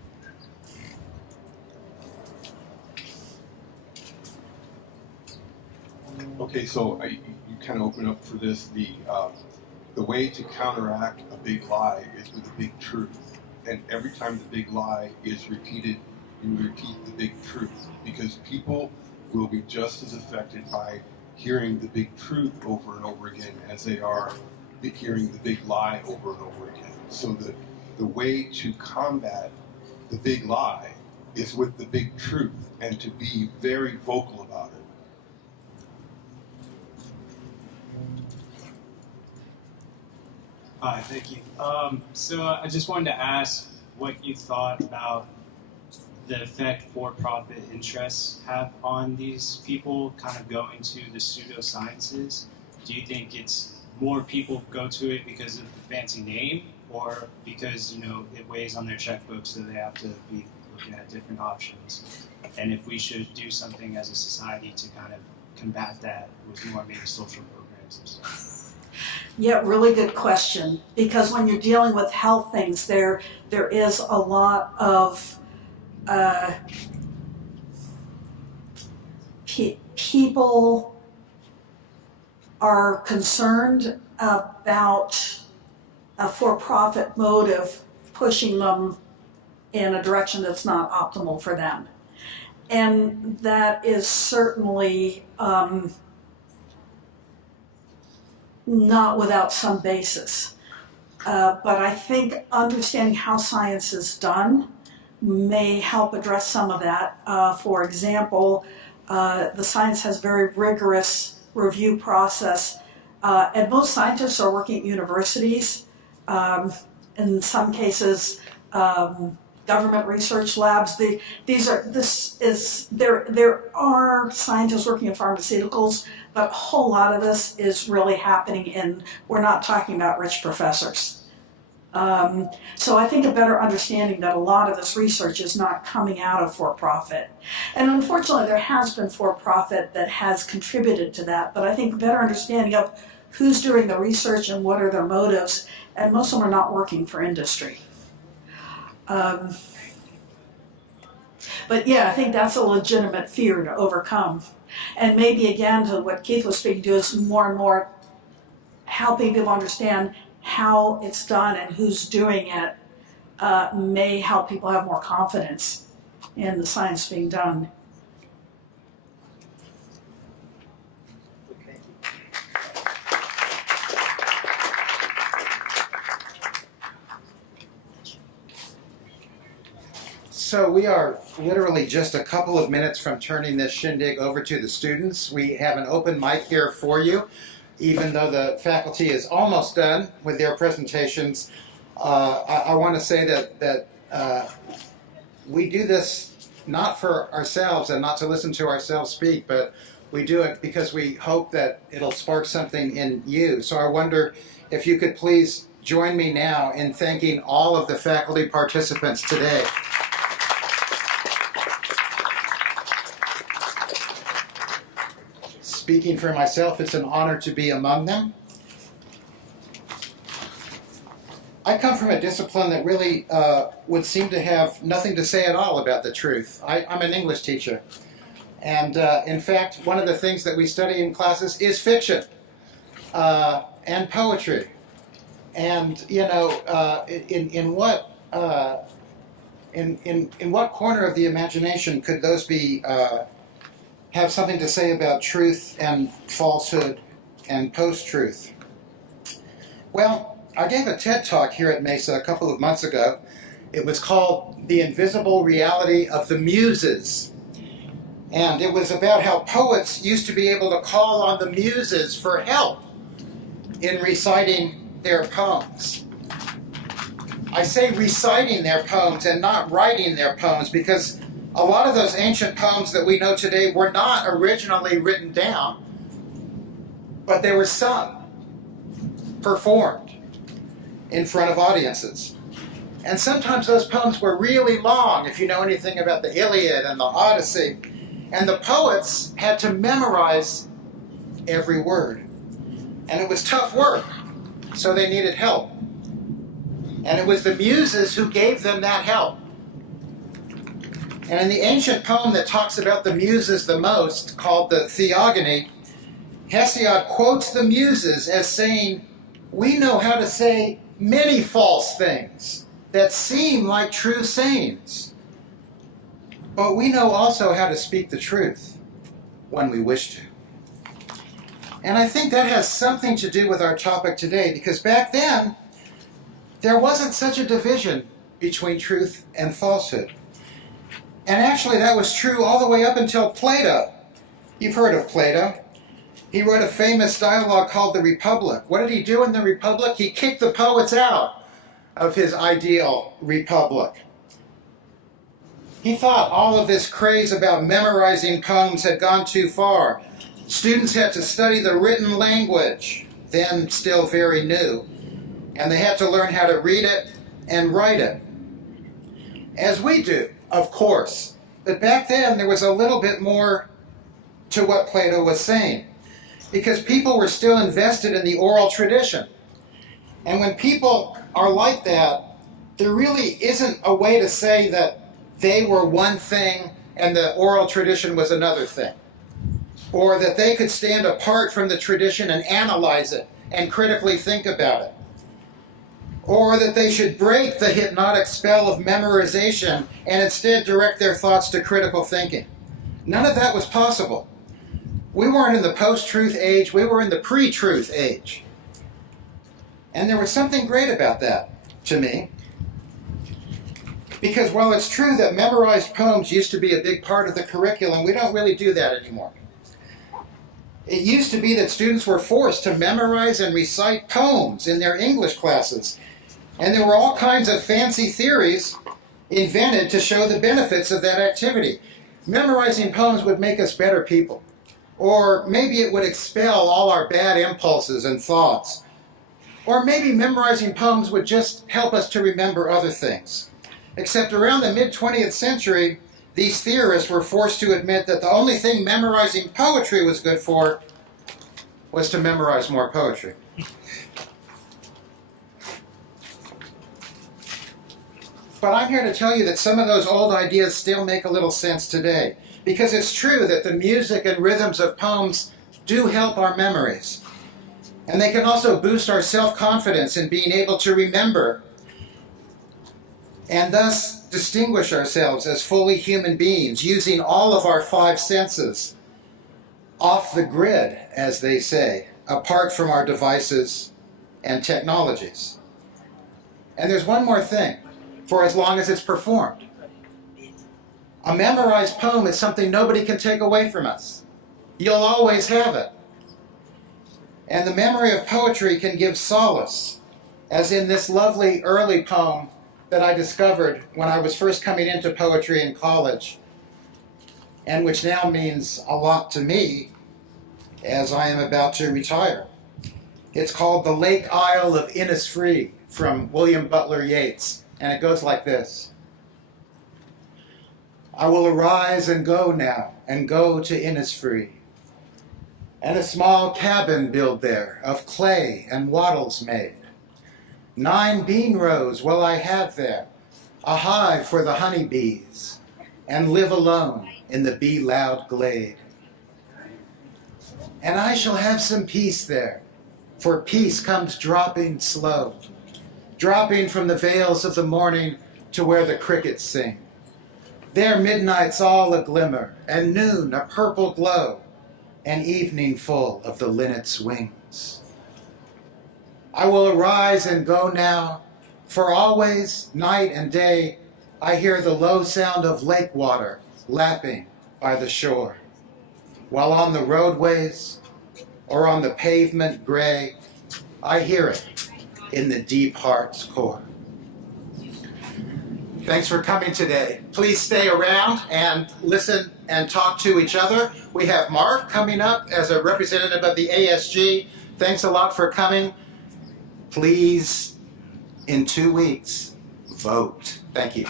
Okay, so you kind of open up for this. The way to counteract a big lie is with a big truth. And every time the big lie is repeated, you repeat the big truth. Because people will be just as affected by hearing the big truth over and over again as they are hearing the big lie over and over again. So the the way to combat the big lie is with the big truth and to be very vocal about it. Hi, thank you. So I just wanted to ask what you thought about the effect for-profit interests have on these people kind of going to the pseudosciences. Do you think it's more people go to it because of the fancy name, or because, you know, it weighs on their checkbook so they have to be looking at different options? And if we should do something as a society to kind of combat that with more maybe social programs and stuff. Yeah, really good question. Because when you're dealing with health things, there is a lot of people are concerned about a for-profit motive pushing them in a direction that's not optimal for them. And that is certainly not without some basis. But I think understanding how science is done may help address some of that. For example, the science has a very rigorous review process, and most scientists are working at universities. In some cases, government research labs. There are scientists working in pharmaceuticals, but a whole lot of this is really happening in, we're not talking about rich professors. So I think a better understanding that a lot of this research is not coming out of for-profit. And unfortunately there has been for-profit that has contributed to that, but I think a better understanding of who's doing the research and what are their motives, and most of them are not working for industry. But yeah, I think that's a legitimate fear to overcome. And maybe again, to what Keith was speaking to, is more and more helping people understand how it's done and who's doing it may help people have more confidence in the science being done. So we are literally just a couple of minutes from turning this shindig over to the students. We have an open mic here for you. Even though the faculty is almost done with their presentations, I want to say that we do this not for ourselves and not to listen to ourselves speak, but we do it because we hope that it'll spark something in you. So I wonder if you could please join me now in thanking all of the faculty participants today. Speaking for myself, it's an honor to be among them. I come from a discipline that really would seem to have nothing to say at all about the truth. I'm an English teacher. And in fact, one of the things that we study in classes is fiction and poetry. And, you know, in what corner of the imagination could those be have something to say about truth and falsehood and post-truth? Well, I gave a TED Talk here at Mesa a couple of months ago. It was called The Invisible Reality of the Muses. And it was about how poets used to be able to call on the muses for help in reciting their poems. I say reciting their poems and not writing their poems because a lot of those ancient poems that we know today were not originally written down, but they were sung, performed in front of audiences. And sometimes those poems were really long, if you know anything about the Iliad and the Odyssey, and the poets had to memorize every word. And it was tough work, so they needed help. And it was the muses who gave them that help. And in the ancient poem that talks about the muses the most, called the Theogony, Hesiod quotes the muses as saying, "We know how to say many false things that seem like true sayings, but we know also how to speak the truth when we wish to." And I think that has something to do with our topic today, because back then, there wasn't such a division between truth and falsehood. And actually that was true all the way up until Plato. You've heard of Plato. He wrote a famous dialogue called The Republic. What did he do in The Republic? He kicked the poets out of his ideal republic. He thought all of this craze about memorizing poems had gone too far. Students had to study the written language, then still very new, and they had to learn how to read it and write it. As we do, of course. But back then there was a little bit more to what Plato was saying, because people were still invested in the oral tradition. And when people are like that, there really isn't a way to say that they were one thing and the oral tradition was another thing. Or that they could stand apart from the tradition and analyze it and critically think about it. Or that they should break the hypnotic spell of memorization and instead direct their thoughts to critical thinking. None of that was possible. We weren't in the post-truth age, we were in the pre-truth age. And there was something great about that, to me. Because while it's true that memorized poems used to be a big part of the curriculum, we don't really do that anymore. It used to be that students were forced to memorize and recite poems in their English classes. And there were all kinds of fancy theories invented to show the benefits of that activity. Memorizing poems would make us better people. Or maybe it would expel all our bad impulses and thoughts. Or maybe memorizing poems would just help us to remember other things. Except around the mid-20th century, these theorists were forced to admit that the only thing memorizing poetry was good for was to memorize more poetry. But I'm here to tell you that some of those old ideas still make a little sense today. Because it's true that the music and rhythms of poems do help our memories. And they can also boost our self-confidence in being able to remember and thus distinguish ourselves as fully human beings, using all of our five senses off the grid, as they say, apart from our devices and technologies. And there's one more thing, for as long as it's performed. A memorized poem is something nobody can take away from us. You'll always have it. And the memory of poetry can give solace, as in this lovely early poem that I discovered when I was first coming into poetry in college, and which now means a lot to me as I am about to retire. It's called The Lake Isle of Innisfree from William Butler Yeats, and it goes like this. I will arise and go now, and go to Innisfree, and a small cabin build there, of clay and wattles made. 9 bean rows will I have there, a hive for the honey bees, and live alone in the bee-loud glade. And I shall have some peace there, for peace comes dropping slow, dropping from the vales of the morning to where the crickets sing. There midnight's all a glimmer, and noon a purple glow, and evening full of the linnet's wings. I will arise and go now, for always, night and day, I hear the low sound of lake water lapping by the shore, while on the roadways or on the pavement gray, I hear it in the deep heart's core. Thanks for coming today. Please stay around and listen and talk to each other. We have Mark coming up as a representative of the ASG. Thanks a lot for coming. Please, in 2 weeks, vote. Thank you.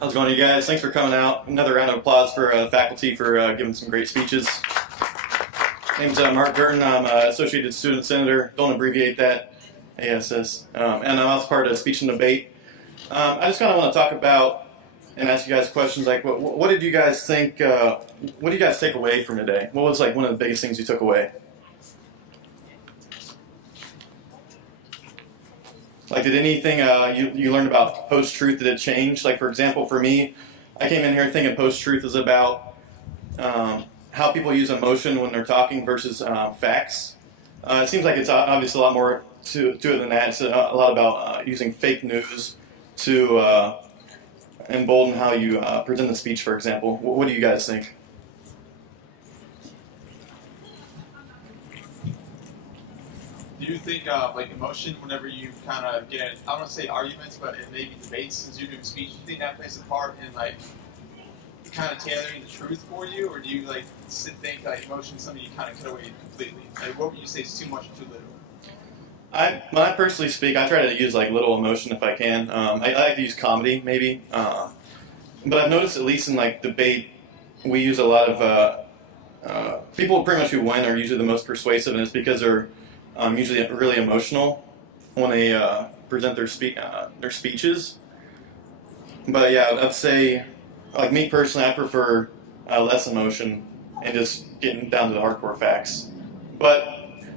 How's it going, you guys? Thanks for coming out. Another round of applause for faculty for giving some great speeches. My name's Mark Burton. I'm Associated Student Senator. Don't abbreviate that, ASS. And I'm also part of Speech and Debate. I just kind of want to talk about and ask you guys questions like, what did you guys think, what do you guys take away from today? What was like one of the biggest things you took away? Like, did anything you learned about post-truth, did it change? Like, for example, for me, I came in here thinking post-truth is about how how people use emotion when they're talking versus facts. It seems like it's obviously a lot more to it than that. It's a lot about using fake news to embolden how you present the speech, for example. What do you guys think? Do you think like emotion, whenever you kind of get in, I don't want to say arguments, but in maybe debates, since you're doing speech, do you think that plays a part in like kind of tailoring the truth for you, or do you like think like emotion is something you kind of cut away completely? Like, what would you say is too much or too little? When I personally speak, I try to use like little emotion if I can. I like to use comedy maybe, but I've noticed at least in like debate, we use a lot of people pretty much who win are usually the most persuasive, and it's because they're usually really emotional when they present their speeches. But yeah, I'd say, like me personally, I prefer less emotion and just getting down to the hardcore facts. But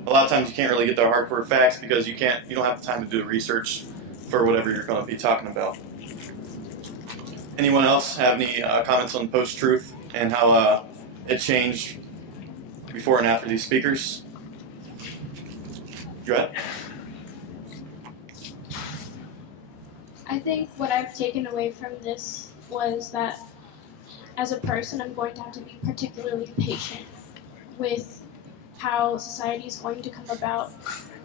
a lot of times you can't really get the hardcore facts because you don't have the time to do the research for whatever you're going to be talking about. Anyone else have any comments on post-truth and how it changed before and after these speakers? Go ahead. I think what I've taken away from this was that as a person, I'm going to have to be particularly patient with how society is going to come about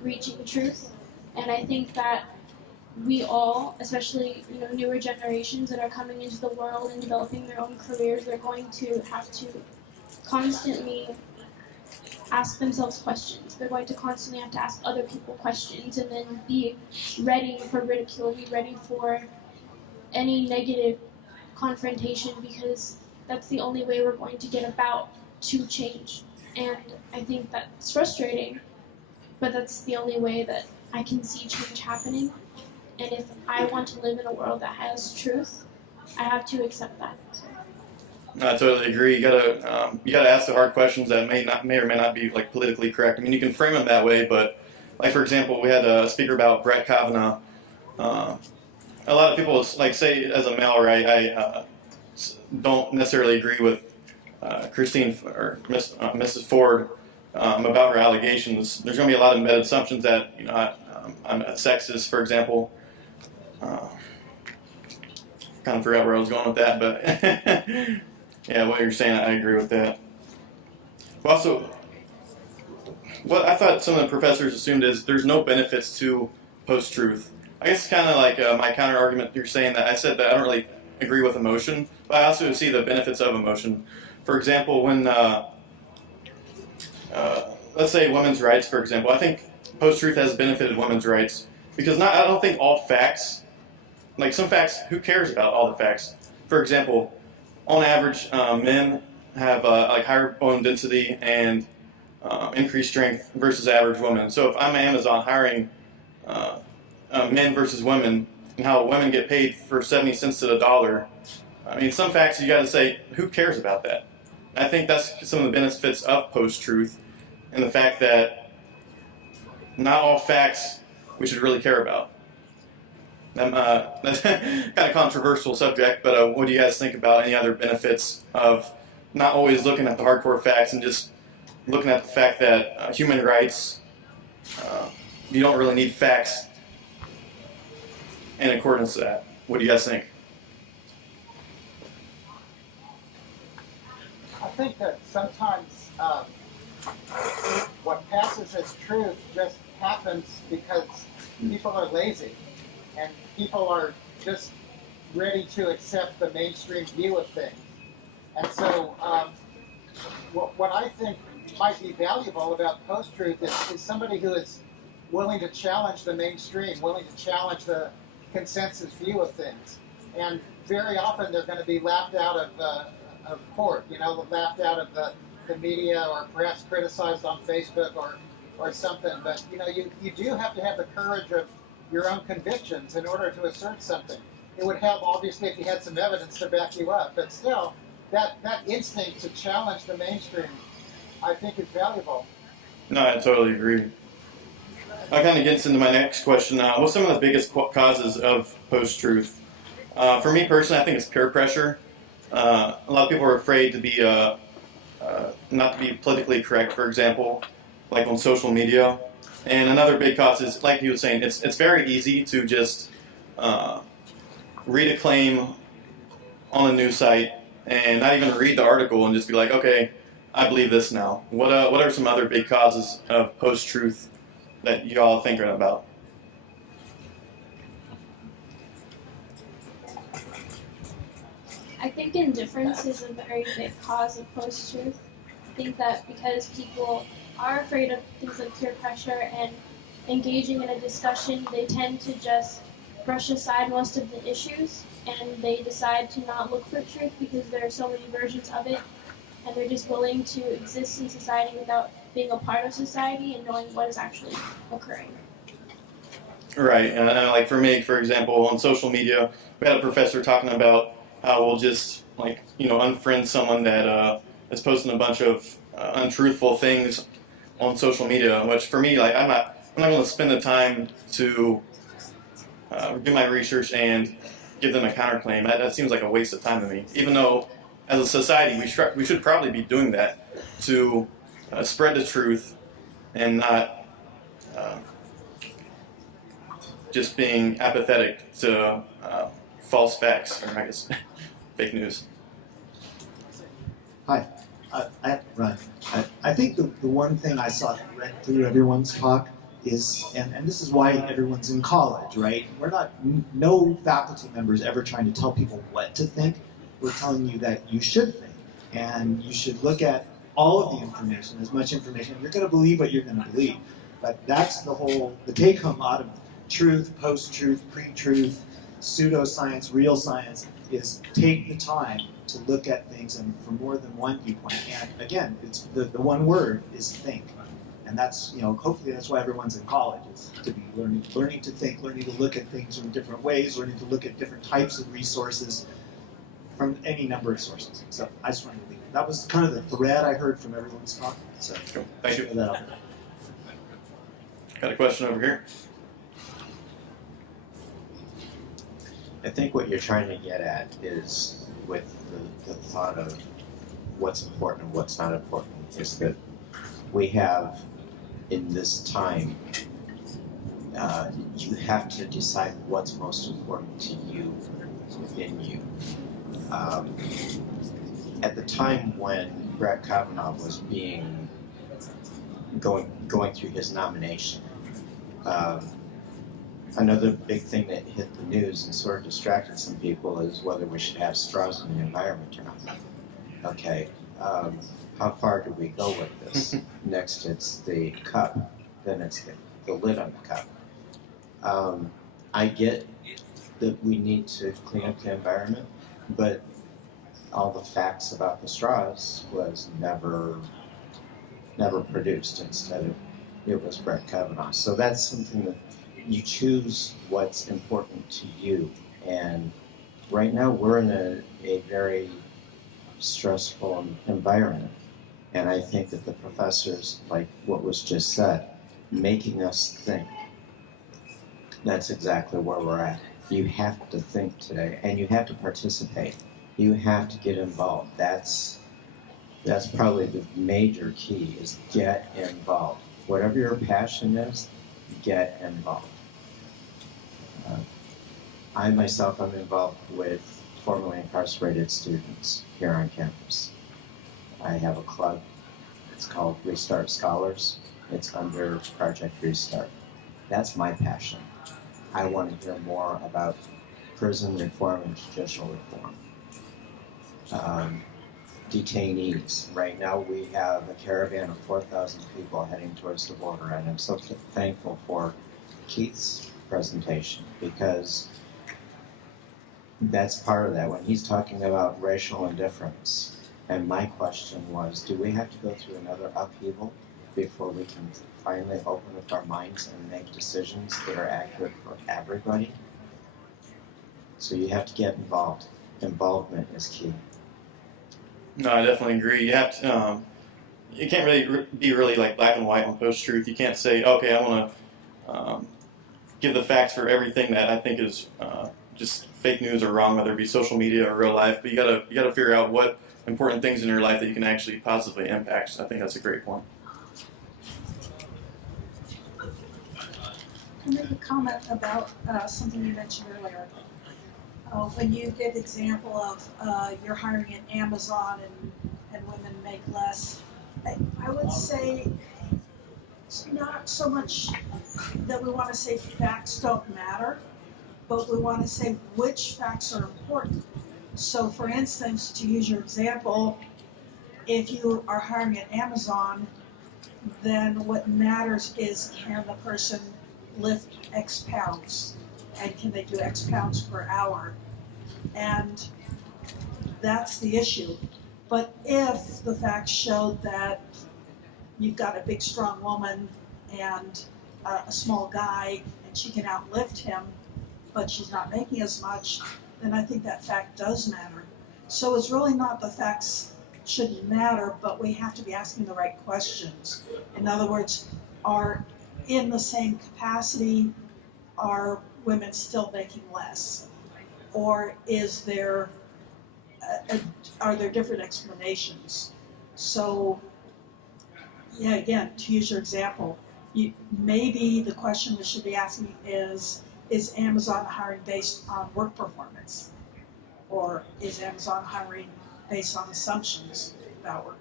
reaching truth. And I think that we all, especially newer generations that are coming into the world and developing their own careers, they're going to have to constantly ask themselves questions. They're going to constantly have to ask other people questions and then be ready for ridicule, be ready for any negative confrontation, because that's the only way we're going to get about to change. And I think that's frustrating, but that's the only way that I can see change happening. And if I want to live in a world that has truth, I have to accept that. No, I totally agree. You gotta ask the hard questions that may or may not be like politically correct. I mean, you can frame them that way, but like for example, we had a speaker about Brett Kavanaugh. A lot of people like say as a male, right? I don't necessarily agree with Christine or Mrs. Ford about her allegations. There's going to be a lot of meta assumptions that I'm a sexist, for example. Kind of forgot where I was going with that, but yeah, what you're saying, I agree with that. Also, what I thought some of the professors assumed is there's no benefits to post-truth. I guess it's kind of like my counter argument. You're saying that I said that I don't really agree with emotion, but I also see the benefits of emotion. For example, when let's say women's rights, for example, I think post-truth has benefited women's rights because I don't think all facts, like some facts, who cares about all the facts? For example, on average, men have like higher bone density and increased strength versus average women. So if I'm Amazon hiring men versus women, and how women get paid for 70 cents to the dollar, I mean, some facts you got to say, who cares about that? I think that's some of the benefits of post-truth, and the fact that not all facts we should really care about. That's kind of controversial subject, but what do you guys think about any other benefits of not always looking at the hardcore facts and just looking at the fact that human rights, you don't really need facts in accordance to that? What do you guys think? I think that sometimes what passes as truth just happens because people are lazy and people are just ready to accept the mainstream view of things. And so what I think might be valuable about post-truth is somebody who is willing to challenge the mainstream, willing to challenge the consensus view of things. And very often they're going to be laughed out of court, laughed out of the media, or perhaps criticized on Facebook or something. But you do have to have the courage of your own convictions in order to assert something. It would help, obviously, if you had some evidence to back you up. But still, that instinct to challenge the mainstream, I think, is valuable. No, I totally agree. That kind of gets into my next question. What's some of the biggest causes of post-truth? For me personally, I think it's peer pressure. A lot of people are afraid to be not to be politically correct, for example, like on social media. And another big cause is, like he was saying, it's very easy to just read a claim on a news site and not even read the article and just be like, okay, I believe this now. What are some other big causes of post-truth that you all think about? I think indifference is a very big cause of post-truth. I think that because people are afraid of things like peer pressure and engaging in a discussion, they tend to just brush aside most of the issues and they decide to not look for truth because there are so many versions of it, and they're just willing to exist in society without being a part of society and knowing what is actually occurring. Right, and like for me, for example, on social media, we had a professor talking about how we'll just unfriend someone that is posting a bunch of untruthful things on social media. Which for me, like I'm not going to spend the time to do my research and give them a counterclaim. That seems like a waste of time to me. Even though, as a society, we should probably be doing that to spread the truth and not just being apathetic to false facts, or I guess fake news. Hi, Ryan. I think the one thing I saw right through everyone's talk is, and this is why everyone's in college, right? We're not, no faculty members ever trying to tell people what to think. We're telling you that you should think, and you should look at all of the information, as much information. You're going to believe what you're going to believe, but that's the take-home out of truth, post-truth, pre-truth, pseudoscience, real science, is take the time to look at things and from more than one viewpoint. And again, it's the one word is think. And that's, hopefully that's why everyone's in college, is to be learning to think, learning to look at things from different ways, learning to look at different types of resources from any number of sources. So I just wanted to leave. That was kind of the thread I heard from everyone's talk. So cool. Thank you. That out. Got a question over here. I think what you're trying to get at is, with the thought of what's important and what's not important, is that we have, in this time, you have to decide what's most important to you within you. At the time when Brett Kavanaugh was going through his nomination, another big thing that hit the news and sort of distracted some people is whether we should have straws in the environment or not. Okay, how far do we go with this? Next it's the cup, then it's the lid on the cup. I get that we need to clean up the environment, but all the facts about the straws was never produced. Instead, it was Brett Kavanaugh. So that's something that you choose what's important to you. And right now we're in a very stressful environment. And I think that the professors, like what was just said, making us think, that's exactly where we're at. You have to think today, and you have to participate. You have to get involved. That's probably the major key, is get involved. Whatever your passion is, get involved. I myself am involved with formerly incarcerated students here on campus. I have a club. It's called Restart Scholars. It's under Project Restart. That's my passion. I want to hear more about prison reform and judicial reform. Detainees. Right now we have a caravan of 4,000 people heading towards the border, and I'm so thankful for Keith's presentation, because that's part of that when he's talking about racial indifference. And my question was, do we have to go through another upheaval before we can finally open up our minds and make decisions that are accurate for everybody? So you have to get involved. Involvement is key. No, I definitely agree. You have to. You can't really be really like black and white on post-truth. You can't say, okay, I want to give the facts for everything that I think is just fake news or wrong, whether it be social media or real life. But you gotta figure out what important things in your life that you can actually positively impact. So I think that's a great point. Can I make a comment about something you mentioned earlier? When you gave the example of you're hiring at Amazon and women make less, I would say it's not so much that we want to say facts don't matter, but we want to say which facts are important. So for instance, to use your example, if you are hiring at Amazon, then what matters is can the person lift X pounds, and can they do X pounds per hour? And that's the issue. But if the facts showed that you've got a big strong woman and a small guy and she can outlift him, but she's not making as much, then I think that fact does matter. So it's really not the facts shouldn't matter, but we have to be asking the right questions. In other words, are in the same capacity, are women still making less? Or is there, are there different explanations? So, yeah, again, to use your example, maybe the question we should be asking is Amazon hiring based on work performance? Or is Amazon hiring based on assumptions about work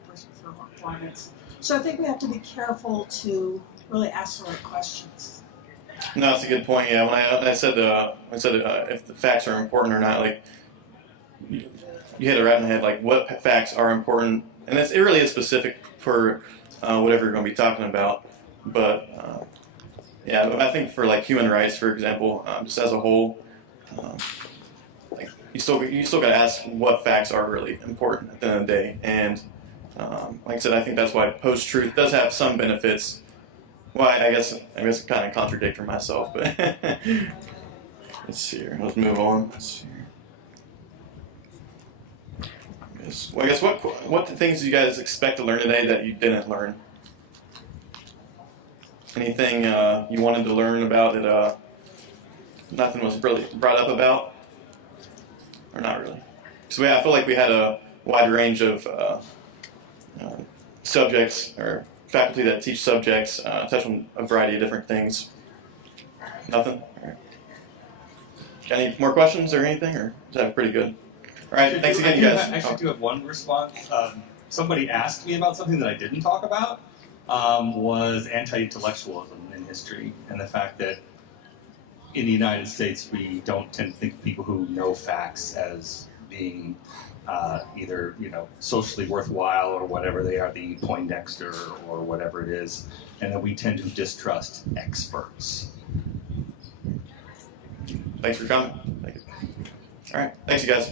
performance? So I think we have to be careful to really ask the right questions. No, that's a good point. Yeah, when I said if the facts are important or not, like you hit it right in the head. Like what facts are important, and it really is specific for whatever you're going to be talking about. But yeah, I think for like human rights, for example, just as a whole, like you still got to ask what facts are really important at the end of the day. And like I said, I think that's why post-truth does have some benefits. Well, I guess I kind of contradict for myself, but let's see here. Let's move on. Let's see here. Well, I guess what things do you guys expect to learn today that you didn't learn? Anything you wanted to learn about that nothing was really brought up about, or not really? So I feel like we had a wide range of subjects or faculty that teach subjects, touch on a variety of different things. Nothing? All right. Got any more questions or anything, or is that pretty good? All right, thanks again, you guys. I actually do have one response. Somebody asked me about something that I didn't talk about, was anti-intellectualism in history, and the fact that in the United States we don't tend to think of people who know facts as being either socially worthwhile or whatever they are, the Poindexter or whatever it is, and that we tend to distrust experts. Thanks for coming. Thank you. All right, thanks you guys.